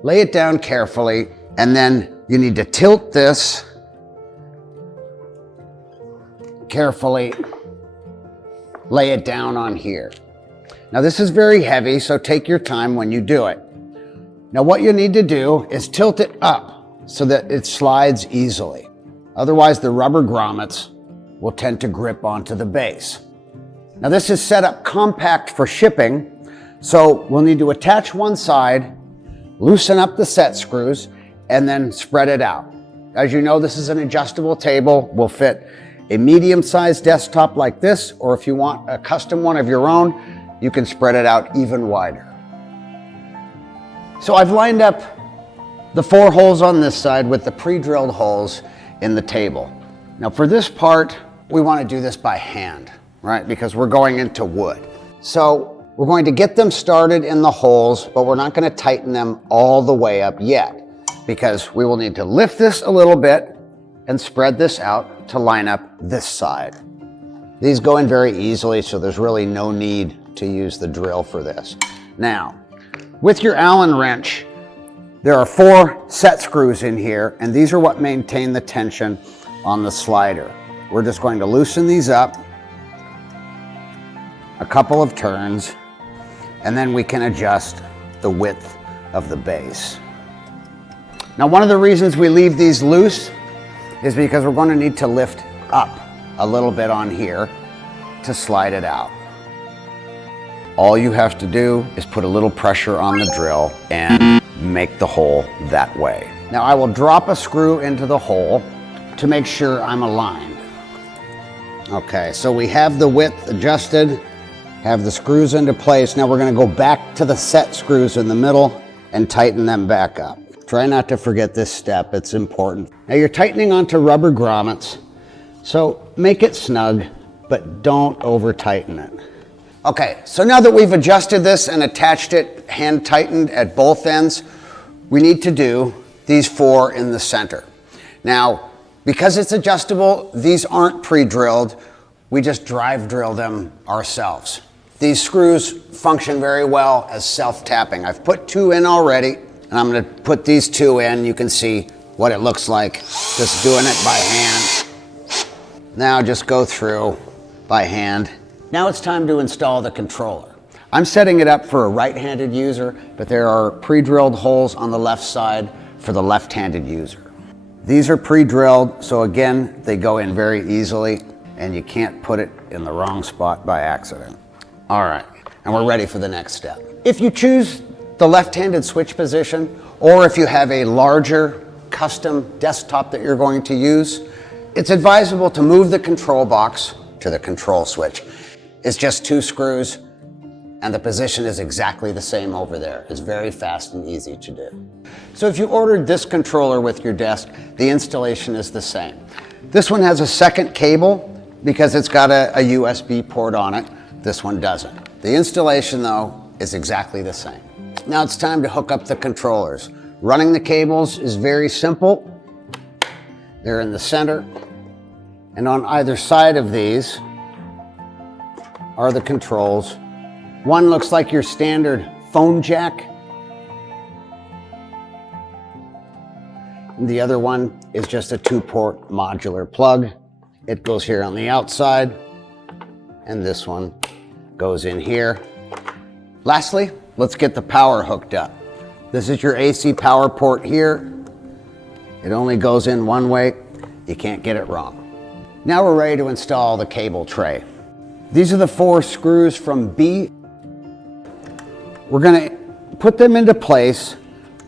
Lay it down carefully, and then you need to tilt this carefully, lay it down on here. Now this is very heavy, so take your time when you do it. Now what you need to do is tilt it up so that it slides easily. Otherwise the rubber grommets will tend to grip onto the base. Now this is set up compact for shipping, so we'll need to attach one side, loosen up the set screws, and then spread it out. As you know, this is an adjustable table, will fit a medium-sized desktop like this, or if you want a custom one of your own, you can spread it out even wider. So I've lined up the 4 holes on this side with the pre-drilled holes in the table. Now for this part, we want to do this by hand, right? Because we're going into wood. So we're going to get them started in the holes, but we're not going to tighten them all the way up yet, because we will need to lift this a little bit and spread this out to line up this side. These go in very easily, so there's really no need to use the drill for this. Now, with your Allen wrench, there are 4 set screws in here, and these are what maintain the tension on the slider. We're just going to loosen these up a couple of turns, and then we can adjust the width of the base. Now, one of the reasons we leave these loose is because we're going to need to lift up a little bit on here to slide it out. All you have to do is put a little pressure on the drill and make the hole that way. Now I will drop a screw into the hole to make sure I'm aligned. Okay, so we have the width adjusted, have the screws into place. Now we're going to go back to the set screws in the middle and tighten them back up. Try not to forget this step, it's important. Now you're tightening onto rubber grommets, so make it snug, but don't over tighten it. Okay, so now that we've adjusted this and attached it hand tightened at both ends, we need to do these 4 in the center. Now, because it's adjustable, these aren't pre-drilled. We just drive drill them ourselves. These screws function very well as self-tapping. I've put 2 in already, and I'm going to put these 2 in. You can see what it looks like just doing it by hand. Now just go through by hand. Now it's time to install the controller. I'm setting it up for a right-handed user, but there are pre-drilled holes on the left side for the left-handed user. These are pre-drilled, so again, they go in very easily, and you can't put it in the wrong spot by accident. All right, and we're ready for the next step. If you choose the left-handed switch position, or if you have a larger custom desktop that you're going to use, it's advisable to move the control box to the control switch. It's just 2 screws, and the position is exactly the same over there. It's very fast and easy to do. So if you ordered this controller with your desk, the installation is the same. This one has a second cable because it's got a USB port on it. This one doesn't. The installation, though, is exactly the same. Now it's time to hook up the controllers. Running the cables is very simple. They're in the center, and on either side of these are the controls. One looks like your standard phone jack, and the other one is just a 2-port modular plug. It goes here on the outside, and this one goes in here. Lastly, let's get the power hooked up. This is your AC power port here. It only goes in one way. You can't get it wrong. Now we're ready to install the cable tray. These are the 4 screws from B. We're going to put them into place,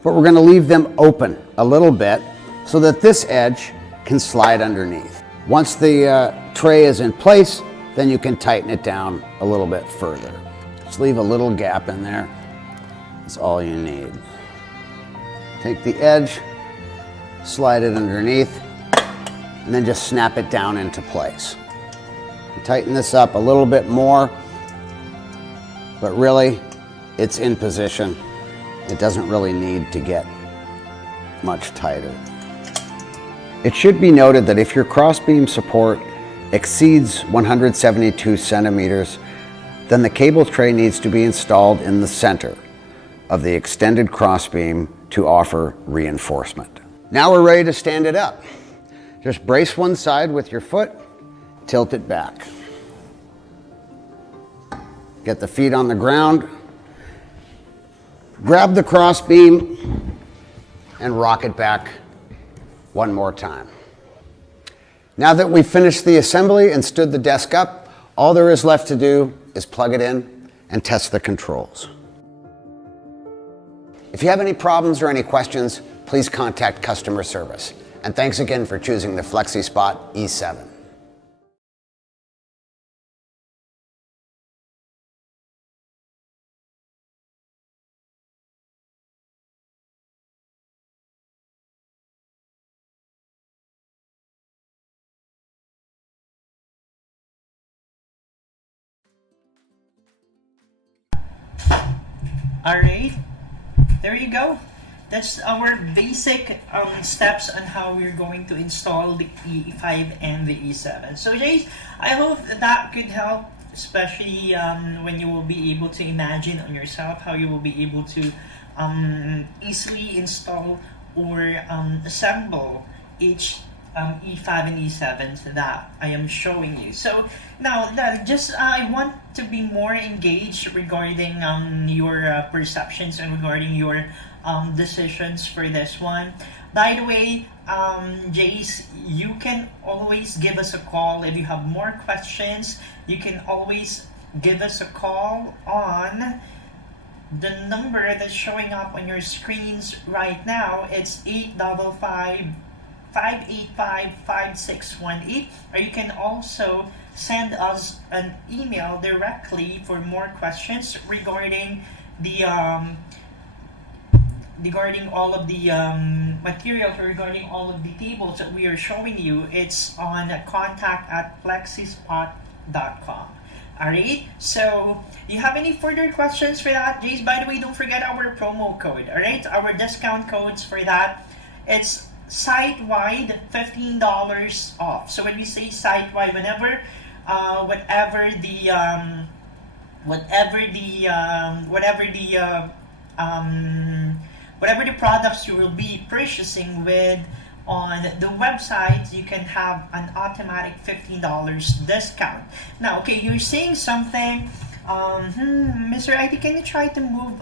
but we're going to leave them open a little bit so that this edge can slide underneath. Once the tray is in place, then you can tighten it down a little bit further. Just leave a little gap in there. That's all you need. Take the edge, slide it underneath, and then just snap it down into place. Tighten this up a little bit more, but really, it's in position. It doesn't really need to get much tighter. It should be noted that if your crossbeam support exceeds 172 centimeters, then the cable tray needs to be installed in the center of the extended crossbeam to offer reinforcement. Now we're ready to stand it up. Just brace one side with your foot, tilt it back. Get the feet on the ground, grab the crossbeam, and rock it back one more time. Now that we've finished the assembly and stood the desk up, all there is left to do is plug it in and test the controls. If you have any problems or any questions, please contact customer service. And thanks again for choosing the Flexispot E7. Alright, there you go. That's our basic steps on how we're going to install the E5 and the E7. So Jace, I hope that could help, especially when you will be able to imagine on yourself how you will be able to easily install or assemble each E5 and E7 that I am showing you. So now I want to be more engaged regarding your perceptions and regarding your decisions for this one. By the way, Jace, you can always give us a call if you have more questions. You can always give us a call on the number that's showing up on your screens right now. It's 855-585-5618, or you can also send us an email directly for more questions regarding the regarding all of the materials, or regarding all of the tables that we are showing you. It's on contact@flexispot.com. Alright, so you have any further questions for that, Jace? By the way, don't forget our promo code. Alright, our discount codes for that. It's site-wide $15 off. So when we say site-wide, whenever whatever the products you will be purchasing with on the website, you can have an automatic $15 discount. Now, okay, you're saying something, Mr. IT, can you try to move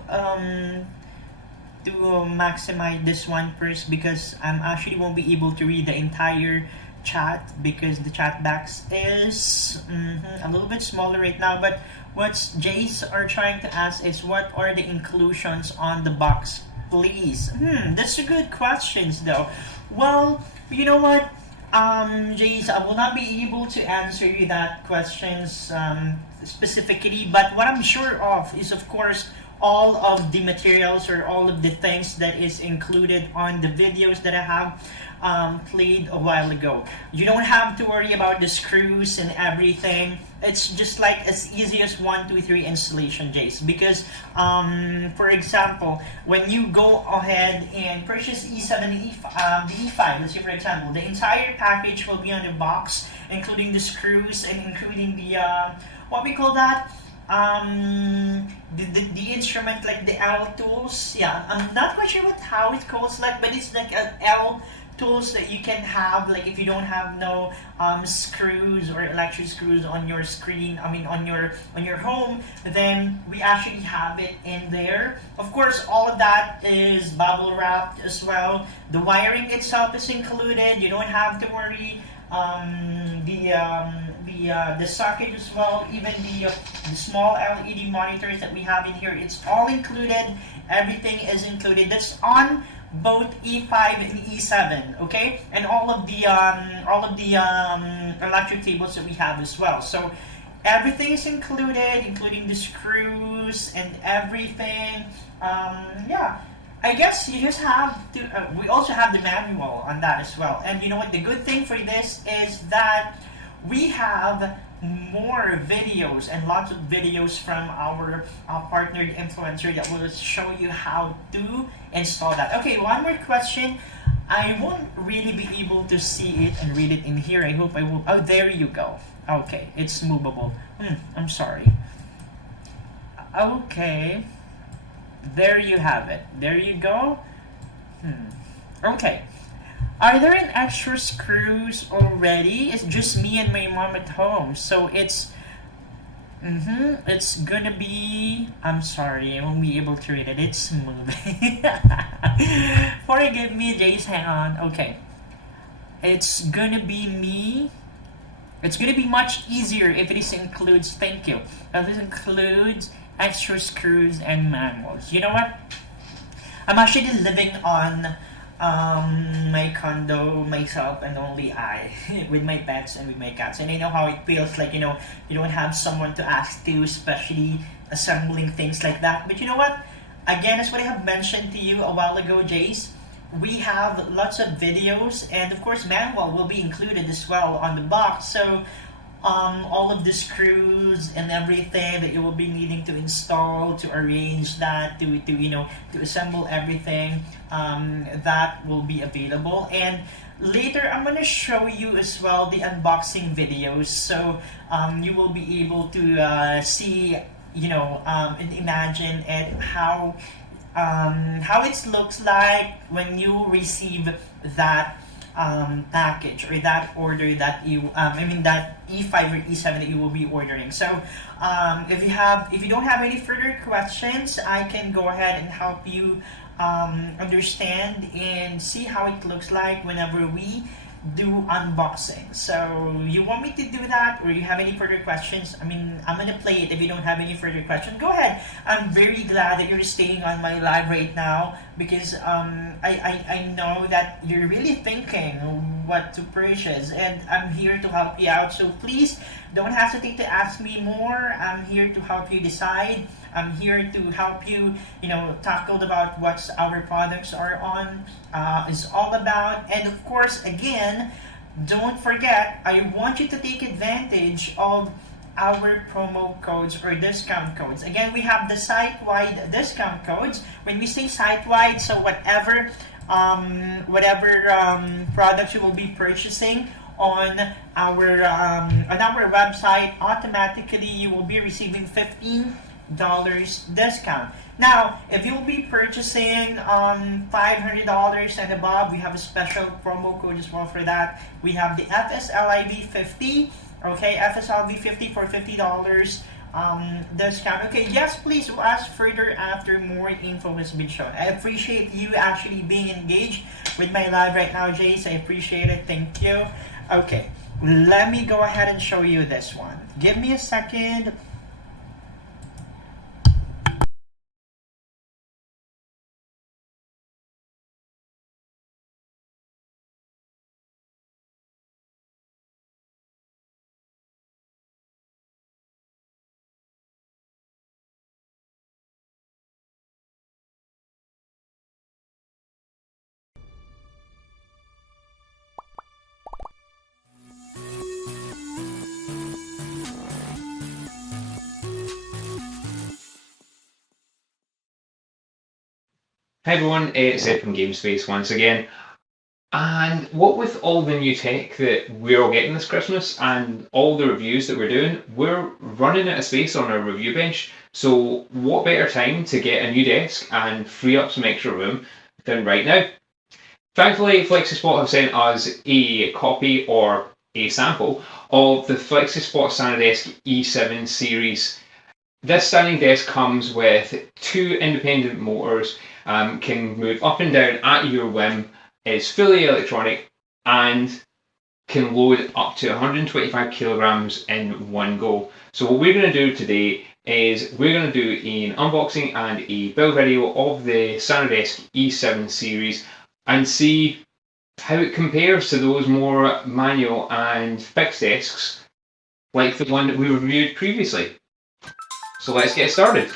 to maximize this one first, because I'm actually won't be able to read the entire chat because the chat box is a little bit smaller right now. But what Jace are trying to ask is, what are the inclusions on the box, please? That's a good questions though. Well, you know what, Jace, I will not be able to answer you that questions specifically, but what I'm sure of is, of course, all of the materials or all of the things that is included on the videos that I have played a while ago. You don't have to worry about the screws and everything. It's just like as easy as 1, 2, 3 installation, Jace. Because, for example, when you go ahead and purchase E7, the E5, let's say for example, the entire package will be on the box, including the screws and including the, what we call that? The instrument, like the L tools. Yeah, I'm not quite sure how it calls like, but it's like an L tools that you can have, like if you don't have no screws or electric screws on your screen, on your home, then we actually have it in there. Of course, all of that is bubble wrapped as well. The wiring itself is included. You don't have to worry. The socket as well, even the small LED monitors that we have in here, it's all included. Everything is included. That's on both E5 and E7, okay, and all of the electric tables that we have as well. So everything is included, including the screws and everything. Yeah, I guess you just have to. We also have the manual on that as well. And you know what? The good thing for this is that we have more videos and lots of videos from our partnered influencer that will show you how to install that. Okay, one more question. I won't really be able to see it and read it in here. I hope I will. Oh, there you go. Okay, it's movable. I'm sorry. Okay. There you have it. There you go. Okay. Are there any extra screws already? It's just me and my mom at home. So it's gonna be, I'm sorry, I won't be able to read it. It's moving. Forgive me, Jace, hang on. Okay. It's gonna be me. It's gonna be much easier if it includes, thank you, if it includes extra screws and manuals. You know what? I'm actually living on my condo myself and only I, with my pets and with my cats, and I know how it feels like, you don't have someone to ask to, especially assembling things like that. But you know what, again, as what I have mentioned to you a while ago, Jace, we have lots of videos, and of course manual will be included as well on the box. So all of the screws and everything that you will be needing to install, to arrange that, to assemble everything, that will be available. And later I'm going to show you as well the unboxing videos, so you will be able to see, and imagine and how it looks like when you receive that package or that order that you that E5 or E7 that you will be ordering. So if you don't have any further questions, I can go ahead and help you understand and see how it looks like whenever we do unboxing. So you want me to do that, or you have any further questions? I'm gonna play it. If you don't have any further questions, go ahead. I'm very glad that you're staying on my live right now, because I know that you're really thinking what to purchase, and I'm here to help you out. So please don't hesitate to ask me more. I'm here to help you decide. I'm here to help you, tackle about what our products are on, is all about. And of course, again, don't forget, I want you to take advantage of our promo codes or discount codes. Again, we have the site-wide discount codes. When we say site-wide, so whatever products you will be purchasing on our website, automatically you will be receiving $15 discount. Now, if you'll be purchasing $500 and above, we have a special promo code as well for that. We have the FSLIV50, okay, FSLV50 for $50 discount. Okay, yes, please ask further after more info has been shown. I appreciate you actually being engaged with my live right now, Jace. I appreciate it. Thank you. Okay, let me go ahead and show you this one. Give me a second. Hi everyone, it's Ed from GameSpace once again. And what with all the new tech that we're all getting this Christmas and all the reviews that we're doing, we're running out of space on our review bench. So what better time to get a new desk and free up some extra room than right now? Thankfully, Flexispot have sent us a copy or a sample of the Flexispot SaniDesk E7 series. This standing desk comes with 2 independent motors, can move up and down at your whim, is fully electronic, and can load up to 125 kilograms in one go. So what we're going to do today is we're going to do an unboxing and a build video of the SaniDesk E7 series and see how it compares to those more manual and fixed desks like the one that we reviewed previously. So let's get started.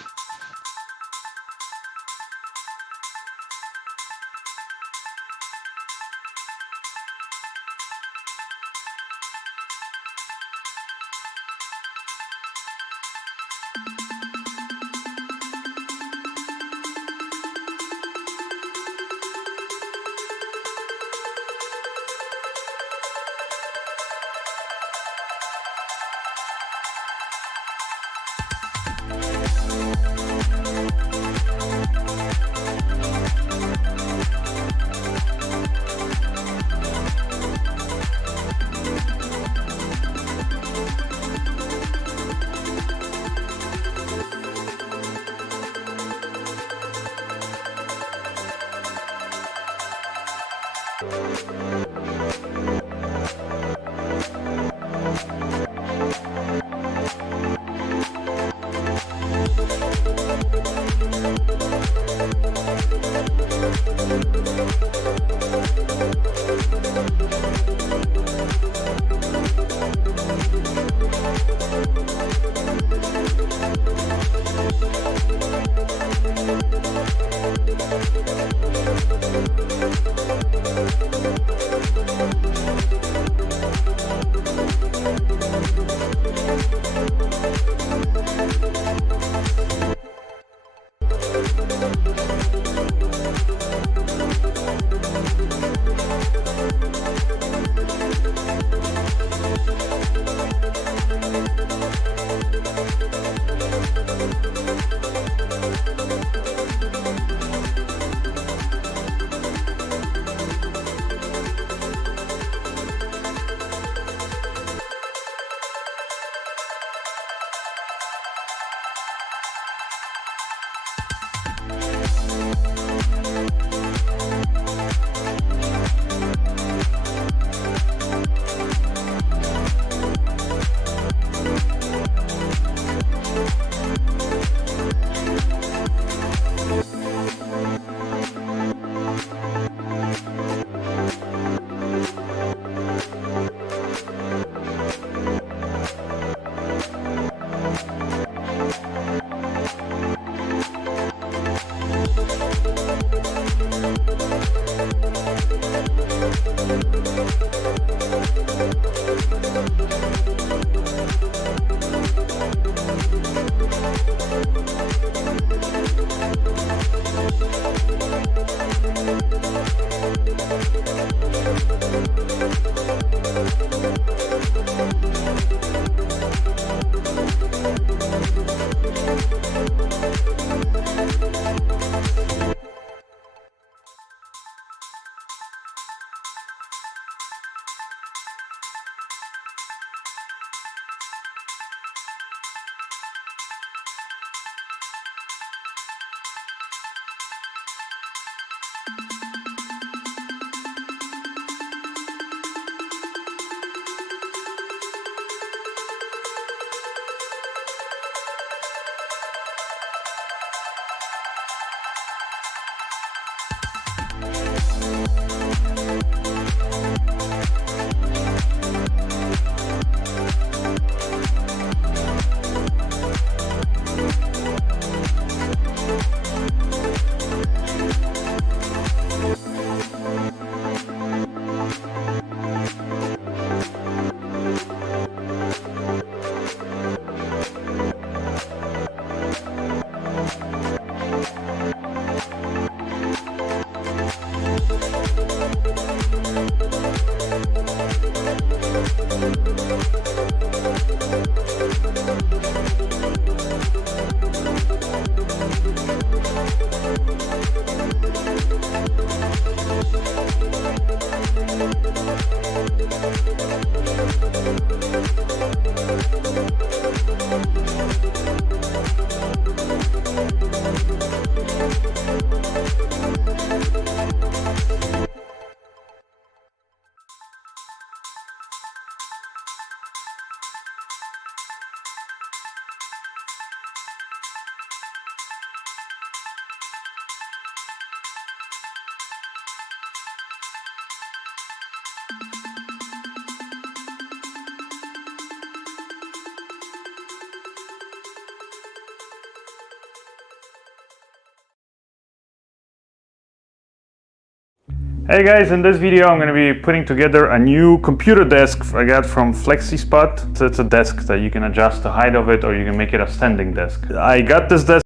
Hey guys, in this video I'm going to be putting together a new computer desk I got from Flexispot. It's a desk that you can adjust the height of it, or you can make it a standing desk. I got this desk.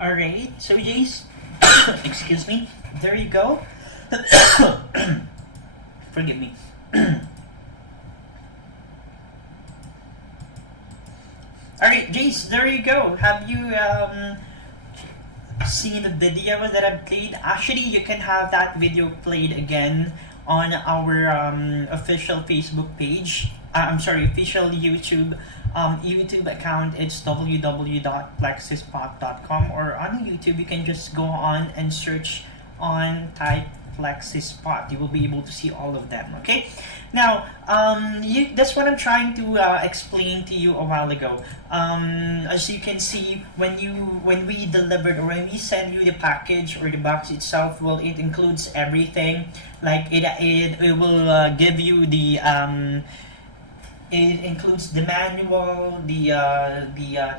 Alright, so Jace, excuse me, there you go. Forgive me. Alright, Jace, there you go. Have you seen the video that I've played? Actually, you can have that video played again on our official Facebook page. I'm sorry, official YouTube account. It's www.flexispot.com, or on YouTube you can just go on and search on type Flexispot. You will be able to see all of them. Okay, now that's what I'm trying to explain to you a while ago. As you can see, when we delivered, or when we send you the package or the box itself, well, it includes everything. Like it will give you the it includes the manual, the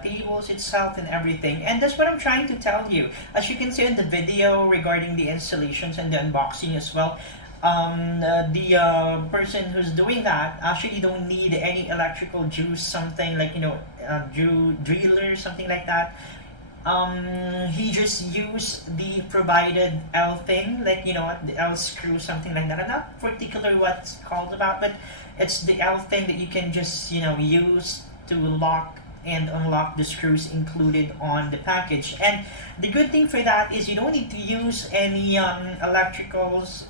tables itself, and everything. And that's what I'm trying to tell you. As you can see in the video regarding the installations and the unboxing as well, the person who's doing that actually don't need any electrical juice, something like, driller, something like that. He just used the provided L thing, like, the L screw, something like that. I'm not particular what it's called about, but it's the L thing that you can just, use to lock and unlock the screws included on the package. And the good thing for that is you don't need to use any electricals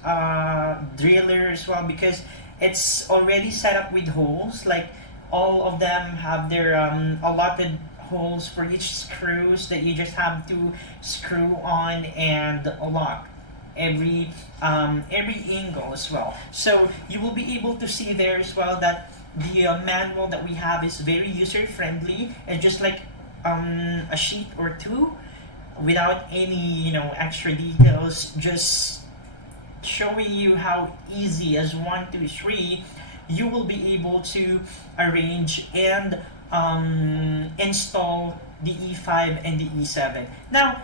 driller as well, because it's already set up with holes. Like, all of them have their allotted holes for each screws that you just have to screw on and lock every angle as well. So you will be able to see there as well that the manual that we have is very user friendly, and just like a sheet or two without any extra details, just showing you how easy as 1, 2, 3 you will be able to arrange and install the E5 and the E7. Now,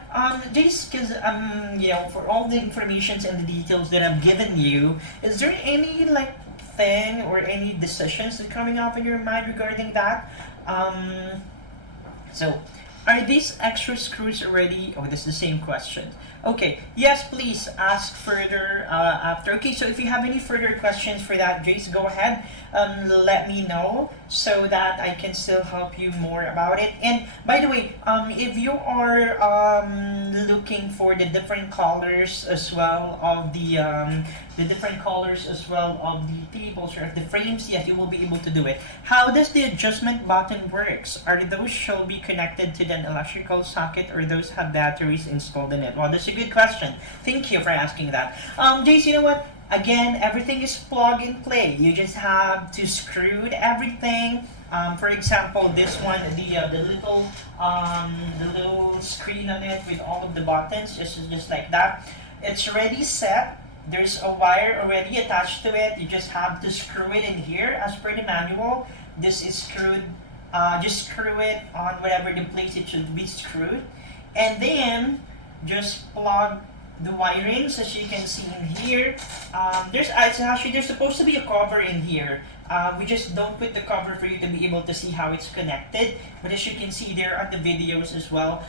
just because for all the informations and the details that I've given you, is there any thing or any decisions that are coming up in your mind regarding that? So Are these extra screws already? Oh, this is the same question. Okay, yes, please ask further after. Okay, so if you have any further questions for that, Jace, go ahead. Let me know so that I can still help you more about it. And by the way, if you are looking for the different colors as well of the different colors as well of the tables or of the frames, yes, you will be able to do it. How does the adjustment button works? Are those shall be connected to an electrical socket or those have batteries installed in it? Well, that's a good question. Thank you for asking that. Jace, you know what? Again, everything is plug and play. You just have to screw everything. For example, this one, the little screen on it with all of the buttons, just like that. It's already set. There's a wire already attached to it. You just have to screw it in here as per the manual. This is screwed. Just screw it on whatever the place it should be screwed, and then just plug the wirings. As you can see in here, there's supposed to be a cover in here. We just don't put the cover for you to be able to see how it's connected, but as you can see there on the videos as well,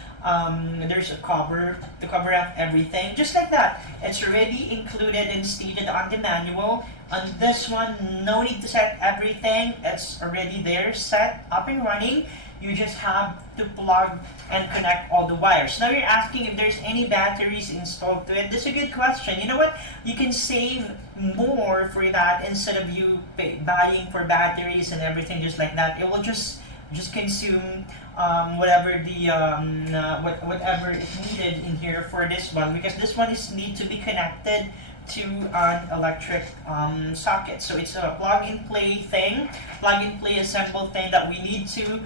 there's a cover to cover up everything, just like that. It's already included and stated on the manual. On this one, no need to set everything. It's already there, set, up and running. You just have to plug and connect all the wires. Now you're asking if there's any batteries installed to it. That's a good question. You know what? You can save more for that instead of you buying for batteries and everything just like that. It will just consume whatever the whatever is needed in here for this one, because this one is need to be connected to an electric socket. So it's a plug-and-play thing, plug-and-play a simple thing that we need to.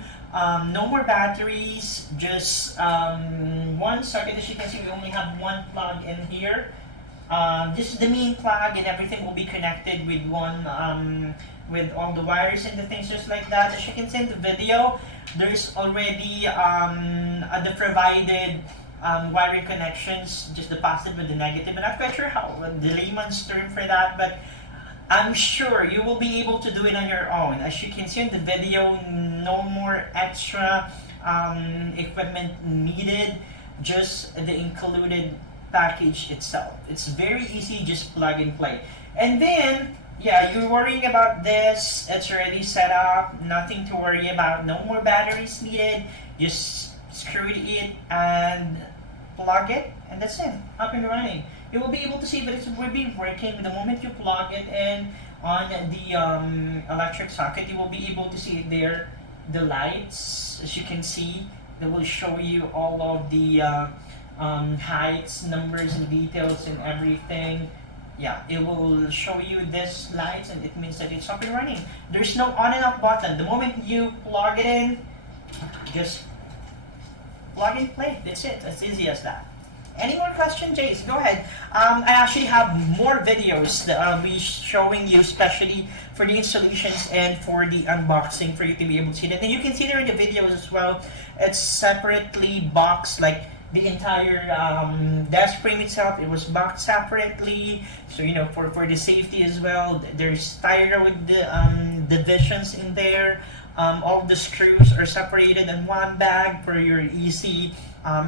No more batteries, just one socket. As you can see, we only have one plug in here. This is the main plug, and everything will be connected with one, with all the wires and the things just like that. As you can see in the video, there's already the provided wiring connections, just the positive and the negative. I'm not quite sure how the layman's term for that, but I'm sure you will be able to do it on your own. As you can see in the video, no more extra equipment needed, just the included package itself. It's very easy, just plug and play. And then, yeah, you're worrying about this, it's already set up, nothing to worry about, no more batteries needed, just screw it and plug it, and that's it, up and running. You will be able to see, but it will be working the moment you plug it in on the electric socket. You will be able to see it there, the lights. As you can see, it will show you all of the heights, numbers, and details and everything. Yeah, it will show you this lights, and it means that it's up and running. There's no on and off button. The moment you plug it in, just plug and play. That's it. As easy as that. Any more questions, Jace? Go ahead. I actually have more videos that I'll be showing you, especially for the installations and for the unboxing, for you to be able to see that. And you can see there in the videos as well, it's separately boxed, like the entire desk frame itself, it was boxed separately. So, you know, for the safety as well, there's tire with the divisions in there. All the screws are separated in one bag for your easy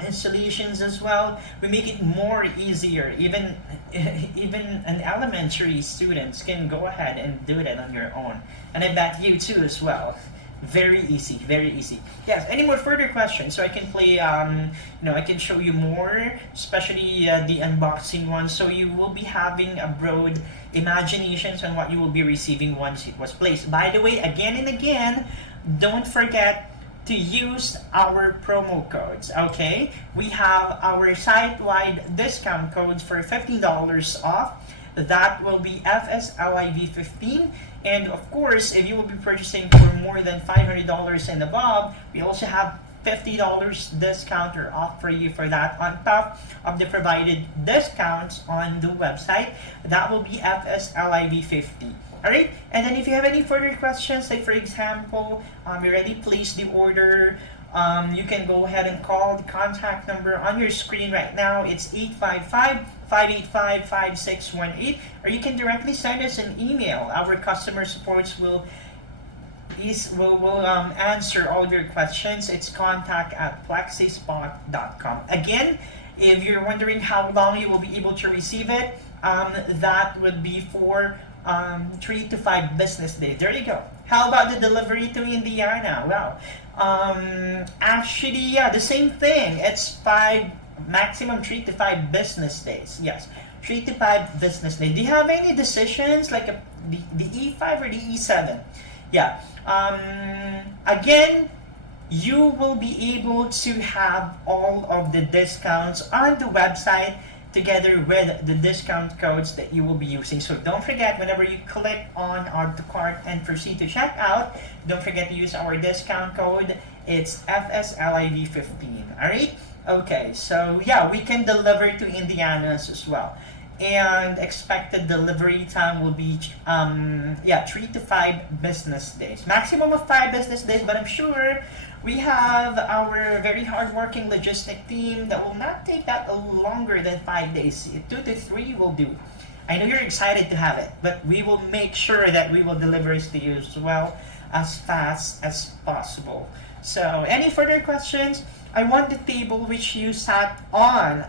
installations as well. We make it more easier. Even an elementary students can go ahead and do that on your own, and I bet you too as well. Very easy, very easy. Yes. Any more further questions? So I can play. I can show you more, especially the unboxing one. So you will be having a broad imaginations on what you will be receiving once it was placed. By the way, again and again, don't forget to use our promo codes, okay? We have our site-wide discount codes for $15 off. That will be FSLIV15. And of course, if you will be purchasing for more than $500 and above, we also have $50 discount or off for you for that on top of the provided discounts on the website. That will be FSLIV50. Alright, and then if you have any further questions, like for example, you already placed the order, you can go ahead and call the contact number on your screen right now. It's 855-585-5618, or you can directly send us an email. Our customer supports will will answer all of your questions. It's contact@flexispot.com. Again, if you're wondering how long you will be able to receive it, that would be for 3 to 5 business days. There you go. How about the delivery to Indiana? Wow. Actually, yeah, the same thing. It's maximum 3 to 5 business days. Yes, 3 to 5 business days. Do you have any decisions like the E5 or the E7? Yeah. Again, you will be able to have all of the discounts on the website together with the discount codes that you will be using. So don't forget, whenever you click on Add to Cart and proceed to checkout, don't forget to use our discount code. It's FSLIV15. Alright? Okay, so yeah, we can deliver to Indiana's as well. And expected delivery time will be 3 to 5 business days, maximum of 5 business days, but I'm sure we have our very hardworking logistic team that will not take that longer than 5 days. 2 to 3 will do. I know you're excited to have it, but we will make sure that we will deliver it to you as well as fast as possible. So any further questions? I want the table which you sat on.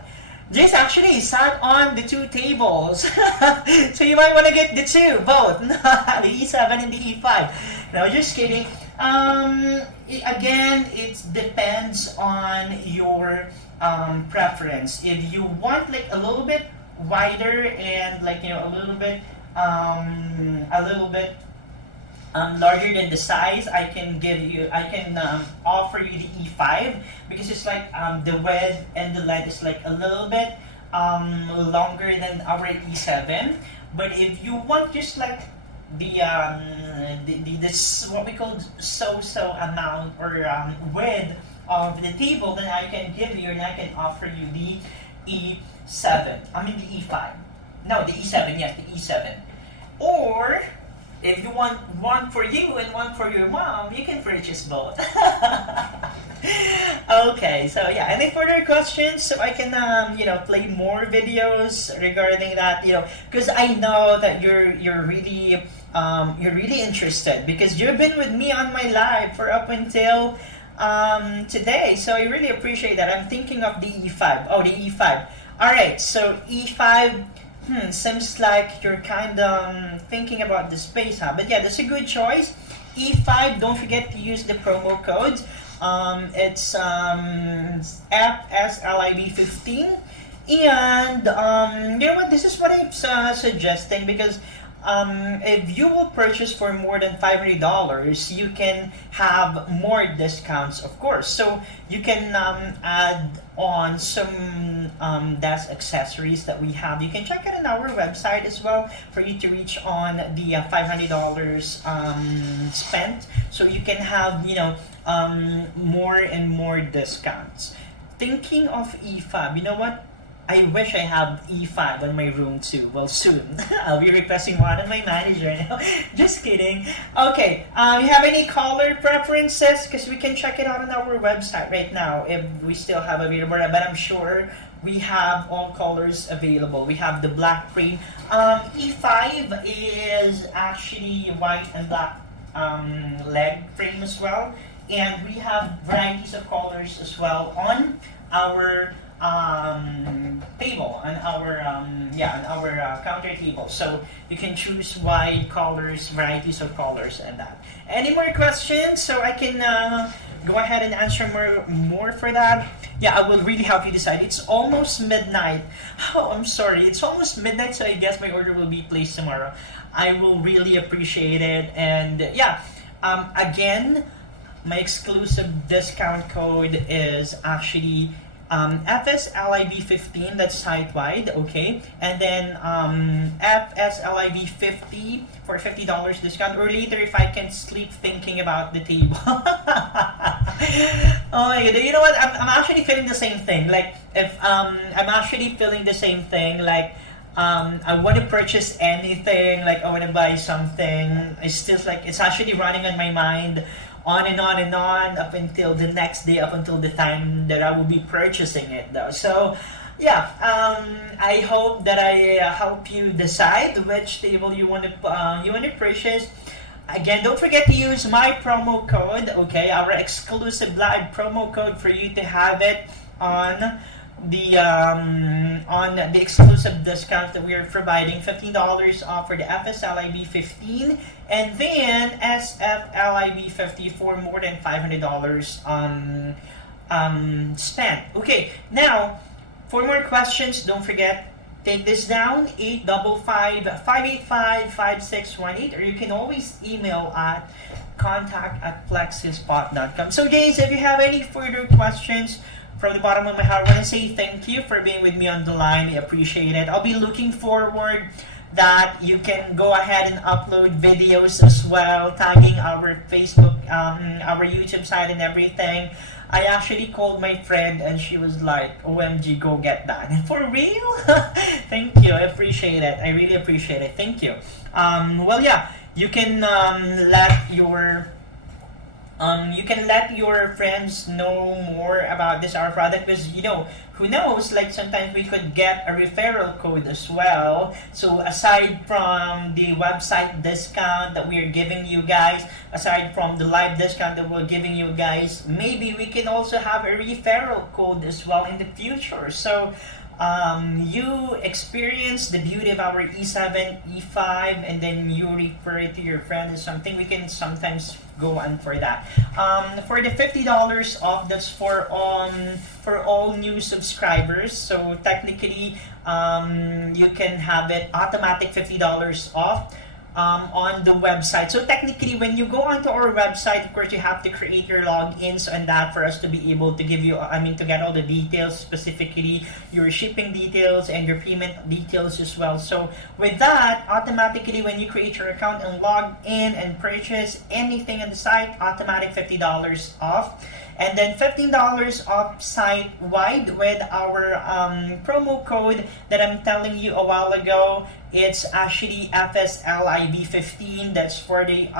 This actually sat on the 2 tables. So you might want to get the 2, both. The E7 and the E5. No, just kidding. Again, it depends on your preference. If you want like a little bit wider and like, you know, a little bit larger than the size, I can offer you the E5 because it's like the width and the length is like a little bit longer than our E7. But if you want just like this what we call so amount or width of the table, then I can give you and I can offer you the E7. I mean the E5. No, the E7. Yes, the E7. Or if you want one for you and one for your mom, you can purchase both. Okay, so yeah, any further questions so I can play more videos regarding that, because I know that you're really interested because you've been with me on my live for up until today, so I really appreciate that. I'm thinking of the E5. Oh, the E5. All right, so E5. Seems like you're kind of thinking about the space, huh? But yeah, that's a good choice. E5, don't forget to use the promo code. It's FSLIB15. And you know what? This is what I'm suggesting because if you will purchase for more than $500, you can have more discounts, of course. So you can add on some desk accessories that we have. You can check it on our website as well for you to reach on the $500 spent. So you can have more and more discounts. Thinking of E5, you know what? I wish I have E5 in my room too. Well, soon. I'll be requesting one of my manager now. Just kidding. Okay, you have any color preferences? Because we can check it out on our website right now if we still have available. But I'm sure we have all colors available. We have the black frame. E5 is actually white and black leg frame as well. And we have varieties of colors as well on our table, on our counter table, so you can choose wide colors, varieties of colors, and that. Any more questions so I can go ahead and answer more for that? Yeah, I will really help you decide. It's almost midnight. Oh, I'm sorry, it's almost midnight, so I guess my order will be placed tomorrow. I will really appreciate it. And yeah, again, my exclusive discount code is actually FSLIB15, that's site-wide, okay? And then FSLIB50 for $50 discount, or later if I can sleep thinking about the table. Oh my god, you know what? I'm actually feeling the same thing. Like, if I'm actually feeling the same thing, like, I want to purchase anything, like I want to buy something. It's just like, it's actually running on my mind on and on and on up until the next day, up until the time that I will be purchasing it though. So yeah, I hope that I help you decide which table you want to purchase. Again, don't forget to use my promo code, okay, our exclusive live promo code for you to have it on the exclusive discount that we are providing. $15 off for the FSLIB 15, and then SFLIB 50 for more than $500 spent. Okay, now for more questions, don't forget, take this down, 855-585-5618, or you can always email at contact@flexispot.com. So guys, if you have any further questions, from the bottom of my heart, I want to say thank you for being with me on the line. I appreciate it. I'll be looking forward that you can go ahead and upload videos as well, tagging our Facebook, our YouTube site and everything. I actually called my friend and she was like, OMG, go get that. For real? Thank you. I appreciate it. I really appreciate it. Thank you. Well, yeah, you can let your friends know more about this our product, because who knows, like sometimes we could get a referral code as well. So aside from the website discount that we are giving you guys, aside from the live discount that we're giving you guys, maybe we can also have a referral code as well in the future. So you experience the beauty of our E7, E5, and then you refer it to your friend or something. We can sometimes go on for that. For the $50 off, that's for all new subscribers. So technically, you can have it automatic $50 off. On the website. So technically, when you go onto our website, of course, you have to create your logins and that for us to be able to give you, to get all the details, specifically your shipping details and your payment details as well. So with that, automatically, when you create your account and log in and purchase anything on the site, automatic $50 off. And then $15 off site-wide with our promo code that I'm telling you a while ago. It's actually FSLIB 15. That's for the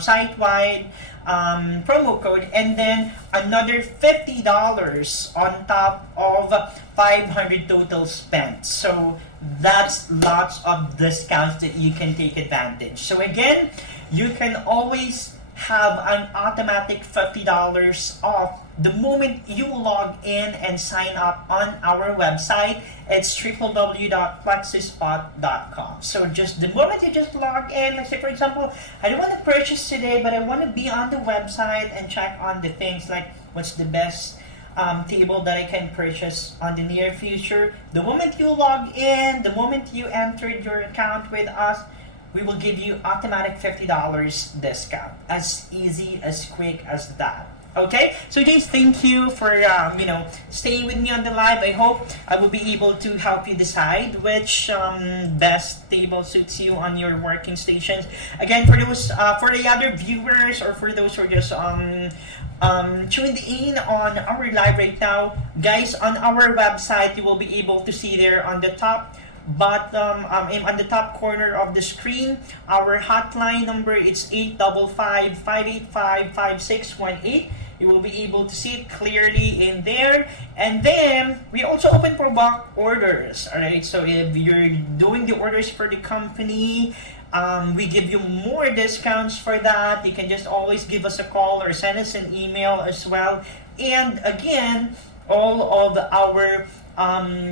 site-wide promo code. And then another $50 on top of $500 total spent. So that's lots of discounts that you can take advantage. So again, you can always have an automatic $50 off the moment you log in and sign up on our website. It's www.flexispot.com. So just the moment you just log in, let's say for example, I don't want to purchase today, but I want to be on the website and check on the things like what's the best table that I can purchase on the near future. The moment you log in, the moment you entered your account with us, we will give you automatic $50 discount. As easy, as quick as that. Okay? So guys, thank you for staying with me on the live. I hope I will be able to help you decide which best table suits you on your working stations. Again, for those for the other viewers or for those who are just tuned in on our live right now, guys, on our website you will be able to see there on the top bottom on the top corner of the screen our hotline number. It's 855-585-5618. You will be able to see it clearly in there. And then we also open for bulk orders. Alright, so if you're doing the orders for the company, we give you more discounts for that. You can just always give us a call or send us an email as well. And again, all of our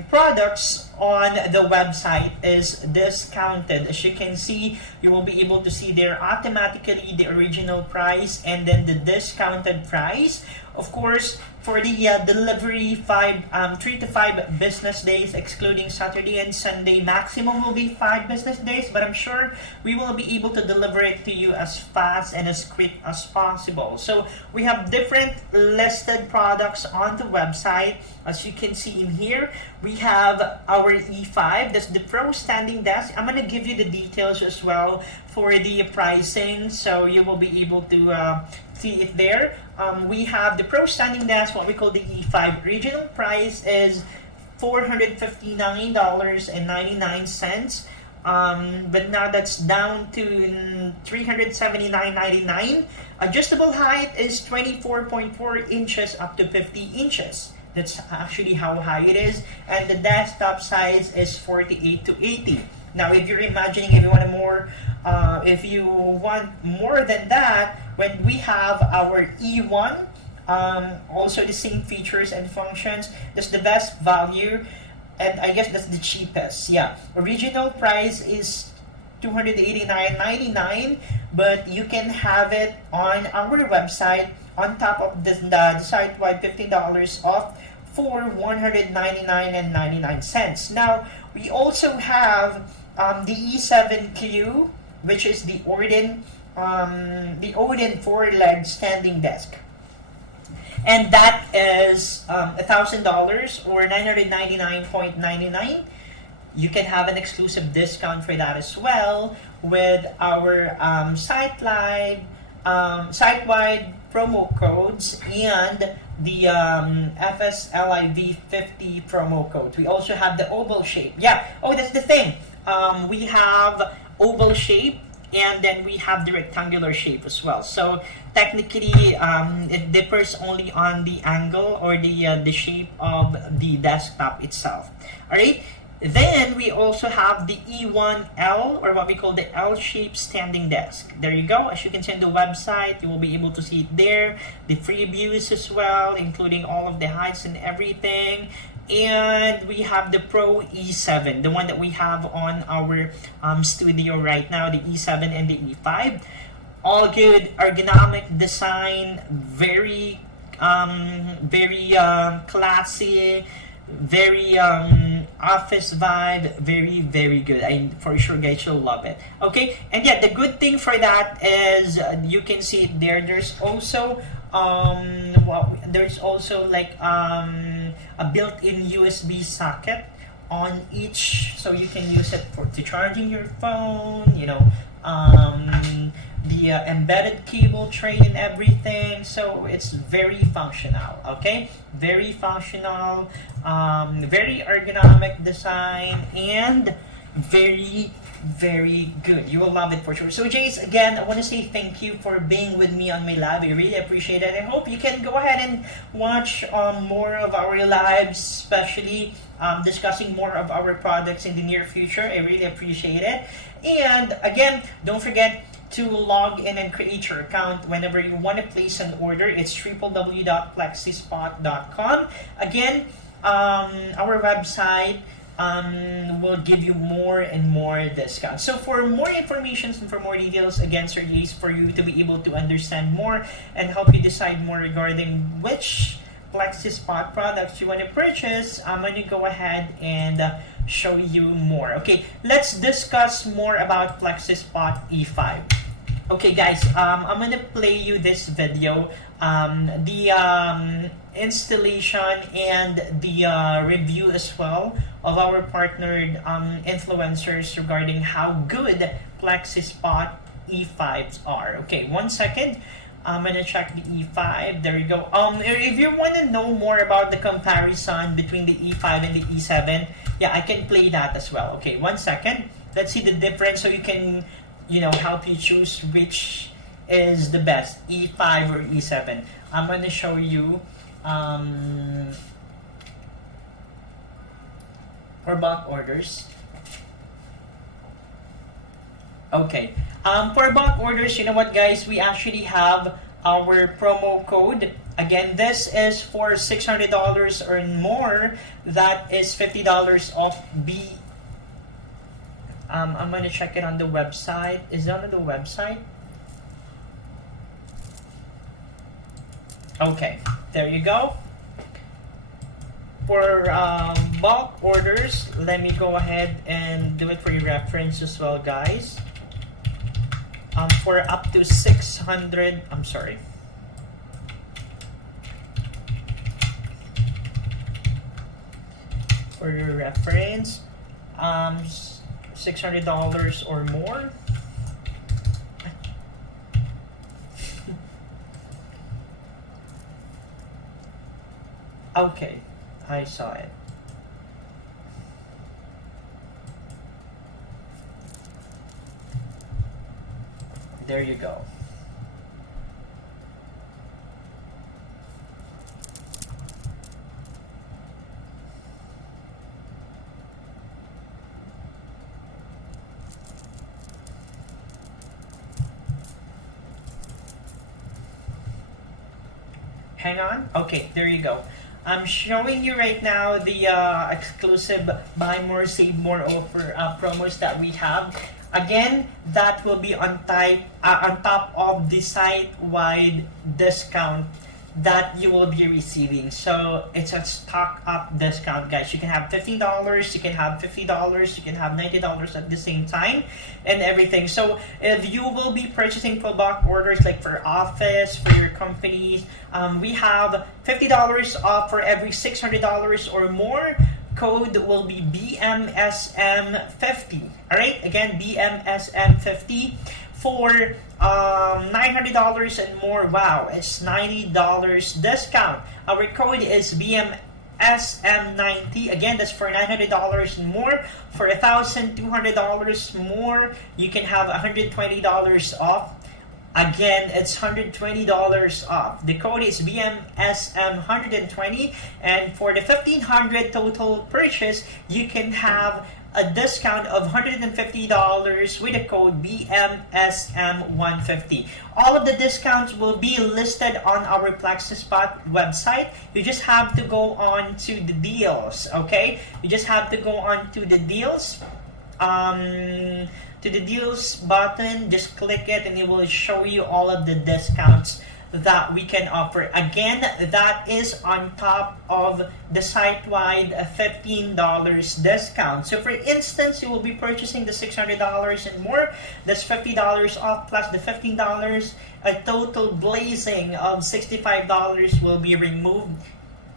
products on the website is discounted. As you can see, you will be able to see there automatically the original price and then the discounted price. Of course, for the delivery, 3 to 5 business days, excluding Saturday and Sunday. Maximum will be 5 business days, but I'm sure we will be able to deliver it to you as fast and as quick as possible. So we have different listed products on the website. As you can see in here, we have our E5, that's the Pro Standing Desk. I'm going to give you the details as well for the pricing, so you will be able to see it there. We have the Pro Standing Desk, what we call the E5. Original price is $459.99. But now that's down to $379.99. Adjustable height is 24.4 inches up to 50 inches. That's actually how high it is. And the desktop size is 48 to 80. Now, if you're imagining if you want more than that, when we have our E1, also the same features and functions, that's the best value, and I guess that's the cheapest. Yeah, original price is $289.99, but you can have it on our website on top of the site-wide $15 off for $199.99. Now, we also have the E7Q, which is the Odin 4-leg standing desk. And that is $1,000 or $999.99. You can have an exclusive discount for that as well with our site-wide promo codes and the FSLIV50 promo code. We also have the oval shape. Yeah. Oh, that's the thing. We have oval shape, and then we have the rectangular shape as well. So technically, it differs only on the angle or the shape of the desktop itself. All right. Then we also have the E1L, or what we call the L-shaped standing desk. There you go. As you can see on the website, you will be able to see it there. The previews as well, including all of the heights and everything. And we have the Pro E7, the one that we have on our studio right now, the E7 and the E5. All good ergonomic design, very classy, very office vibe, very good. I for sure guys you'll love it. Okay, and yeah, the good thing for that is you can see it there. There's also like a built-in USB socket on each, so you can use it to charging your phone, the embedded cable tray and everything. So it's very functional. Okay, very functional, very ergonomic design, and very good. You will love it for sure. So Jace, again, I want to say thank you for being with me on my live. I really appreciate it. I hope you can go ahead and watch more of our lives, especially discussing more of our products in the near future. I really appreciate it. And again, don't forget to log in and create your account whenever you want to place an order. It's www.flexispot.com. Again, our website will give you more and more discounts. So for more information and for more details, again, Sir Jace, for you to be able to understand more and help you decide more regarding which Flexispot products you want to purchase, I'm going to go ahead and show you more. Okay, let's discuss more about Flexispot E5. Okay guys, I'm going to play you this video, the installation and the review as well of our partnered influencers regarding how good Flexispot E5s are. Okay, 1 second. I'm gonna check the E5. There you go. If you want to know more about the comparison between the E5 and the E7, yeah, I can play that as well. Okay, 1 second. Let's see the difference so you can, help you choose which is the best, E5 or E7. I'm gonna show you for bulk orders. Okay. For bulk orders, you know what, guys? We actually have our promo code. Again, this is for $600 or more. That is $50 off. I'm gonna check it on the website. Is it on the website? Okay, there you go. For bulk orders, let me go ahead and do it for your reference as well, guys. For up to 600, I'm sorry. For your reference, $600 or more. Okay, I saw it. There you go. Hang on. Okay, there you go. I'm showing you right now the exclusive buy more, save more offer promos that we have. Again, that will be on top of the site-wide discount that you will be receiving. So it's a stock up discount, guys. You can have $15, you can have $50, you can have $90 at the same time, and everything. So if you will be purchasing full bulk orders, like for office, for your companies, we have $50 off for every $600 or more. Code will be BMSM50. All right, again, BMSM50 for $900 and more. Wow, it's $90 discount. Our code is BMSM90. Again, that's for $900 and more. For $1,200 more, you can have $120 off. Again, it's $120 off. The code is BMSM120, and for the $1,500 total purchase, you can have a discount of $150 with the code BMSM150. All of the discounts will be listed on our Flexispot website. You just have to go on to the deals, okay? You just have to go on to the deals. To the deals button, just click it and it will show you all of the discounts that we can offer. Again, that is on top of the site-wide $15 discount. So for instance, you will be purchasing the $600 and more. That's $50 off plus the $15. A total blazing of $65 will be removed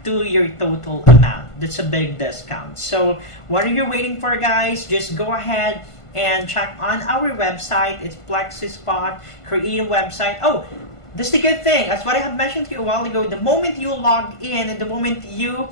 to your total amount. That's a big discount. So what are you waiting for, guys? Just go ahead and check on our website. It's Flexispot. Create a website. Oh, this is the good thing. That's what I have mentioned to you a while ago. The moment you log in and the moment you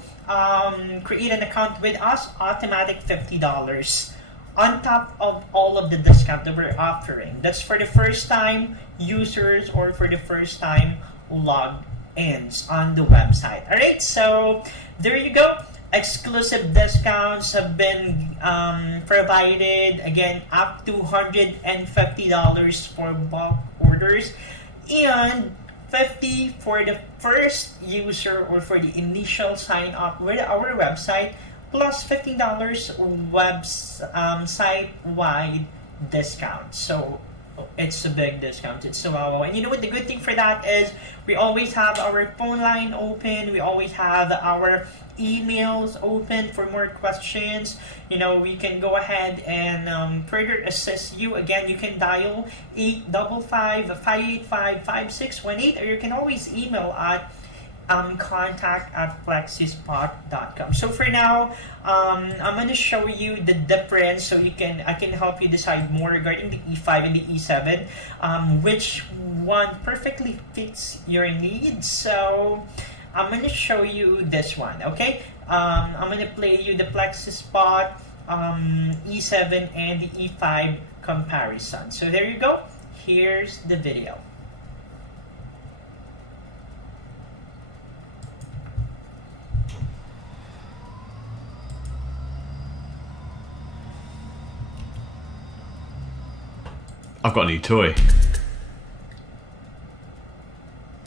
create an account with us, automatic $50 on top of all of the discount that we're offering. That's for the first time users or for the first time log-ins on the website. All right, so there you go. Exclusive discounts have been provided. Again, up to $150 for bulk orders, and $50 for the first user or for the initial sign up with our website, plus $15 site-wide discount. So it's a big discount. It's so wow. And you know what the good thing for that is? We always have our phone line open. We always have our emails open for more questions. You know, we can go ahead and further assist you. Again, you can dial 855-585-5618, or you can always email at contact@flexispot.com. So for now, I'm going to show you the difference so I can help you decide more regarding the E5 and the E7, which one perfectly fits your needs. So I'm going to show you this one, okay? I'm going to play you the Flexispot E7 and the E5 comparison. So there you go. Here's the video. I've got a new toy.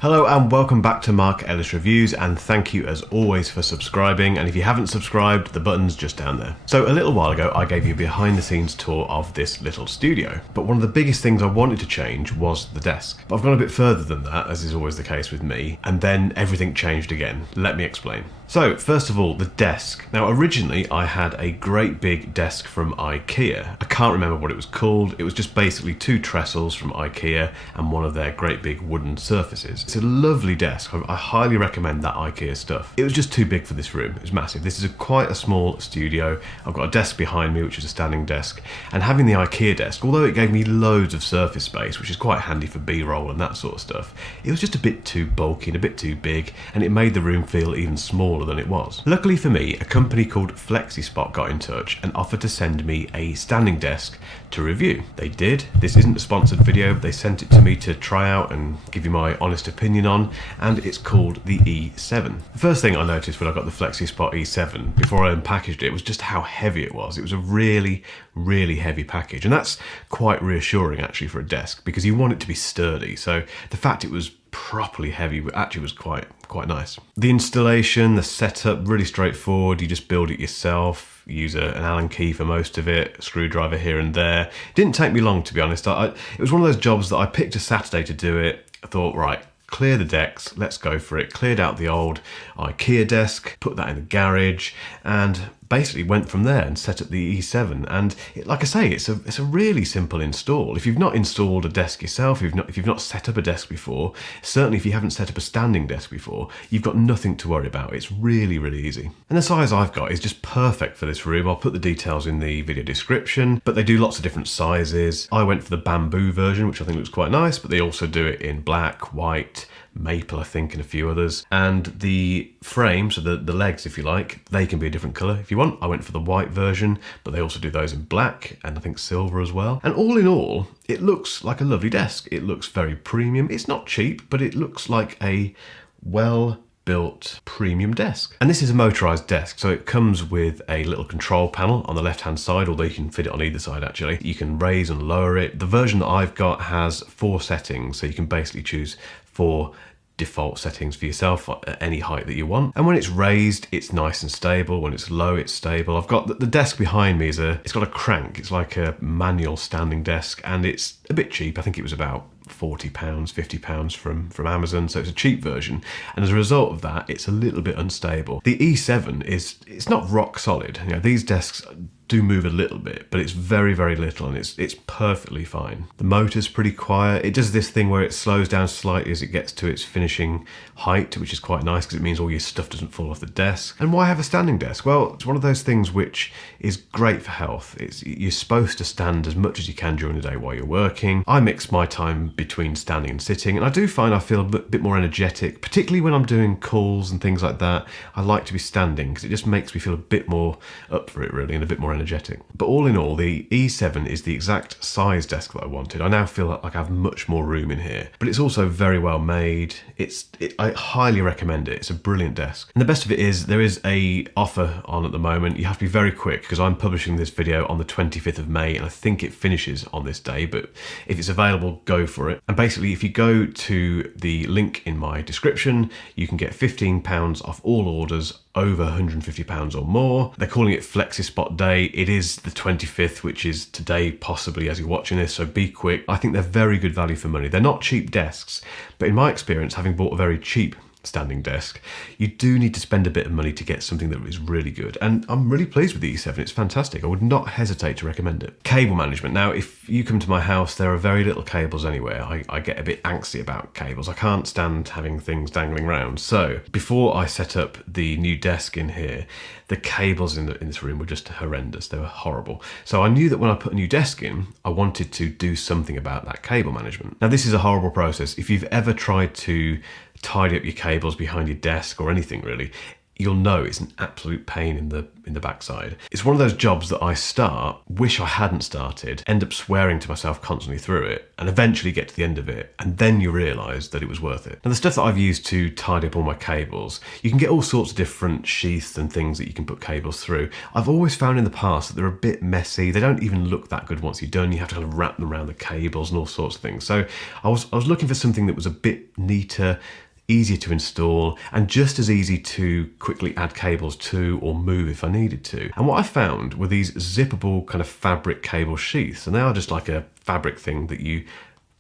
Hello and welcome back to Mark Ellis Reviews, and thank you as always for subscribing, and if you haven't subscribed, the button's just down there. So a little while ago I gave you a behind the scenes tour of this little studio, but one of the biggest things I wanted to change was the desk. But I've gone a bit further than that, as is always the case with me, and then everything changed again. Let me explain. So first of all, the desk. Now originally I had a great big desk from IKEA. I can't remember what it was called. It was just basically two trestles from IKEA and one of their great big wooden surfaces. It's a lovely desk. I highly recommend that IKEA stuff. It was just too big for this room. It was massive. This is quite a small studio. I've got a desk behind me, which is a standing desk, and having the IKEA desk, although it gave me loads of surface space, which is quite handy for B-roll and that sort of stuff, it was just a bit too bulky and a bit too big, and it made the room feel even smaller than it was. Luckily for me, a company called Flexispot got in touch and offered to send me a standing desk to review. They did. This isn't a sponsored video, but they sent it to me to try out and give you my honest opinion on, and it's called the E7. The first thing I noticed when I got the Flexispot E7 before I unpackaged it was just how heavy it was. It was a really, really heavy package, and that's quite reassuring actually for a desk, because you want it to be sturdy. So the fact it was properly heavy, but actually was quite nice. The installation, the setup, really straightforward. You just build it yourself, use an Allen key for most of it, a screwdriver here and there. It didn't take me long, to be honest. It was one of those jobs that I picked a Saturday to do it. I thought, right, clear the decks, let's go for it. Cleared out the old IKEA desk, put that in the garage, and basically went from there and set up the E7. And like I say, it's a really simple install. If you've not installed a desk yourself, if you've not set up a desk before, certainly if you haven't set up a standing desk before, you've got nothing to worry about. It's really, really easy. And the size I've got is just perfect for this room. I'll put the details in the video description, but they do lots of different sizes. I went for the bamboo version, which I think looks quite nice, but they also do it in black, white, maple, I think, and a few others. And the frame, so the legs, if you like, they can be a different colour if you want. I went for the white version, but they also do those in black and I think silver as well. And all in all, it looks like a lovely desk. It looks very premium. It's not cheap, but it looks like a well-built premium desk. And this is a motorised desk, so it comes with a little control panel on the left-hand side, although you can fit it on either side actually. You can raise and lower it. The version that I've got has 4 settings, so you can basically choose 4 default settings for yourself at any height that you want. And when it's raised, it's nice and stable. When it's low, it's stable. I've got the desk behind me it's got a crank. It's like a manual standing desk, and it's a bit cheap. I think it was about £40, £50 from Amazon, so it's a cheap version. And as a result of that, it's a little bit unstable. The E7 it's not rock solid. You know, these desks do move a little bit, but it's very, very little, and it's perfectly fine. The motor's pretty quiet. It does this thing where it slows down slightly as it gets to its finishing height, which is quite nice because it means all your stuff doesn't fall off the desk. And why have a standing desk? Well, it's one of those things which is great for health. You're supposed to stand as much as you can during the day while you're working. I mix my time between standing and sitting, and I do find I feel a bit more energetic, particularly when I'm doing calls and things like that. I like to be standing because it just makes me feel a bit more up for it, really, and a bit more energetic. But all in all, the E7 is the exact size desk that I wanted. I now feel like I have much more room in here, but it's also very well made. I highly recommend it. It's a brilliant desk. And the best of it is there is a offer on at the moment. You have to be very quick because I'm publishing this video on the 25th of May, and I think it finishes on this day, but if it's available, go for it. And basically, if you go to the link in my description, you can get £15 off all orders over £150 or more. They're calling it Flexispot Day. It is the 25th, which is today, possibly, as you're watching this, so be quick. I think they're very good value for money. They're not cheap desks, but in my experience, having bought a very cheap standing desk, you do need to spend a bit of money to get something that is really good. And I'm really pleased with the E7. It's fantastic. I would not hesitate to recommend it. Cable management. Now, if you come to my house, there are very little cables anywhere. I get a bit angsty about cables. I can't stand having things dangling around. So before I set up the new desk in here, the cables in this room were just horrendous. They were horrible. So I knew that when I put a new desk in, I wanted to do something about that cable management. Now, this is a horrible process. If you've ever tried to tidy up your cables behind your desk or anything really, you'll know it's an absolute pain in the backside. It's one of those jobs that I start, wish I hadn't started, end up swearing to myself constantly through it, and eventually get to the end of it, and then you realise that it was worth it. Now, the stuff that I've used to tidy up all my cables, you can get all sorts of different sheaths and things that you can put cables through. I've always found in the past that they're a bit messy. They don't even look that good once you're done. You have to kind of wrap them around the cables and all sorts of things. So I was looking for something that was a bit neater, easier to install, and just as easy to quickly add cables to or move if I needed to. And what I found were these zippable kind of fabric cable sheaths, and they are just like a fabric thing that you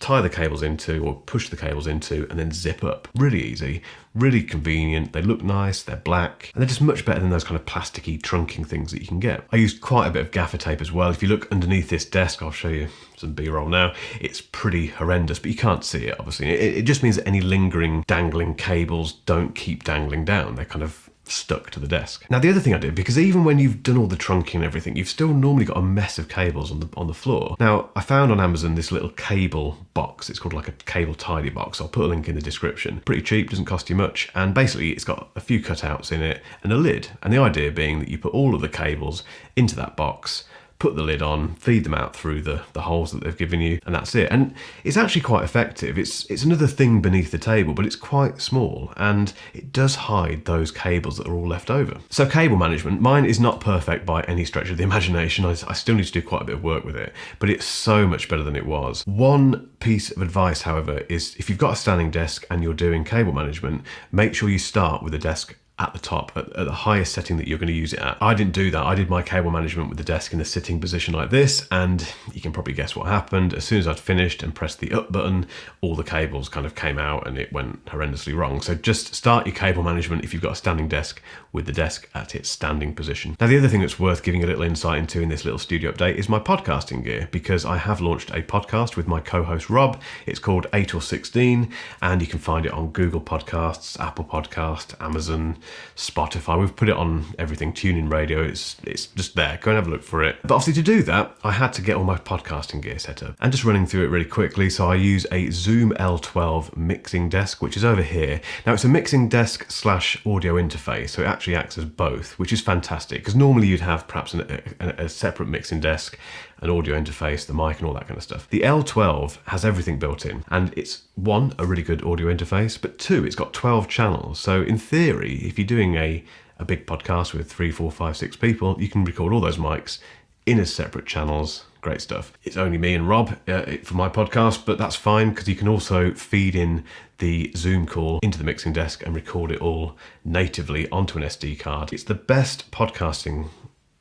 tie the cables into or push the cables into and then zip up. Really easy, really convenient. They look nice, they're black, and they're just much better than those kind of plasticky trunking things that you can get. I used quite a bit of gaffer tape as well. If you look underneath this desk, I'll show you some B-roll now, it's pretty horrendous, but you can't see it, obviously. It just means that any lingering dangling cables don't keep dangling down. They're kind of stuck to the desk. Now, the other thing I did, because even when you've done all the trunking and everything, you've still normally got a mess of cables on the floor. Now, I found on Amazon this little cable box. It's called like a cable tidy box. I'll put a link in the description. Pretty cheap, doesn't cost you much, and basically it's got a few cutouts in it and a lid. And the idea being that you put all of the cables into that box, put the lid on, feed them out through the holes that they've given you, and that's it. And it's actually quite effective. It's another thing beneath the table, but it's quite small, and it does hide those cables that are all left over. So cable management, mine is not perfect by any stretch of the imagination. I still need to do quite a bit of work with it, but it's so much better than it was. One piece of advice, however, is if you've got a standing desk and you're doing cable management, make sure you start with the desk at the top, at the highest setting that you're going to use it at. I didn't do that. I did my cable management with the desk in a sitting position like this, and you can probably guess what happened. As soon as I'd finished and pressed the up button, all the cables kind of came out and it went horrendously wrong. So just start your cable management if you've got a standing desk with the desk at its standing position. Now, the other thing that's worth giving a little insight into in this little studio update is my podcasting gear, because I have launched a podcast with my co-host Rob. It's called 8 or 16, and you can find it on Google Podcasts, Apple Podcast, Amazon, Spotify. We've put it on everything, TuneIn Radio. It's just there. Go and have a look for it. But obviously to do that, I had to get all my podcasting gear set up. And just running through it really quickly, so I use a Zoom L12 mixing desk, which is over here. Now it's a mixing desk / audio interface, so it actually acts as both, which is fantastic, because normally you'd have perhaps a separate mixing desk, an audio interface, the mic and all that kind of stuff. The L12 has everything built in, and it's one, a really good audio interface, but two, it's got 12 channels. So in theory, if you're doing a big podcast with 3, 4, 5, 6 people, you can record all those mics in as separate channels. Great stuff. It's only me and Rob for my podcast, but that's fine, because you can also feed in the Zoom call into the mixing desk and record it all natively onto an SD card. It's the best podcasting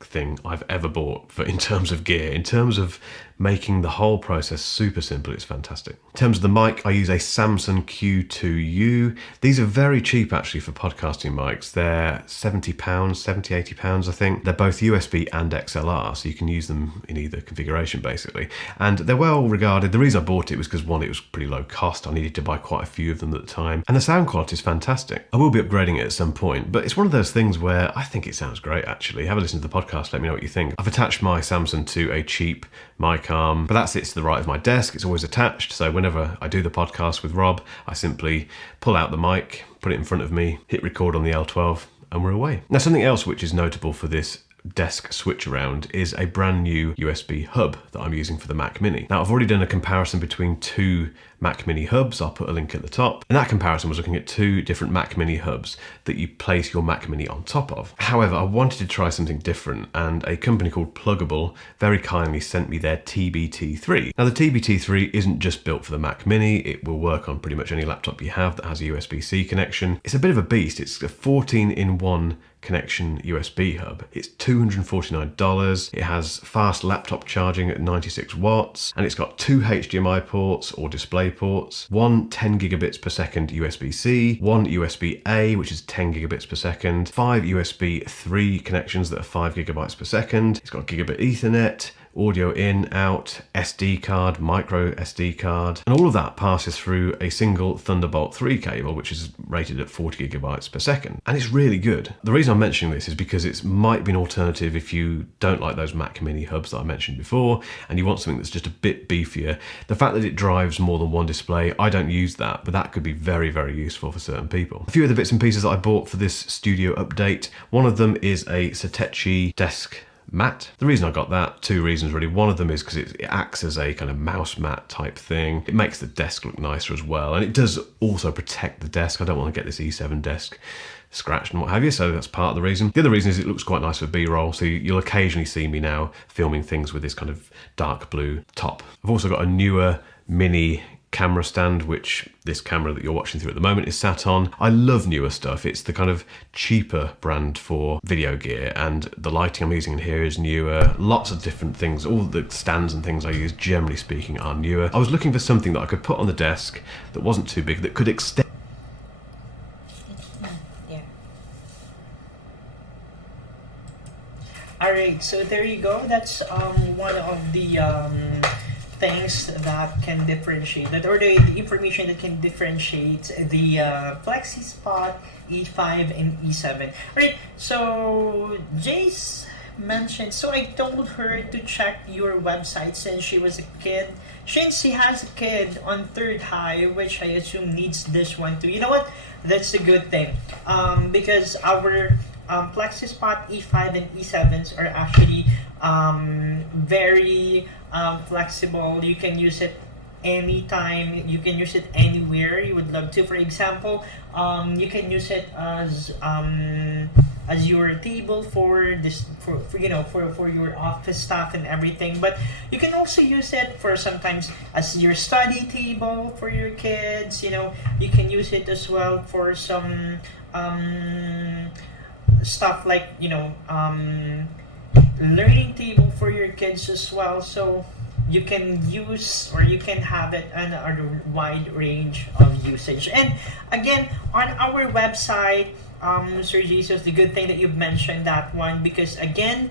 thing I've ever bought in terms of gear, in terms of making the whole process super simple. It's fantastic. In terms of the mic, I use a Samsung Q2U. These are very cheap actually for podcasting mics. They're £70, £80, I think. They're both USB and XLR, so you can use them in either configuration basically. And they're well regarded. The reason I bought it was because one, it was pretty low cost. I needed to buy quite a few of them at the time. And the sound quality is fantastic. I will be upgrading it at some point, but it's one of those things where I think it sounds great actually. Have a listen to the podcast, let me know what you think. I've attached my Samsung to a cheap mic arm, but that sits to the right of my desk. It's always attached, so whenever I do the podcast with Rob, I simply pull out the mic, put it in front of me, hit record on the L12, and we're away. Now, something else which is notable for this desk switch around is a brand new USB hub that I'm using for the Mac Mini. Now, I've already done a comparison between two Mac Mini hubs. I'll put a link at the top. And that comparison was looking at two different Mac Mini hubs that you place your Mac Mini on top of. However, I wanted to try something different, and a company called Pluggable very kindly sent me their TBT3. Now, the TBT3 isn't just built for the Mac Mini. It will work on pretty much any laptop you have that has a USB-C connection. It's a bit of a beast. It's a 14-in-1 connection USB hub. It's $249. It has fast laptop charging at 96 watts, and it's got 2 HDMI ports or display ports, one 10 gigabits per second USB-C, one USB-A, which is 10 gigabits per second, 5 USB 3 connections that are 5 gigabytes per second. It's got gigabit Ethernet, audio in, out, SD card, micro SD card, and all of that passes through a single Thunderbolt 3 cable, which is rated at 40 gigabytes per second. And it's really good. The reason I'm mentioning this is because it might be an alternative if you don't like those Mac Mini hubs that I mentioned before, and you want something that's just a bit beefier. The fact that it drives more than one display, I don't use that, but that could be very, very useful for certain people. A few of the bits and pieces that I bought for this studio update, one of them is a Satechi desk mat. The reason I got that, two reasons really. One of them is because it acts as a kind of mouse mat type thing. It makes the desk look nicer as well, and it does also protect the desk. I don't want to get this E7 desk scratched and what have you, so that's part of the reason. The other reason is it looks quite nice for B-roll, so you'll occasionally see me now filming things with this kind of dark blue top. I've also got a newer mini camera stand, which this camera that you're watching through at the moment is sat on. I love newer stuff. It's the kind of cheaper brand for video gear, and the lighting I'm using in here is newer. Lots of different things. All the stands and things I use, generally speaking, are newer. I was looking for something that I could put on the desk that wasn't too big, that could extend. Alright, so there you go. That's one of the things that can differentiate that, or the information that can differentiate the Flexispot E5 and E7. Alright, so Jace mentioned, so I told her to check your website since she was a kid. Since she has a kid on third high, which I assume needs this one too. You know what? That's a good thing. Because our Flexispot E5 and E7s are actually very flexible. You can use it anytime, you can use it anywhere you would love to. For example, you can use it as your table for this, for you know, for your office stuff and everything. But you can also use it for sometimes as your study table for your kids. You know, you can use it as well for some stuff like, you know, learning table for your kids as well. So you can use, or you can have it on a wide range of usage. And again, on our website, Sir Jesus, the good thing that you've mentioned that one, because again,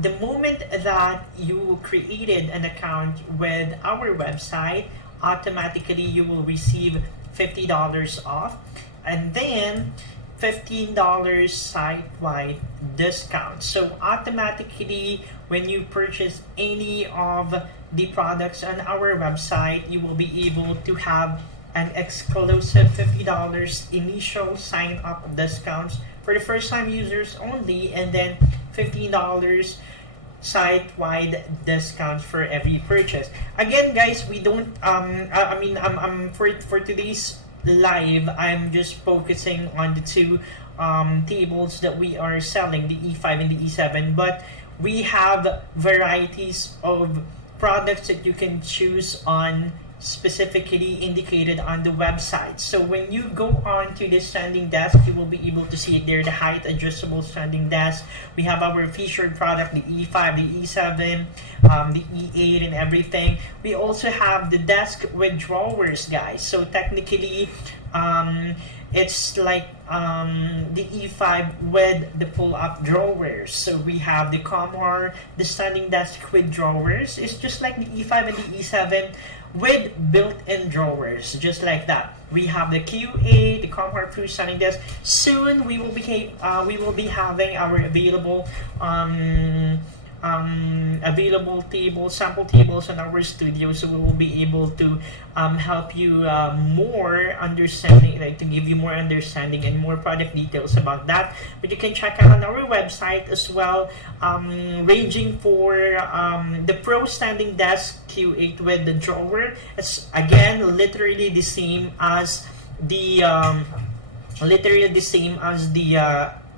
the moment that you created an account with our website, automatically you will receive $50 off, and then $15 site-wide discount. So automatically, when you purchase any of the products on our website, you will be able to have an exclusive $50 initial sign-up discounts for the first-time users only, and then $15 site-wide discounts for every purchase. Again, guys, we don't. For today's live, I'm just focusing on the two tables that we are selling, the E5 and the E7, but we have varieties of products that you can choose on, specifically indicated on the website. So when you go on to this standing desk, you will be able to see it there, the height adjustable standing desk. We have our featured product, the E5, the E7, the E8 and everything. We also have the desk with drawers, guys. So technically, it's like the E5 with the pull-up drawers. So we have the Comhar, the standing desk with drawers. It's just like the E5 and the E7 with built-in drawers, just like that. We have the Q8, the Comhar Pro standing desk. Soon we will be having our available tables, sample tables in our studio, so we will be able to help you more understanding, like to give you more understanding and more product details about that. But you can check out on our website as well, ranging for the Pro standing desk Q8 with the drawer. It's again literally the same as the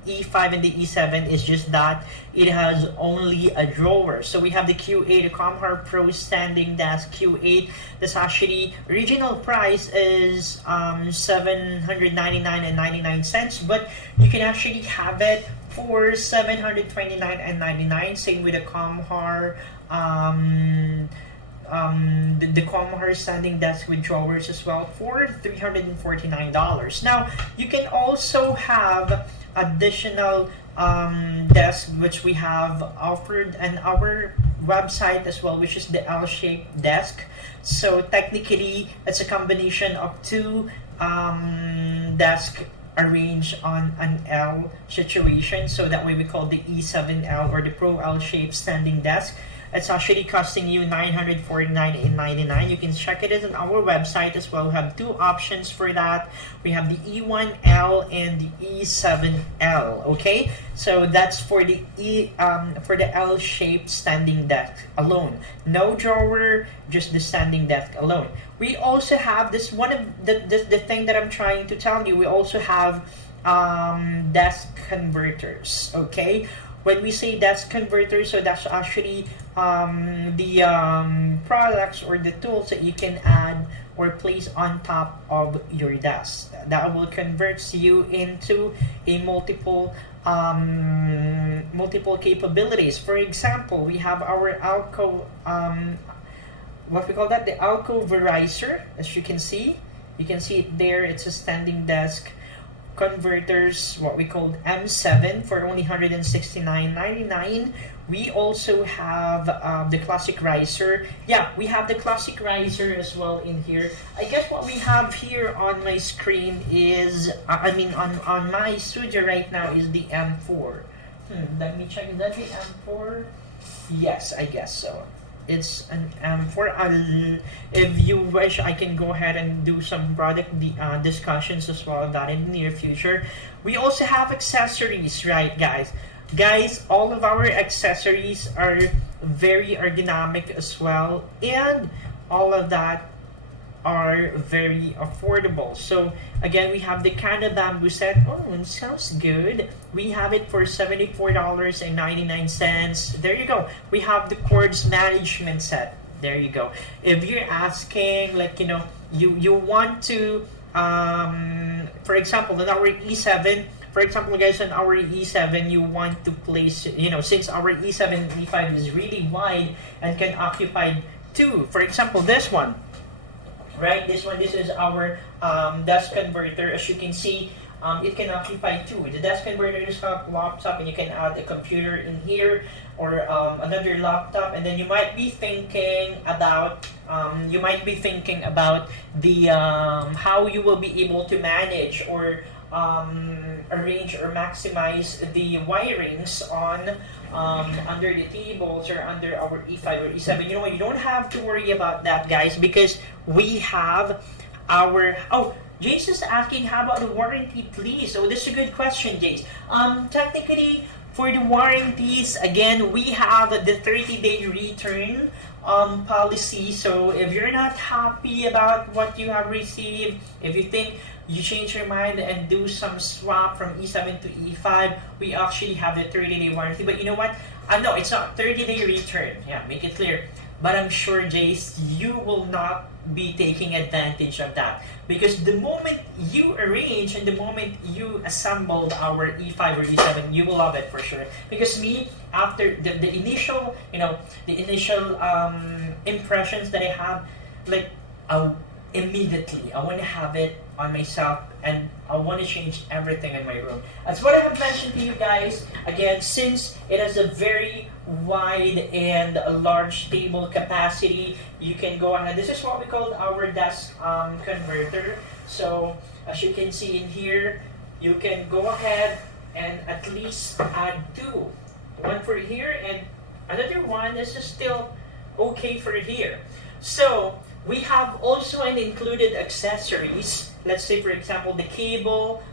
E5 and the E7, is just that it has only a drawer. So we have the Q8, the Comhar Pro standing desk Q8. This actually original price is $799.99, but you can actually have it for $729.99. Same with the Comhar. The Comhar standing desk with drawers as well for $349. Now you can also have additional desk which we have offered on our website as well, which is the L-shaped desk. So technically it's a combination of two desks arranged on an L situation, so that way we call the E7L or the Pro L-shaped standing desk. It's actually costing you $949.99. You can check it on our website as well. We have two options for that. We have the E1L and the E7L. Okay, so that's for the L-shaped standing desk alone. No drawer, just the standing desk alone. We also have this one of the thing that I'm trying to tell you. We also have desk converters. Okay. When we say desk converter, so that's actually the products or the tools that you can add or place on top of your desk. That will convert you into a multiple capabilities. For example, we have our Alco, what we call that, the Alco Verizer. As you can see it there. It's a standing desk converters, what we call M7, for only $169.99. We also have the classic riser. Yeah, we have the classic riser as well in here. I guess what we have here on my screen is, on my studio right now is the M4. Let me check. Is that the M4? Yes, I guess so. It's an M4. If you wish, I can go ahead and do some product discussions as well on that in the near future. We also have accessories, right, guys? All of our accessories are very ergonomic as well, and all of that are very affordable. So again, we have the kind of bamboo set. Oh, it sounds good. We have it for $74.99. There you go. We have the cords management set. There you go. If you're asking, like, you know, you want to for example, in our E7, for example, guys, on our E7, you want to place, you know, since our E7 and E5 is really wide and can occupy two. For example, this one, right? This is our desk converter. As you can see, it can occupy two. The desk converter is a laptop, and you can add a computer in here, or another laptop. And then you might be thinking about the how you will be able to manage or arrange or maximize the wirings on under the tables or under our E5 or E7. You know what? You don't have to worry about that, guys, because we have our Jace is asking, how about the warranty, please? So this is a good question, Jace. Technically, for the warranties, again, we have the 30-day return policy. So if you're not happy about what you have received, if you think you change your mind and do some swap from E7 to E5, we actually have the 30-day warranty. But you know what? No, it's not 30-day return. Yeah, make it clear. But I'm sure, Jace, you will not be taking advantage of that, because the moment you arrange and the moment you assemble our E5 or E7, you will love it for sure. Because me, after the initial, you know, the initial impressions that I have, like, immediately I want to have it on myself, and I want to change everything in my room. That's what I have mentioned to you guys. Again, since it has a very wide and a large table capacity, you can go ahead. This is what we call our desk converter. So as you can see in here, you can go ahead and at least add two. One for here and another one is still okay for here. So we have also an included accessories. Let's say, for example, the cable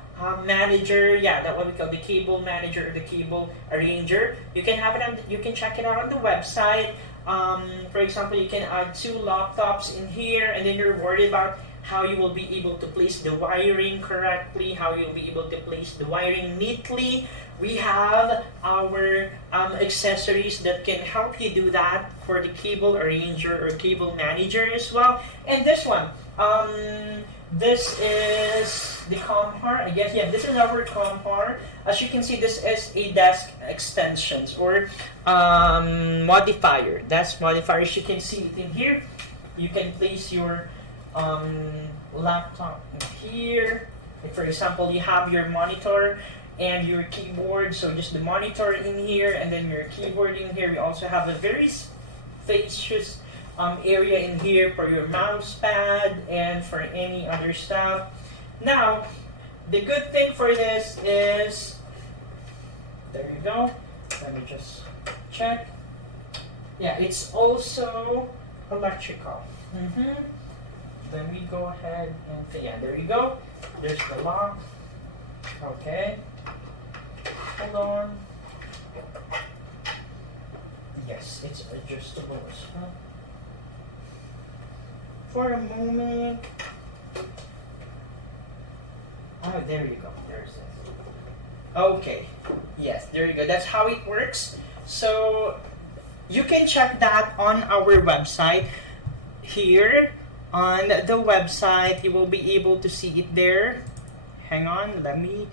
manager. Yeah, that's what we call the cable manager or the cable arranger. You can have it on. You can check it out on the website. For example, you can add two laptops in here, and then you're worried about how you will be able to place the wiring correctly, how you'll be able to place the wiring neatly. We have our accessories that can help you do that for the cable arranger or cable manager as well. And this one, this is the ComHar. I guess, yeah, this is our ComHar. As you can see, this is a desk extensions or modifier. Desk modifier. As you can see it in here, you can place your laptop in here. If, for example, you have your monitor and your keyboard, so just the monitor in here and then your keyboard in here. We also have a very spacious area in here for your mouse pad and for any other stuff. Now, the good thing for this is, there you go. Let me just check. Yeah, it's also electrical. Let me go ahead and, yeah, there you go. There's the lock. Okay. Hold on. Yes, it's adjustable as well. For a moment. Oh, there you go. There's it. Okay. Yes, there you go. That's how it works. So you can check that on our website. Here on the website, you will be able to see it there. Hang on, let me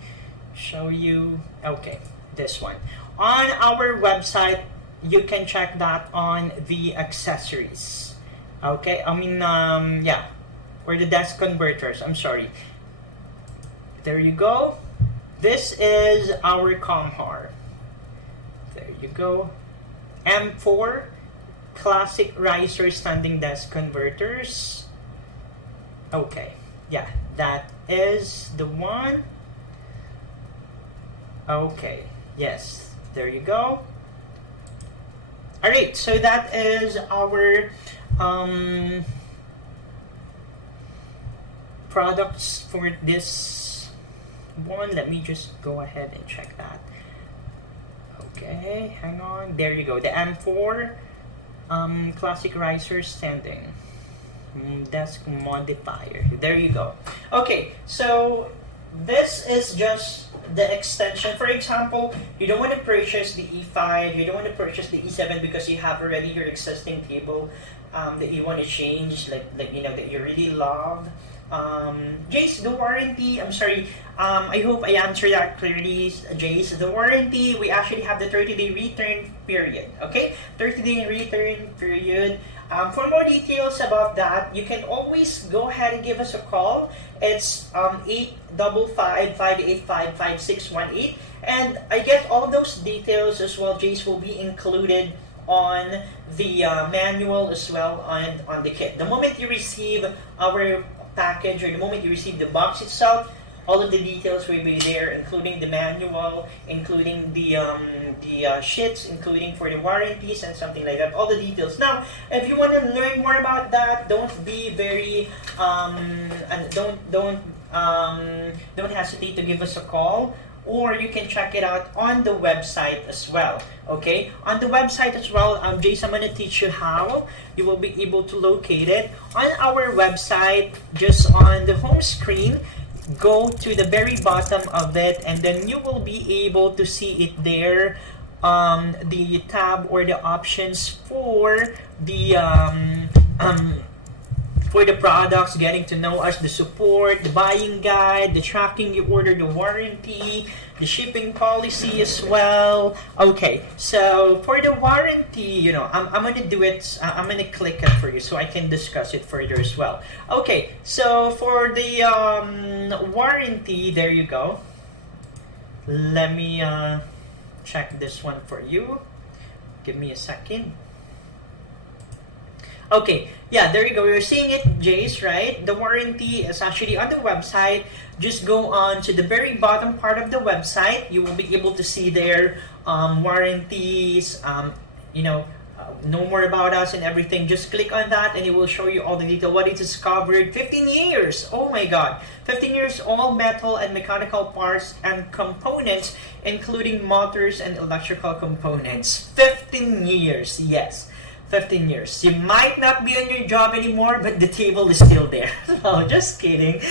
show you. Okay, this one. On our website, you can check that on the accessories. Okay, I mean, yeah, or the desk converters, I'm sorry. There you go. This is our ComHar. There you go. M4 classic riser standing desk converters. Okay, yeah, that is the one. Okay, yes, there you go. All right, so that is our products for this one. Let me just go ahead and check that. Okay, hang on. There you go. The M4 classic riser standing desk modifier. There you go. Okay, so this is just the extension. For example, you don't want to purchase the E5, you don't want to purchase the E7 because you have already your existing table that you want to change, like you know, that you really love. Jace, the warranty, I'm sorry, I hope I answered that clearly, Jace. The warranty, we actually have the 30-day return period, okay? 30-day return period. For more details about that, you can always go ahead and give us a call. It's 855-585-5618. And I guess all of those details as well, Jace, will be included on the manual as well on the kit. The moment you receive our package, or the moment you receive the box itself, all of the details will be there, including the manual, including the sheets, including for the warranties and something like that. All the details. Now, if you want to learn more about that, don't be very don't hesitate to give us a call, or you can check it out on the website as well. Okay, on the website as well, Jace, I'm gonna teach you how you will be able to locate it on our website. Just on the home screen, go to the very bottom of it, and then you will be able to see it there. The tab or the options for the products, getting to know us, the support, the buying guide, the tracking you order, the warranty, the shipping policy as well. Okay, so for the warranty, you know, I'm gonna do it, I'm gonna click it for you so I can discuss it further as well. Okay, so for the warranty, there you go. Let me check this one for you. Give me a second. Okay, yeah, there you go. You're seeing it, Jace, right? The warranty is actually on the website. Just go on to the very bottom part of the website. You will be able to see there warranties, you know, know more about us and everything. Just click on that and it will show you all the detail. What it is covered. 15 years. Oh my god. 15 years, all metal and mechanical parts and components, including motors and electrical components. 15 years, yes. 15 years. You might not be on your job anymore, but the table is still there. Oh, just kidding.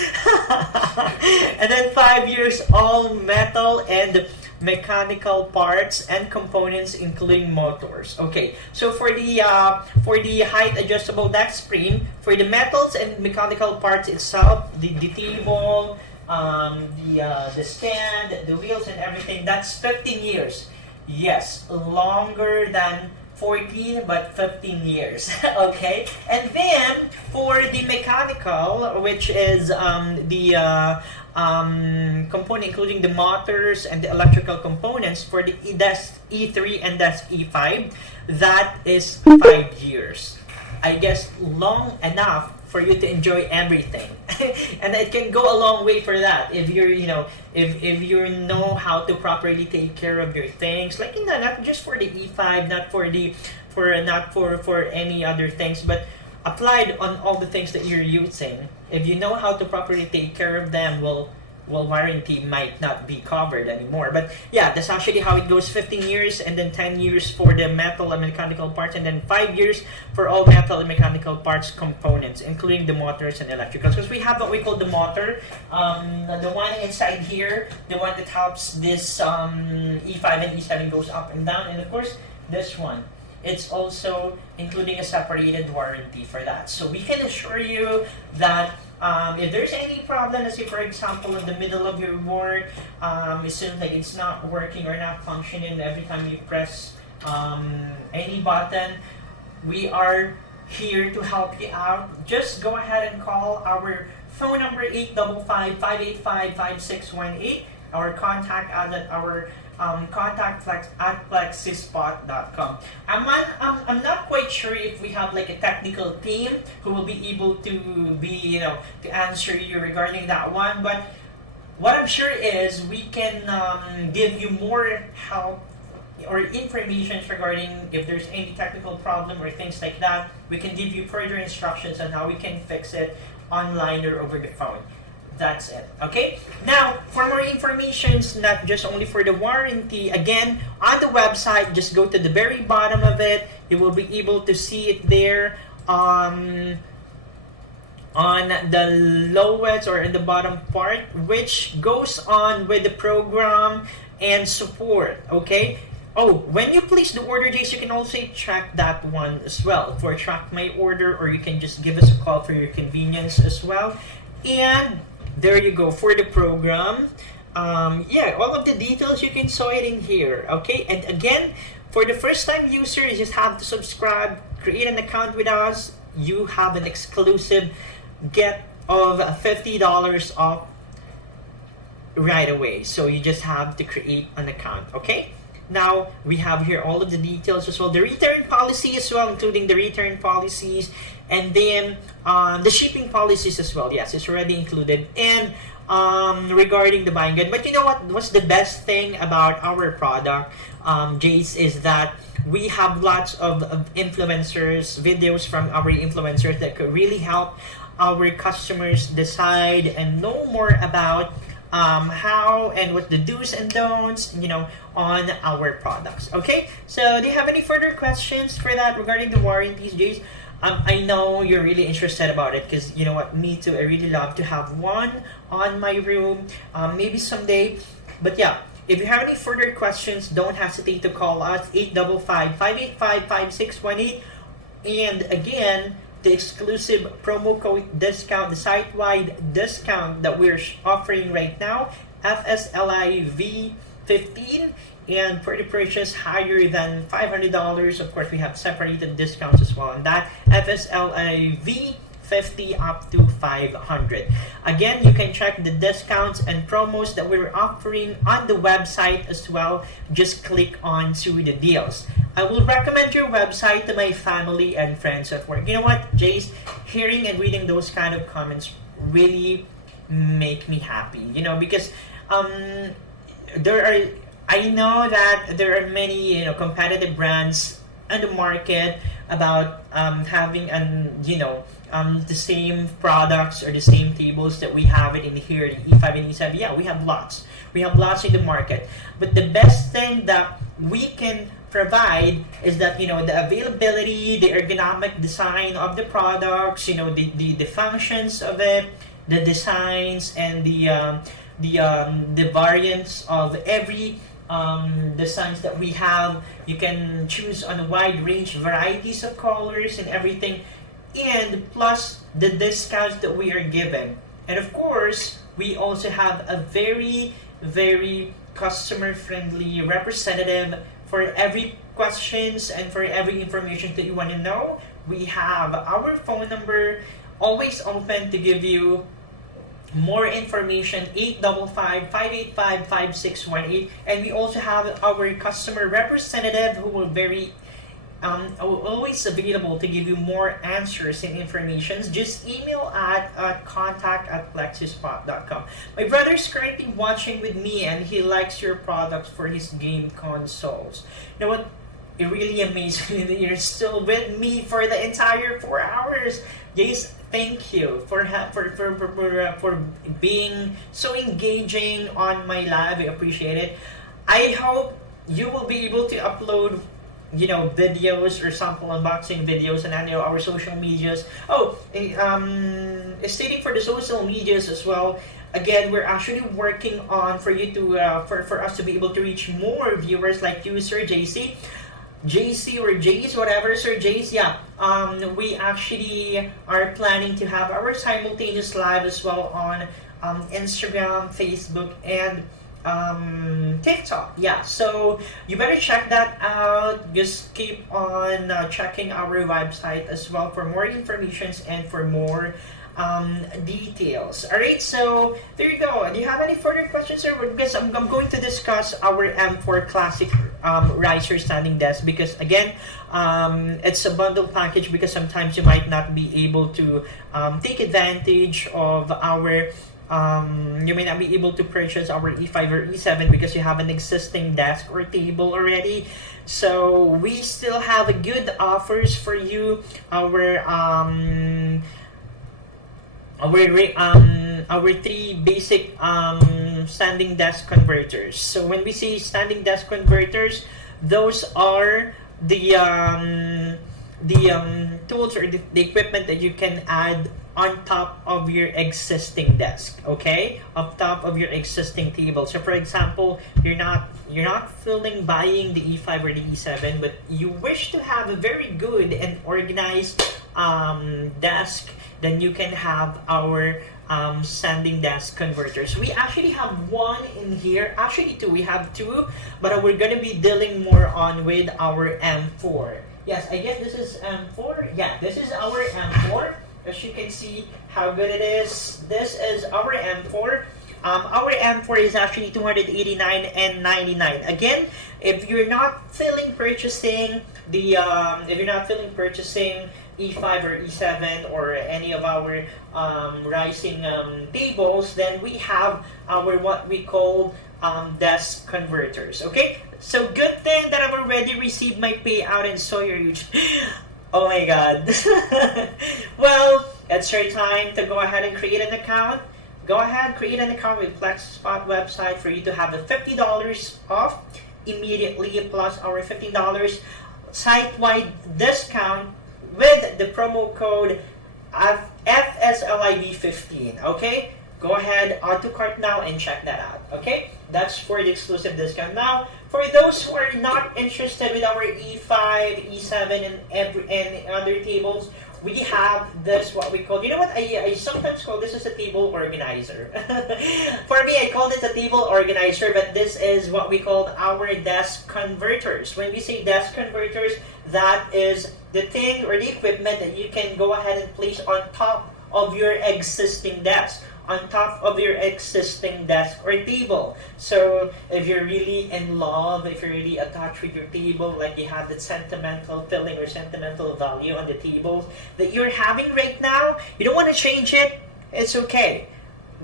And then 5 years, all metal and mechanical parts and components, including motors. Okay, so for the height adjustable deck spring, for the metals and mechanical parts itself, the table, the stand, the wheels and everything, that's 15 years. Yes, longer than 14, but 15 years. Okay, and then for the mechanical, which is the component including the motors and the electrical components, for the desk E3 and desk E5, that is 5 years. I guess long enough for you to enjoy everything. And it can go a long way for that if you're, you know, if you know how to properly take care of your things, like, you know, not just for the E5, not for any other things, but applied on all the things that you're using. If you know how to properly take care of them, well, warranty might not be covered anymore. But yeah, that's actually how it goes. 15 years, and then 10 years for the metal and mechanical parts, and then 5 years for all metal and mechanical parts components, including the motors and electricals. Because we have what we call the motor, the one inside here, the one that helps this E5 and E7 goes up and down, and of course this one. It's also including a separated warranty for that. So we can assure you that if there's any problem, let's say for example in the middle of your work, it seems like it's not working or not functioning every time you press any button, we are here to help you out. Just go ahead and call our phone number 855-585-5618, or contact us at our contact at Flexispot.com. I'm not quite sure if we have like a technical team who will be able to to answer you regarding that one, but what I'm sure is we can give you more help or information regarding if there's any technical problem or things like that. We can give you further instructions on how we can fix it online or over the phone. That's it. Okay. Now, for more information, not just only for the warranty, again, on the website, just go to the very bottom of it. You will be able to see it there. On the lowest or in the bottom part, which goes on with the program and support. Okay. Oh, when you place the order, Jace, you can also track that one as well for track my order, or you can just give us a call for your convenience as well. And there you go for the program. Yeah, all of the details you can saw it in here. Okay, and again, for the first time user, you just have to subscribe, create an account with us. You have an exclusive get of $50 off right away. So you just have to create an account. Okay. Now, we have here all of the details as well. The return policy as well, including the return policies. And then the shipping policies as well. Yes, it's already included. And regarding the buying good. But you know what? What's the best thing about our product, Jace, is that we have lots of influencers, videos from our influencers that could really help our customers decide and know more about how and what the do's and don'ts, on our products. Okay, so do you have any further questions for that regarding the warranties, Jace? I know you're really interested about it because you know what, me too. I really love to have one on my room, maybe someday. But yeah, if you have any further questions, don't hesitate to call us 855-585-5618. And again, the exclusive promo code discount, the site-wide discount that we're offering right now, FSLIV15, and for the purchase higher than $500, of course, we have separated discounts as well on that, FSLIV50 up to $500. Again, you can check the discounts and promos that we're offering on the website as well. Just click on to the deals. I will recommend your website to my family and friends at work. You know what, Jace? Hearing and reading those kind of comments really make me happy. Because I know that there are many competitive brands on the market about having the same products or the same tables that we have it in here, the E5 and E7. Yeah, we have lots. We have lots in the market. But the best thing that we can provide is that the availability, the ergonomic design of the products, the functions of it, the designs, and the variants of every designs that we have. You can choose on a wide range, varieties of colors and everything, and plus the discounts that we are given. And of course, we also have a very, very customer-friendly representative for every questions and for every information that you want to know. We have our phone number always open to give you more information, 855-585-5618. And we also have our customer representative who will always available to give you more answers and information. Just email at contact@flexispot.com. My brother's currently watching with me and he likes your products for his game consoles. You know what? It really amazes me that you're still with me for the entire 4 hours. Yes, thank you for being so engaging on my live. I appreciate it. I hope you will be able to upload videos or sample unboxing videos and our social medias. Stating for the social medias as well. Again, we're actually working on for you to for us to be able to reach more viewers like you, Sir JC or Jace, whatever, Sir Jace. Yeah, we actually are planning to have our simultaneous live as well on Instagram, Facebook, and TikTok. Yeah, so you better check that out. Just keep on checking our website as well for more information and for more details. Alright, so there you go. Do you have any further questions, sir? Because I'm going to discuss our M4 Classic riser standing desk, because again, it's a bundle package, because sometimes you might not be able to take advantage of our you may not be able to purchase our E5 or E7 because you have an existing desk or table already. So we still have a good offers for you. Our our three basic standing desk converters. So when we say standing desk converters, those are the tools or the equipment that you can add on top of your existing desk, okay, on top of your existing table. So for example, you're not feeling buying the E5 or the E7, but you wish to have a very good and organized desk, then you can have our standing desk converters. We actually have one in here, actually two. We have two, but we're gonna be dealing more on with our M4. Yes, I guess this is M4. Yeah, this is our M4. As you can see how good it is. This is our M4. Our M4 is actually $289.99. Again, if you're not feeling purchasing E5 or E7 or any of our rising tables, then we have our what we call desk converters. Okay, so good thing that I've already received my payout and saw your huge. Oh my god. Well, it's your time to go ahead and create an account. Go ahead, create an account with Flexispot website for you to have the $50 off immediately, plus our $15 site-wide discount with the promo code FSLIV15. Okay, go ahead, add to cart now and check that out. Okay, that's for the exclusive discount. Now, for those who are not interested with our E5, E7, and other tables, we have this, what we call, you know what, I sometimes call this as a table organizer. For me, I call this a table organizer, but this is what we call our desk converters. When we say desk converters, that is the thing or the equipment that you can go ahead and place on top of your existing desk, on top of your existing desk or table. So if you're really in love, if you're really attached with your table, like you have that sentimental feeling or sentimental value on the table that you're having right now, you don't want to change it, it's okay.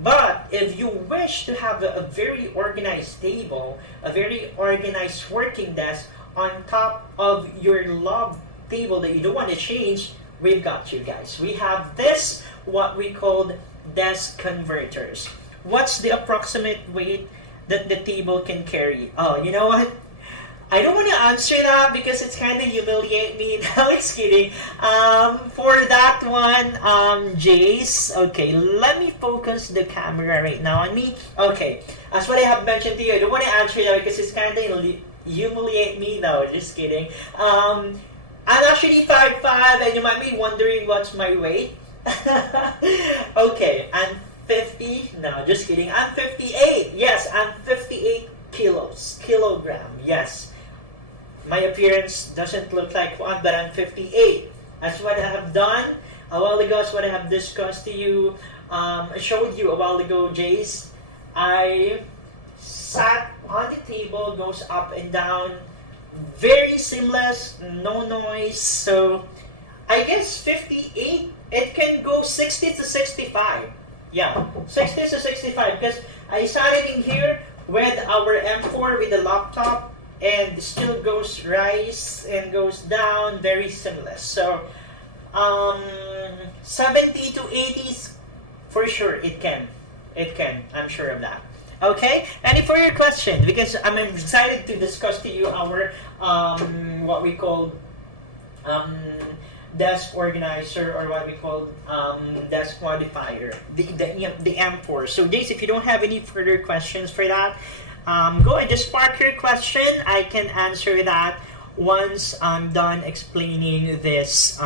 But if you wish to have a very organized table, a very organized working desk on top of your love table that you don't want to change, we've got you guys. We have this, what we call desk converters. What's the approximate weight that the table can carry? Oh, you know what? I don't want to answer that because it's kind of humiliate me. No, it's kidding. For that one, Jace, okay, let me focus the camera right now on me. Okay, as what I have mentioned to you, I don't want to answer that because it's kind of humiliate me. No, just kidding. I'm actually 5'5", and you might be wondering what's my weight. Okay, I'm 50. No, just kidding. I'm 58. Yes, I'm 58 kilogram. Yes, my appearance doesn't look like one, but I'm 58. That's what I have done a while ago. That's what I have discussed to you. I showed you a while ago, Jace. I sat on the table, goes up and down, very seamless, no noise. So I guess 58. It can go 60 to 65. Yeah, 60 to 65 because I sat it in here with our M4 with the laptop and still goes rise and goes down, very seamless. So 70 to 80s for sure it can. I'm sure of that. Okay, any further questions? Because I'm excited to discuss to you our what we call desk organizer, or what we call desk modifier, the M4. So Jace, if you don't have any further questions for that, go ahead, just spark your question. I can answer that once I'm done explaining this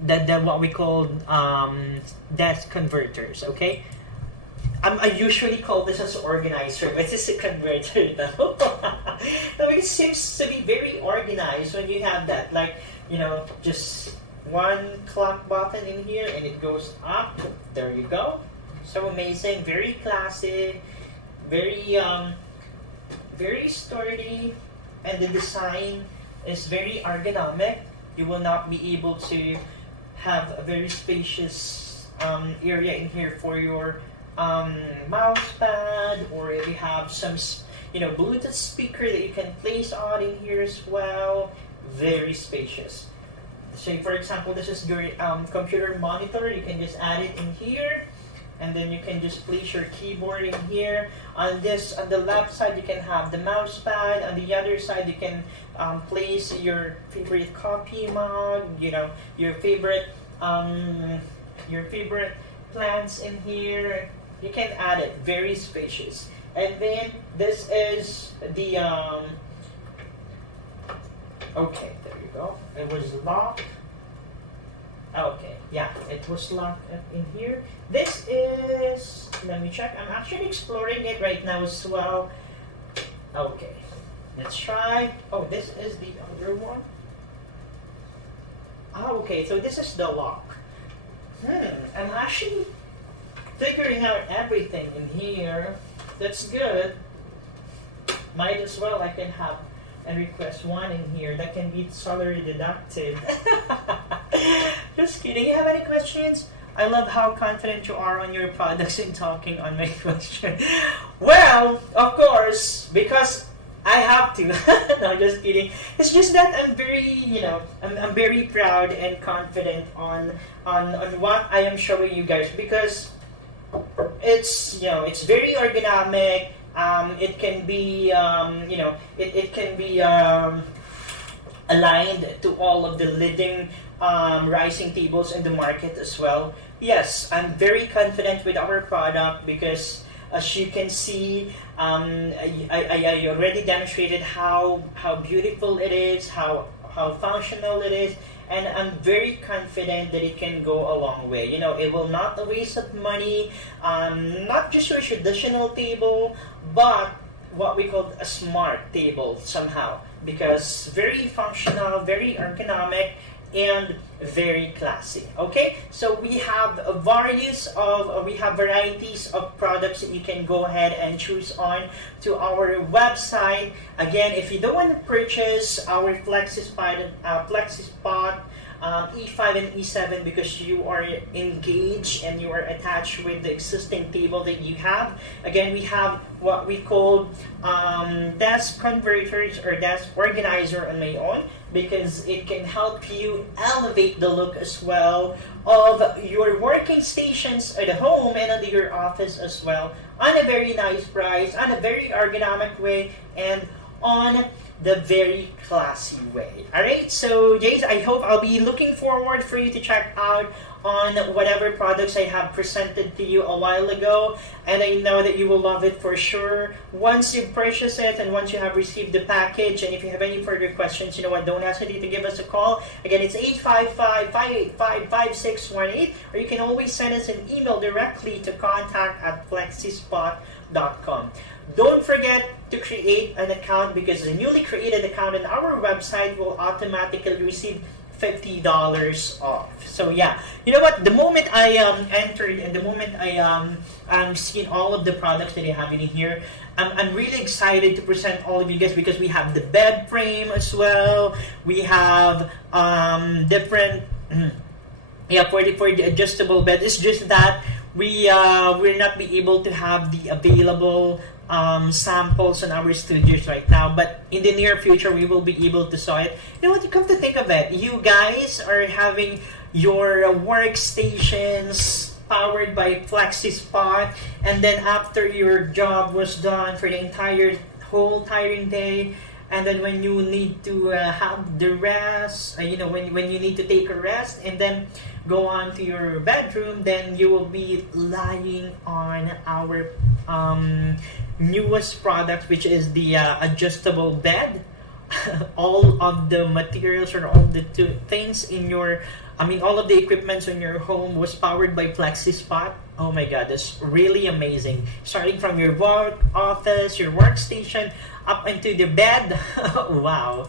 what we call desk converters. Okay, I usually call this as organizer, but it's a converter now. No, it seems to be very organized when you have that, like, you know, just one clock button in here and it goes up. There you go. So amazing, very classy, very very sturdy, and the design is very ergonomic. You will not be able to have a very spacious area in here for your mouse pad, or if you have some, you know, Bluetooth speaker that you can place on in here as well. Very spacious. say for example, this is your computer monitor. You can just add it in here, and then you can just place your keyboard in here. On the left side, you can have the mouse pad. On the other side, you can place your favorite coffee mug. You know, your favorite plants in here. You can add it. Very spacious. And then this is the okay, there you go. It was locked. Okay, yeah, it was locked up in here. This is, let me check. I'm actually exploring it right now as well. Okay, let's try. Oh, this is the other one. Oh, okay, so this is the lock. I'm actually figuring out everything in here. That's good. Might as well I can have and request one in here that can be salary deducted. Just kidding. You have any questions? I love how confident you are on your products in talking on my question. Well, of course, because I have to. No, just kidding. It's just that I'm very, I'm very proud and confident on what I am showing you guys, because it's, it's very ergonomic. It can be, it can be aligned to all of the leading rising tables in the market as well. Yes, I'm very confident with our product because, as you can see, I already demonstrated how beautiful it is, how functional it is, and I'm very confident that it can go a long way. It will not a waste of money, not just your traditional table, but what we call a smart table somehow, because very functional, very ergonomic, and very classy. Okay, so we have varieties of products that you can go ahead and choose on to our website. Again, if you don't want to purchase our Flexispot E5 and E7 because you are engaged and you are attached with the existing table that you have, again, we have what we call desk converters or desk organizer on my own, because it can help you elevate the look as well of your working stations at home and at your office as well, on a very nice price, on a very ergonomic way, and on the very classy way. Alright, so guys, I hope I'll be looking forward for you to check out on whatever products I have presented to you a while ago, and I know that you will love it for sure once you purchase it and once you have received the package. And if you have any further questions, you know what, don't hesitate to give us a call. Again, it's 855-585-5618, or you can always send us an email directly to contact@flexispot.com. Don't forget to create an account, because the newly created account on our website will automatically receive $50 off. So yeah, you know what? The moment I entered and the moment I'm seeing all of the products that I have in here, I'm really excited to present all of you guys, because we have the bed frame as well. We have different for the adjustable bed. It's just that we will not be able to have the available samples in our studios right now, but in the near future we will be able to saw it. You know what, you come to think of it, you guys are having your workstations powered by Flexispot, and then after your job was done for the whole tiring day, and then when you need to have the rest, when you need to take a rest and then go on to your bedroom, then you will be lying on our newest product, which is the adjustable bed. All of the materials or all the things in your, all of the equipments in your home was powered by Flexispot. Oh my god, that's really amazing. Starting from your work office, your workstation, up into the bed. Wow.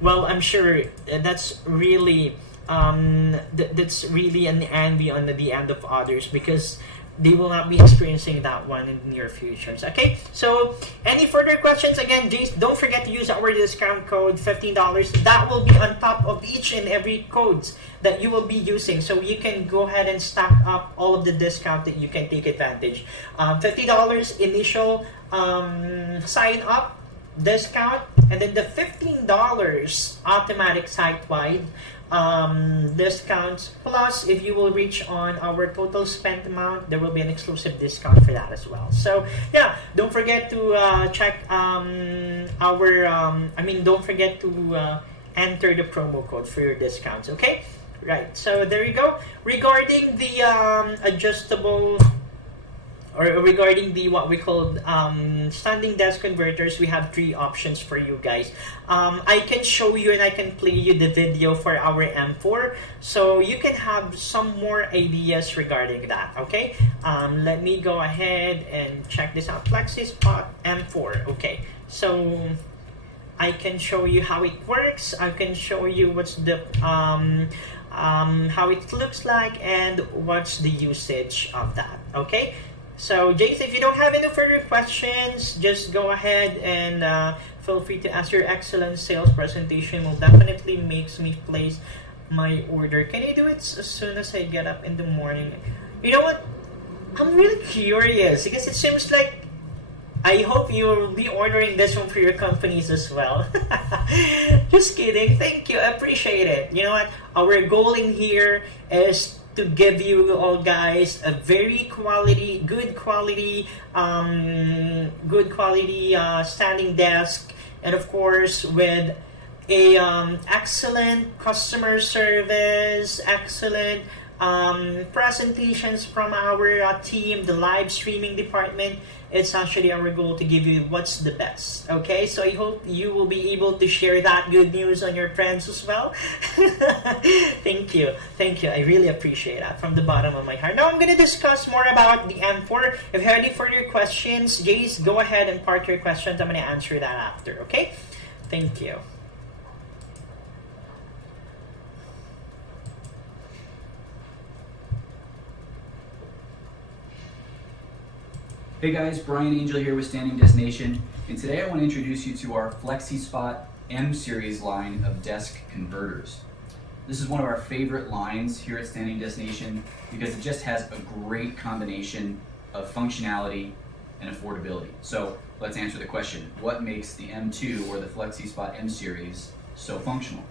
Well, I'm sure that's really that's really an envy on the end of others, because they will not be experiencing that one in the near future. Okay, so any further questions, again, don't forget to use our discount code $15. That will be on top of each and every codes that you will be using, so you can go ahead and stack up all of the discount that you can take advantage. $50 initial sign up, discount, and then the $15 automatic site-wide discounts. Plus, if you will reach on our total spent amount, there will be an exclusive discount for that as well. So yeah, don't forget to check don't forget to enter the promo code for your discounts. Okay, right. So there you go. Regarding the adjustable, or regarding the what we call standing desk converters, we have 3 options for you guys. I can show you and I can play you the video for our M4, so you can have some more ideas regarding that. Okay, let me go ahead and check this out. Flexispot M4. Okay, so I can show you how it works. I can show you what's the how it looks like and what's the usage of that. Okay. So, Jace, if you don't have any further questions, just go ahead and feel free to ask. Your excellent sales presentation will definitely makes me place my order. Can you do it as soon as I get up in the morning? You know what? I'm really curious because it seems like I hope you'll be ordering this one for your companies as well. Just kidding. Thank you. I appreciate it. You know what? Our goal in here is to give you all guys a very good quality standing desk, and of course with a excellent customer service, excellent presentations from our team, the live streaming department. It's actually our goal to give you what's the best. Okay, so I hope you will be able to share that good news on your friends as well. Thank you. I really appreciate that from the bottom of my heart. Now I'm going to discuss more about the M4. If you have any further questions, Jace, go ahead and park your questions. I'm going to answer that after. Okay, thank you. Hey guys, Brian Angel here with Standing Desk Nation, and today I want to introduce you to our Flexispot M series line of desk converters. This is one of our favorite lines here at Standing Desk Nation because it just has a great combination of functionality and affordability. So let's answer the question, what makes the M2 or the Flexispot M series so functional?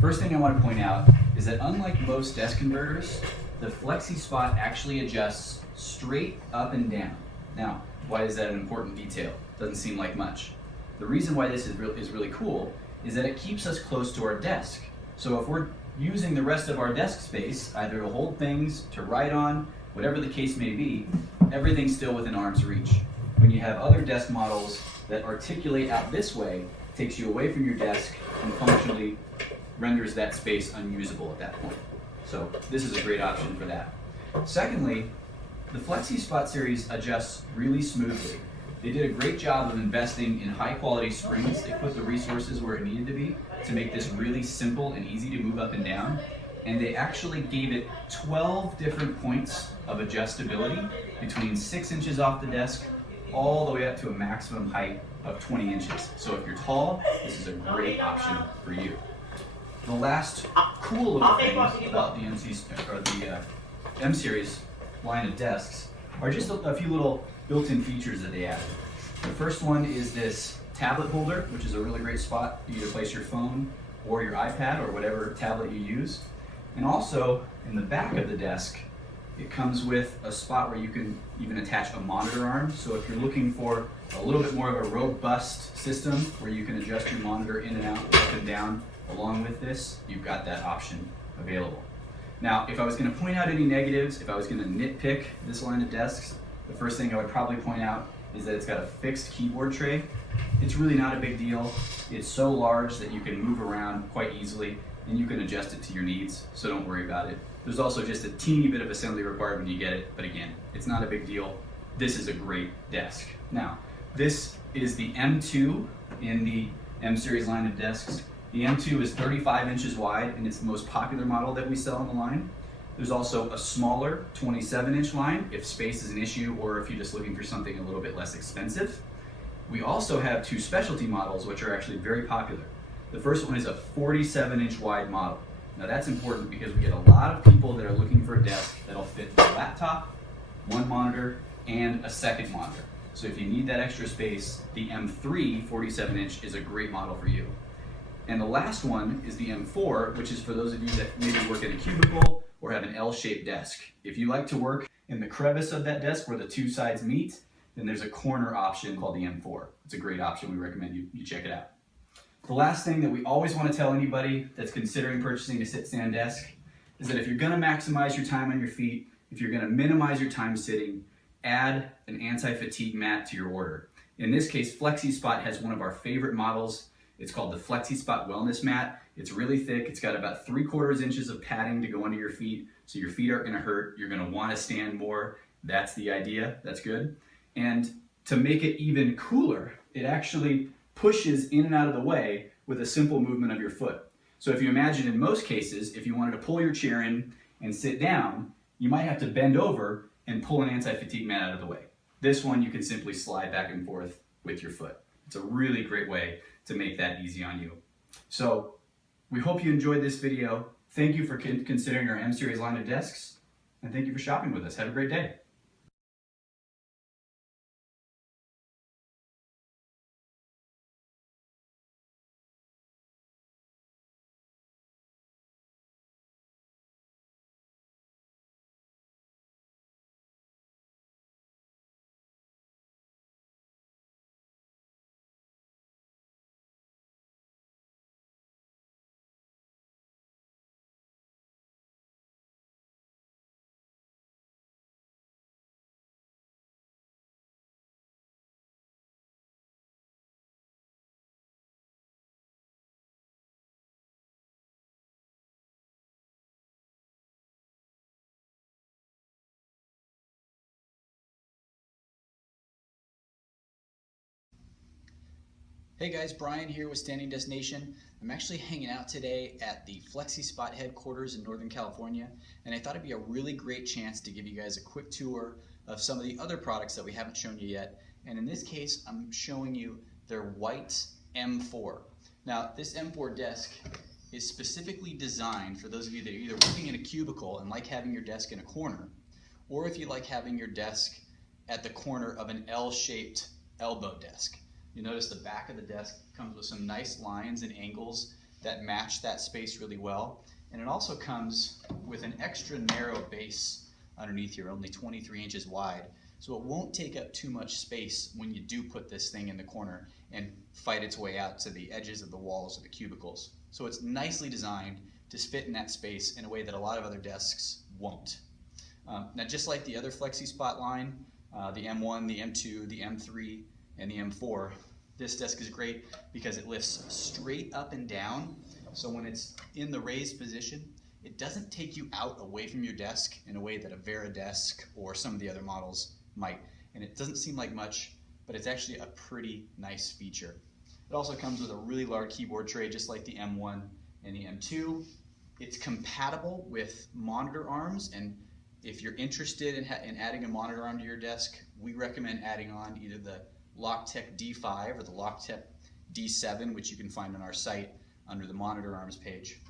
First thing I want to point out is that unlike most desk converters, the Flexispot actually adjusts straight up and down. Now, why is that an important detail? Doesn't seem like much. The reason why this is really cool is that it keeps us close to our desk. So if we're using the rest of our desk space, either to hold things, to write on, whatever the case may be, everything's still within arm's reach. When you have other desk models that articulate out this way, it takes you away from your desk and functionally renders that space unusable at that point. So this is a great option for that. Secondly, the Flexispot series adjusts really smoothly. They did a great job of investing in high quality springs. They put the resources where it needed to be to make this really simple and easy to move up and down. And they actually gave it 12 different points of adjustability between 6 inches off the desk all the way up to a maximum height of 20 inches. So if you're tall, this is a great option for you. The last cool little thing about the M series line of desks are just a few little built-in features that they added. The first one is this tablet holder, which is a really great spot for you to place your phone or your iPad or whatever tablet you use. And also, in the back of the desk, it comes with a spot where you can even attach a monitor arm. So if you're looking for a little bit more of a robust system where you can adjust your monitor in and out, up and down, along with this, you've got that option available. Now, if I was going to point out any negatives, if I was going to nitpick this line of desks, the first thing I would probably point out is that it's got a fixed keyboard tray. It's really not a big deal. It's so large that you can move around quite easily and you can adjust it to your needs, so don't worry about it. There's also just a teeny bit of assembly required when you get it, but again, it's not a big deal. This is a great desk. Now, this is the M2 in the M series line of desks. The M2 is 35 inches wide and it's the most popular model that we sell on the line. There's also a smaller 27-inch line if space is an issue or if you're just looking for something a little bit less expensive. We also have 2 specialty models which are actually very popular. The first one is a 47-inch wide model. Now that's important because we get a lot of people that are looking for a desk that'll fit a laptop, 1 monitor, and a second monitor. So if you need that extra space, the M3 47-inch is a great model for you. And the last one is the M4, which is for those of you that maybe work in a cubicle or have an L-shaped desk. If you like to work in the crevice of that desk where the two sides meet, then there's a corner option called the M4. It's a great option. We recommend you check it out. The last thing that we always want to tell anybody that's considering purchasing a sit-stand desk is that if you're going to maximize your time on your feet, if you're going to minimize your time sitting, add an anti-fatigue mat to your order. In this case, Flexispot has one of our favorite models. It's called the Flexispot Wellness Mat. It's really thick. It's got about 3/4 inches of padding to go under your feet, so your feet aren't going to hurt. You're going to want to stand more. That's the idea. That's good. And to make it even cooler, it actually pushes in and out of the way with a simple movement of your foot. So if you imagine in most cases, if you wanted to pull your chair in and sit down, you might have to bend over and pull an anti-fatigue mat out of the way. This one you can simply slide back and forth with your foot. It's a really great way to make that easy on you. So we hope you enjoyed this video. Thank you for considering our M-Series line of desks, and thank you for shopping with us. Have a great day. Hey guys, Brian here with Standing Desk Nation. I'm actually hanging out today at the Flexispot headquarters in Northern California, and I thought it'd be a really great chance to give you guys a quick tour of some of the other products that we haven't shown you yet. And in this case, I'm showing you their white M4. Now, this M4 desk is specifically designed for those of you that are either working in a cubicle and like having your desk in a corner, or if you like having your desk at the corner of an L-shaped elbow desk. You notice the back of the desk comes with some nice lines and angles that match that space really well. And it also comes with an extra narrow base underneath here, only 23 inches wide. So it won't take up too much space when you do put this thing in the corner and fight its way out to the edges of the walls of the cubicles. So it's nicely designed to fit in that space in a way that a lot of other desks won't. Now, just like the other Flexispot line, the M1, the M2, the M3, and the M4, this desk is great because it lifts straight up and down. So when it's in the raised position, it doesn't take you out away from your desk in a way that a Vera desk or some of the other models might. And it doesn't seem like much, but it's actually a pretty nice feature. It also comes with a really large keyboard tray, just like the M1 and the M2. It's compatible with monitor arms, and if you're interested in adding a monitor arm to your desk, we recommend adding on either the Logitech D5 or the Logitech D7, which you can find on our site under the monitor arms page.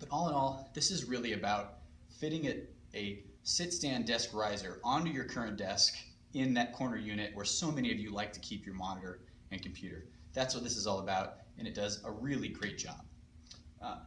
But all in all, this is really about fitting a sit-stand desk riser onto your current desk in that corner unit where so many of you like to keep your monitor and computer. That's what this is all about, and it does a really great job.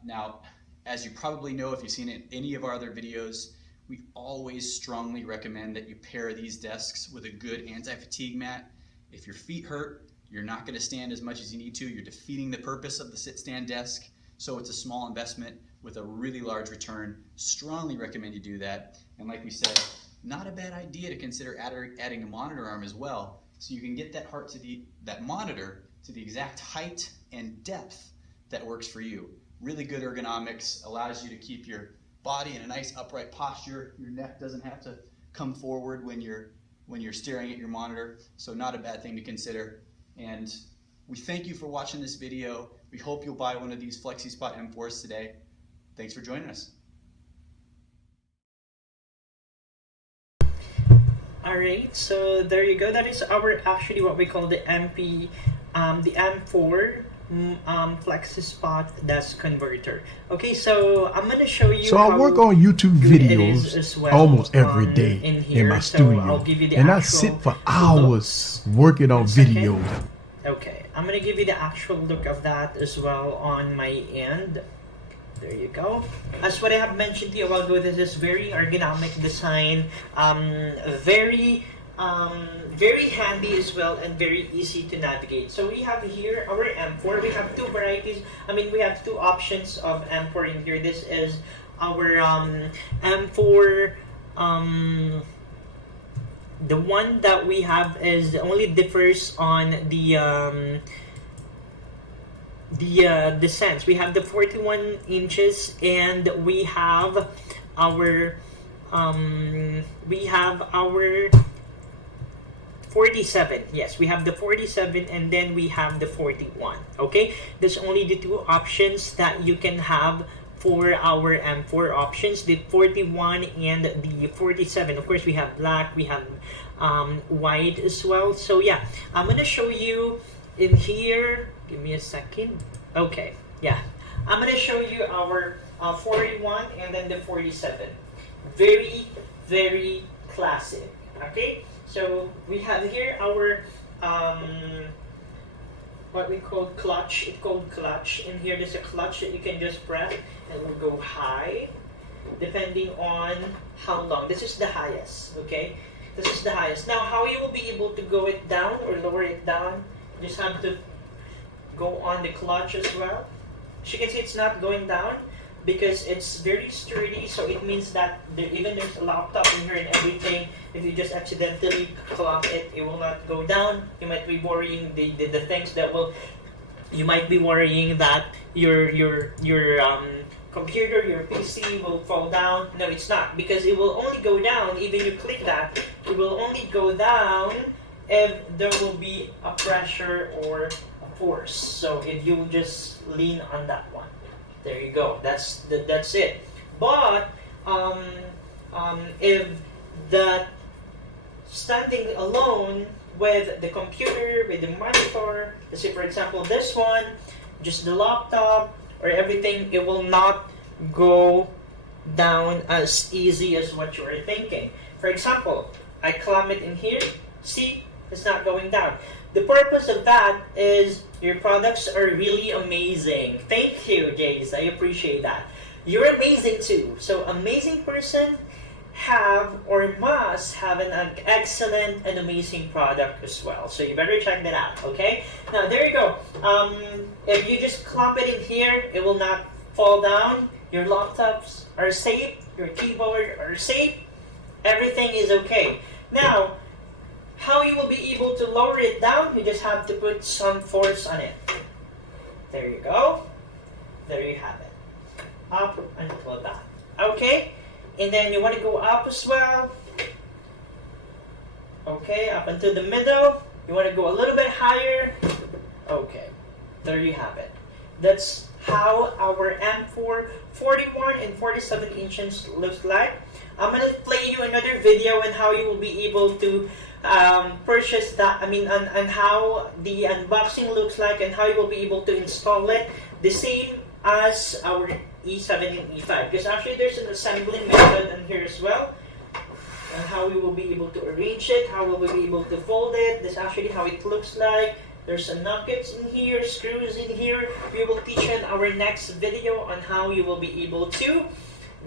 Now, as you probably know if you've seen it in any of our other videos, we always strongly recommend that you pair these desks with a good anti-fatigue mat. If your feet hurt, you're not going to stand as much as you need to. You're defeating the purpose of the sit-stand desk. So it's a small investment with a really large return. Strongly recommend you do that. And like we said, not a bad idea to consider adding a monitor arm as well, so you can get that monitor to the exact height and depth that works for you. Really good ergonomics, allows you to keep your body in a nice upright posture. Your neck doesn't have to come forward when you're staring at your monitor, so not a bad thing to consider. And we thank you for watching this video. We hope you'll buy one of these Flexispot M4s today. Thanks for joining us. Alright, so there you go. That is our actually what we call the M4 Flexispot desk converter. Okay, so I'm gonna show you. So I work on YouTube videos almost every day in my studio, and I sit for hours working on videos. Okay, I'm gonna give you the actual look of that as well on my end. There you go. As what I have mentioned to you a while ago, this is very ergonomic design, very handy as well, and very easy to navigate. So we have here our M4. We have two varieties. We have two options of M4 in here. This is our M4. The one that we have is only differs on the sense. We have the 41 inches, and we have our 47. Yes, we have the 47, and then we have the 41. Okay, there's only the two options that you can have for our M4 options, the 41 and the 47. Of course, we have black, we have white as well. So yeah, I'm gonna show you in here. Give me a second. Okay, yeah, I'm gonna show you our 41 and then the 47. Very, very classic. Okay, so we have here our what we call clutch. It's called clutch. In here, there's a clutch that you can just press and it will go high, depending on how long. This is the highest. Okay, this is the highest. Now, how you will be able to go it down or lower it down? You just have to go on the clutch as well. As you can see, it's not going down because it's very sturdy, so it means that even there's a laptop in here and everything, if you just accidentally clamp it, it will not go down. You might be worrying the things that will, you might be worrying that your computer, your PC will fall down. No, it's not, because it will only go down, even you click that, it will only go down if there will be a pressure or a force. So if you just lean on that one, there you go. That's it. But if that standing alone with the computer, with the monitor, let's say for example this one, just the laptop or everything, it will not go down as easy as what you are thinking. For example, I clamp it in here. See, it's not going down. The purpose of that is your products are really amazing. Thank you, Jace. I appreciate that. You're amazing too. So amazing person have or must have an excellent and amazing product as well. So you better check that out, okay? Now, there you go. If you just clamp it in here, it will not fall down. Your laptops are safe. Your keyboard are safe. Everything is okay. Now, how you will be able to lower it down, you just have to put some force on it. There you go. There you have it. Up until that. Okay? And then you want to go up as well. Okay, up until the middle. You want to go a little bit higher. Okay, there you have it. That's how our M4 41 and 47 inches looks like. I'm going to play you another video on how you will be able to purchase that, and how the unboxing looks like and how you will be able to install it. The same as our E7 and E5, because actually there's an assembling method in here as well, and how we will be able to arrange it, how we will be able to fold it. This is actually how it looks like. There's some nuggets in here, screws in here. We will teach in our next video on how you will be able to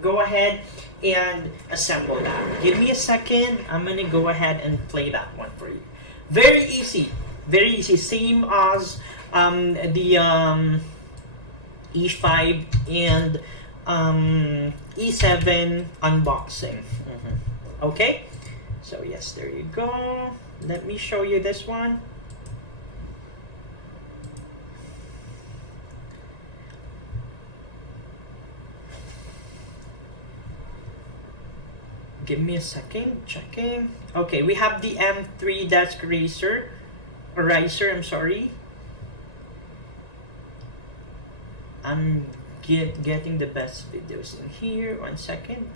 go ahead and assemble that. Give me a second. I'm gonna go ahead and play that one for you. Very easy, very easy. Same as the E5 and E7 unboxing. Okay, so yes, there you go. Let me show you this one. Give me a second, checking. Okay, we have the M3 desk riser, I'm sorry. I'm getting the best videos in here. 1 second.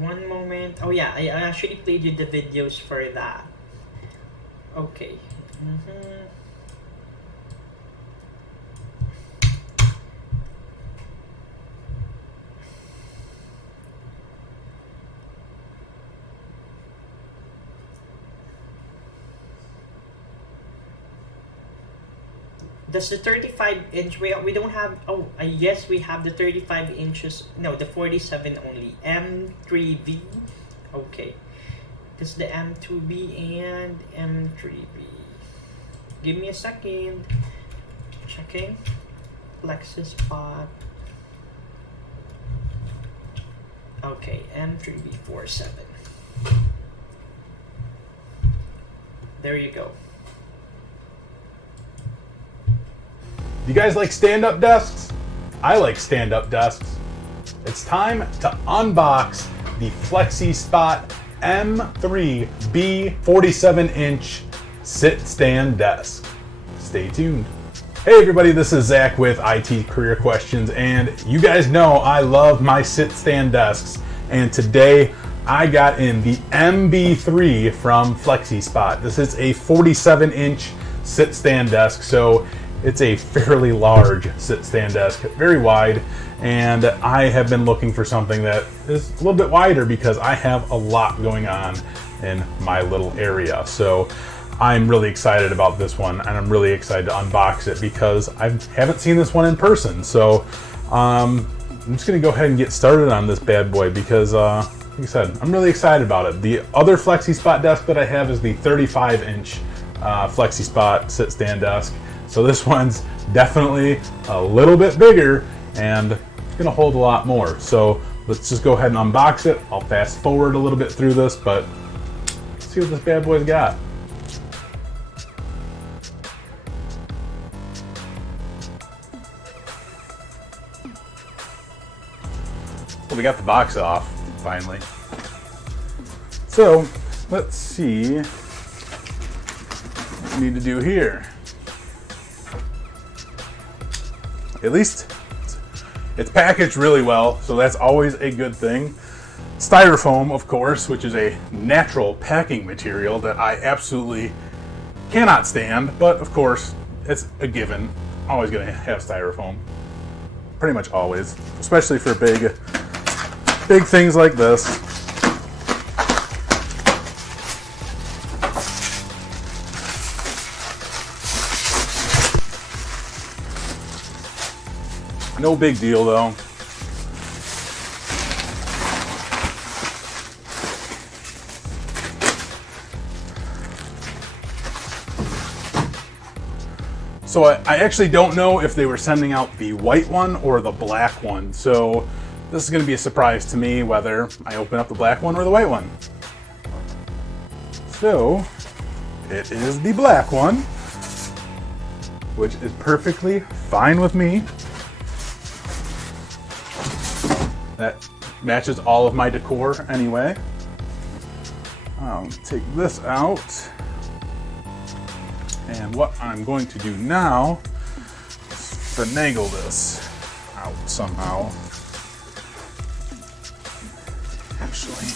One moment. Oh yeah, I actually played you the videos for that. Okay. Does the 35-inch, we don't have, yes, we have the 35 inches, no, the 47 only, M3V, okay, this is the M2B and M3V, give me a second, checking, Flexispot, okay, M3V47, there you go. You guys like stand-up desks? I like stand-up desks. It's time to unbox the Flexispot M3B 47-inch sit-stand desk. Stay tuned. Hey everybody, this is Zach with IT Career Questions, and you guys know I love my sit-stand desks, and today I got in the MB3 from Flexispot. This is a 47-inch sit-stand desk, so it's a fairly large sit-stand desk, very wide, and I have been looking for something that is a little bit wider because I have a lot going on in my little area. So I'm really excited about this one, and I'm really excited to unbox it because I haven't seen this one in person. So I'm just gonna go ahead and get started on this bad boy because like I said, I'm really excited about it. The other Flexispot desk that I have is the 35-inch Flexispot sit-stand desk. So this one's definitely a little bit bigger and it's gonna hold a lot more. So let's just go ahead and unbox it. I'll fast forward a little bit through this, but let's see what this bad boy's got. Well, we got the box off, finally. So let's see what we need to do here. At least it's packaged really well, so that's always a good thing. Styrofoam, of course, which is a natural packing material that I absolutely cannot stand, but of course, it's a given. Always gonna have styrofoam. Pretty much always, especially for big things like this. No big deal though. So I actually don't know if they were sending out the white one or the black one. So this is going to be a surprise to me whether I open up the black one or the white one. So it is the black one, which is perfectly fine with me. That matches all of my decor anyway. I'll take this out. And what I'm going to do now is finagle this out somehow. Actually,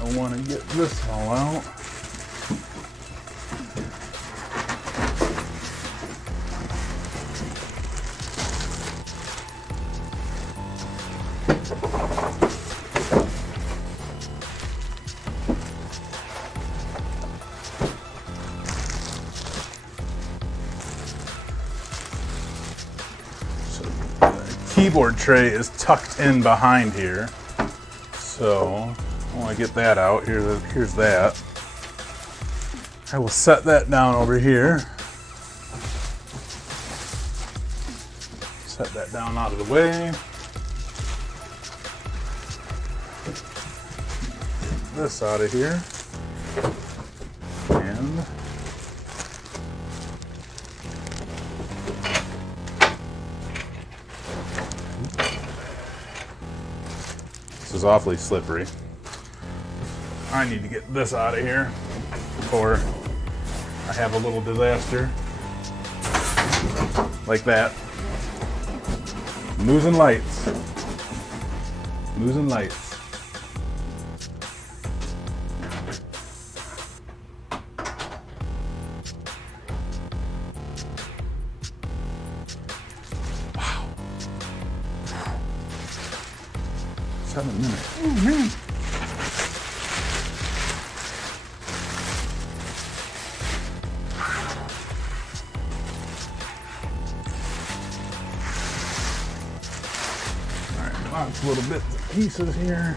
I want to get this all out. Keyboard tray is tucked in behind here, so I want to get that out. Here's that. I will set that down over here. Set that down out of the way. Get this out of here. And this is awfully slippery. I need to get this out of here before I have a little disaster like that. I'm losing lights. Losing lights. Wow. 7 minutes. Oh man. Lots of little bits and pieces here.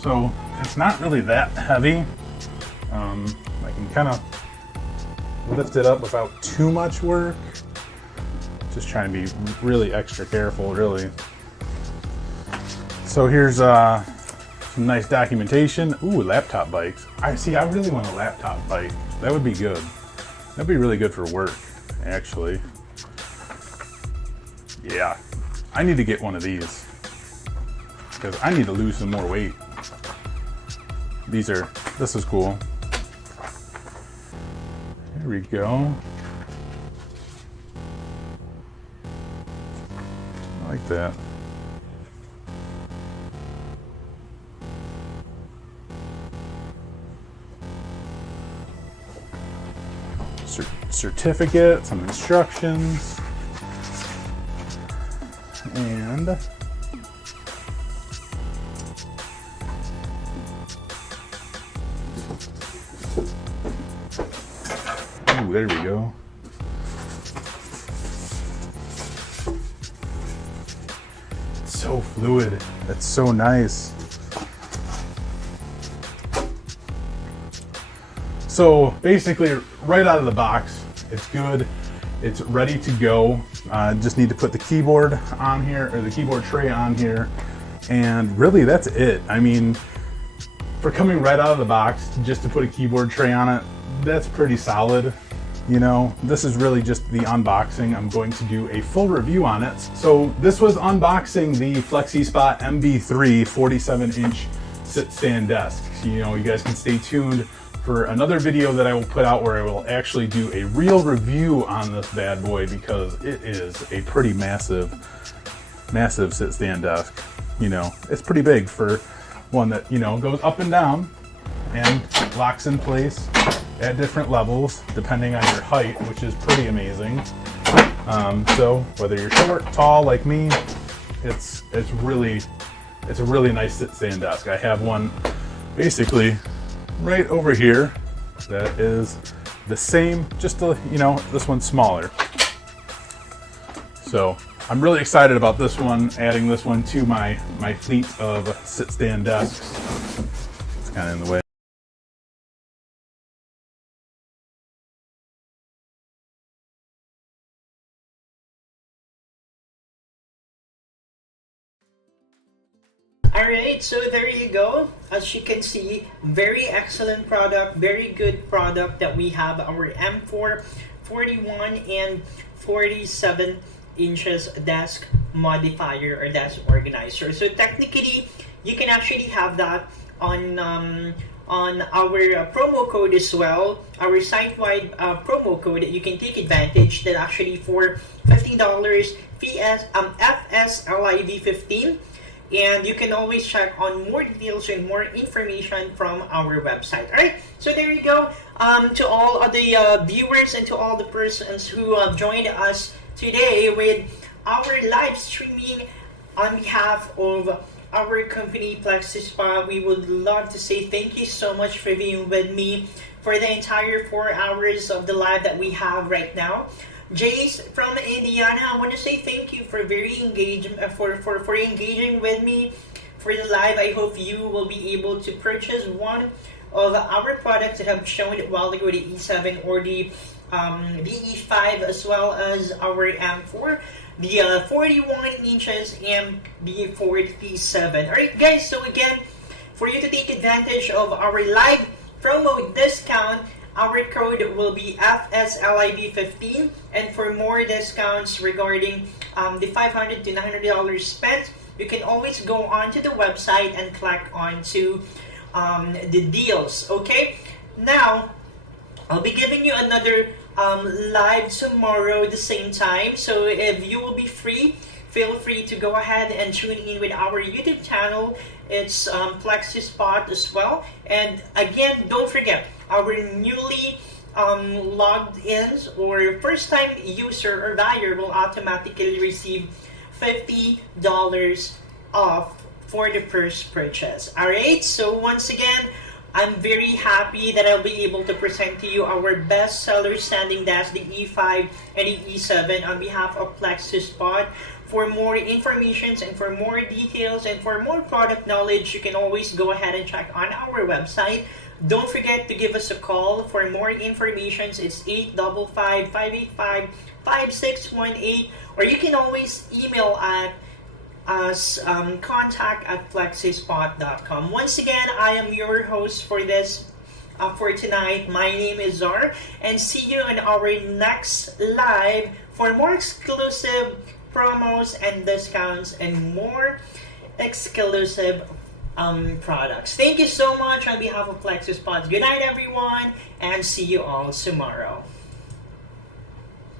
So it's not really that heavy. I can kind of lift it up without too much work. Just trying to be really extra careful, really. So here's some nice documentation. Ooh, laptop bikes. I really want a laptop bike. That would be good. That'd be really good for work, actually. Yeah, I need to get one of these because I need to lose some more weight. This is cool. Here we go. I like that. Certificate, some instructions, and ooh, there we go. It's so fluid. That's so nice. So basically, right out of the box, it's good. It's ready to go. Just need to put the keyboard on here, or the keyboard tray on here, and really that's it. I mean, for coming right out of the box, just to put a keyboard tray on it, that's pretty solid. You know, this is really just the unboxing. I'm going to do a full review on it. So this was unboxing the Flexispot MB3 47-inch sit-stand desk. You know, you guys can stay tuned for another video that I will put out where I will actually do a real review on this bad boy, because it is a pretty massive sit-stand desk. You know, it's pretty big for one that, you know, goes up and down and locks in place at different levels depending on your height, which is pretty amazing. So whether you're short, tall like me, it's a really nice sit-stand desk. I have one basically right over here that is the same, just you know, this one's smaller. So I'm really excited about this one, adding this one to my fleet of sit-stand desks. It's kind of in the way. Alright, so there you go. As you can see, very excellent product, very good product that we have, our M4 41 and 47 inches desk modifier or desk organizer. So technically, you can actually have that on our promo code as well, our site-wide promo code. You can take advantage that actually for $15 FSLIV 15. And you can always check on more details and more information from our website. Alright, so there you go. To all of the viewers and to all the persons who joined us today with our live streaming on behalf of our company Flexispot, we would love to say thank you so much for being with me for the entire 4 hours of the live that we have right now. Jace from Indiana, I want to say thank you for very engaging for engaging with me for the live. I hope you will be able to purchase one of our products that have shown a while ago, the E7 or the E5, as well as our M4, the 41 inches and the 47. Alright guys, so again, for you to take advantage of our live promo discount, our code will be FSLIB15, and for more discounts regarding the $500 to $900 spent, you can always go onto the website and click onto the deals. Okay, now I'll be giving you another live tomorrow at the same time, so if you will be free, feel free to go ahead and tune in with our YouTube channel. It's Flexispot as well. And again, don't forget, our newly logged ins or first time user or buyer will automatically receive $50 off for the first purchase. Alright, so once again, I'm very happy that I'll be able to present to you our best seller standing desk, the E5 and the E7, on behalf of Flexispot. For more information and for more details and for more product knowledge, you can always go ahead and check on our website. Don't forget to give us a call for more information. It's 855-585-5618, or you can always email at us, contact@flexispot.com. Once again, I am your host for this for tonight. My name is Zar, and see you in our next live for more exclusive promos and discounts and more exclusive products. Thank you so much on behalf of Flexispot. Good night, everyone, and see you all tomorrow.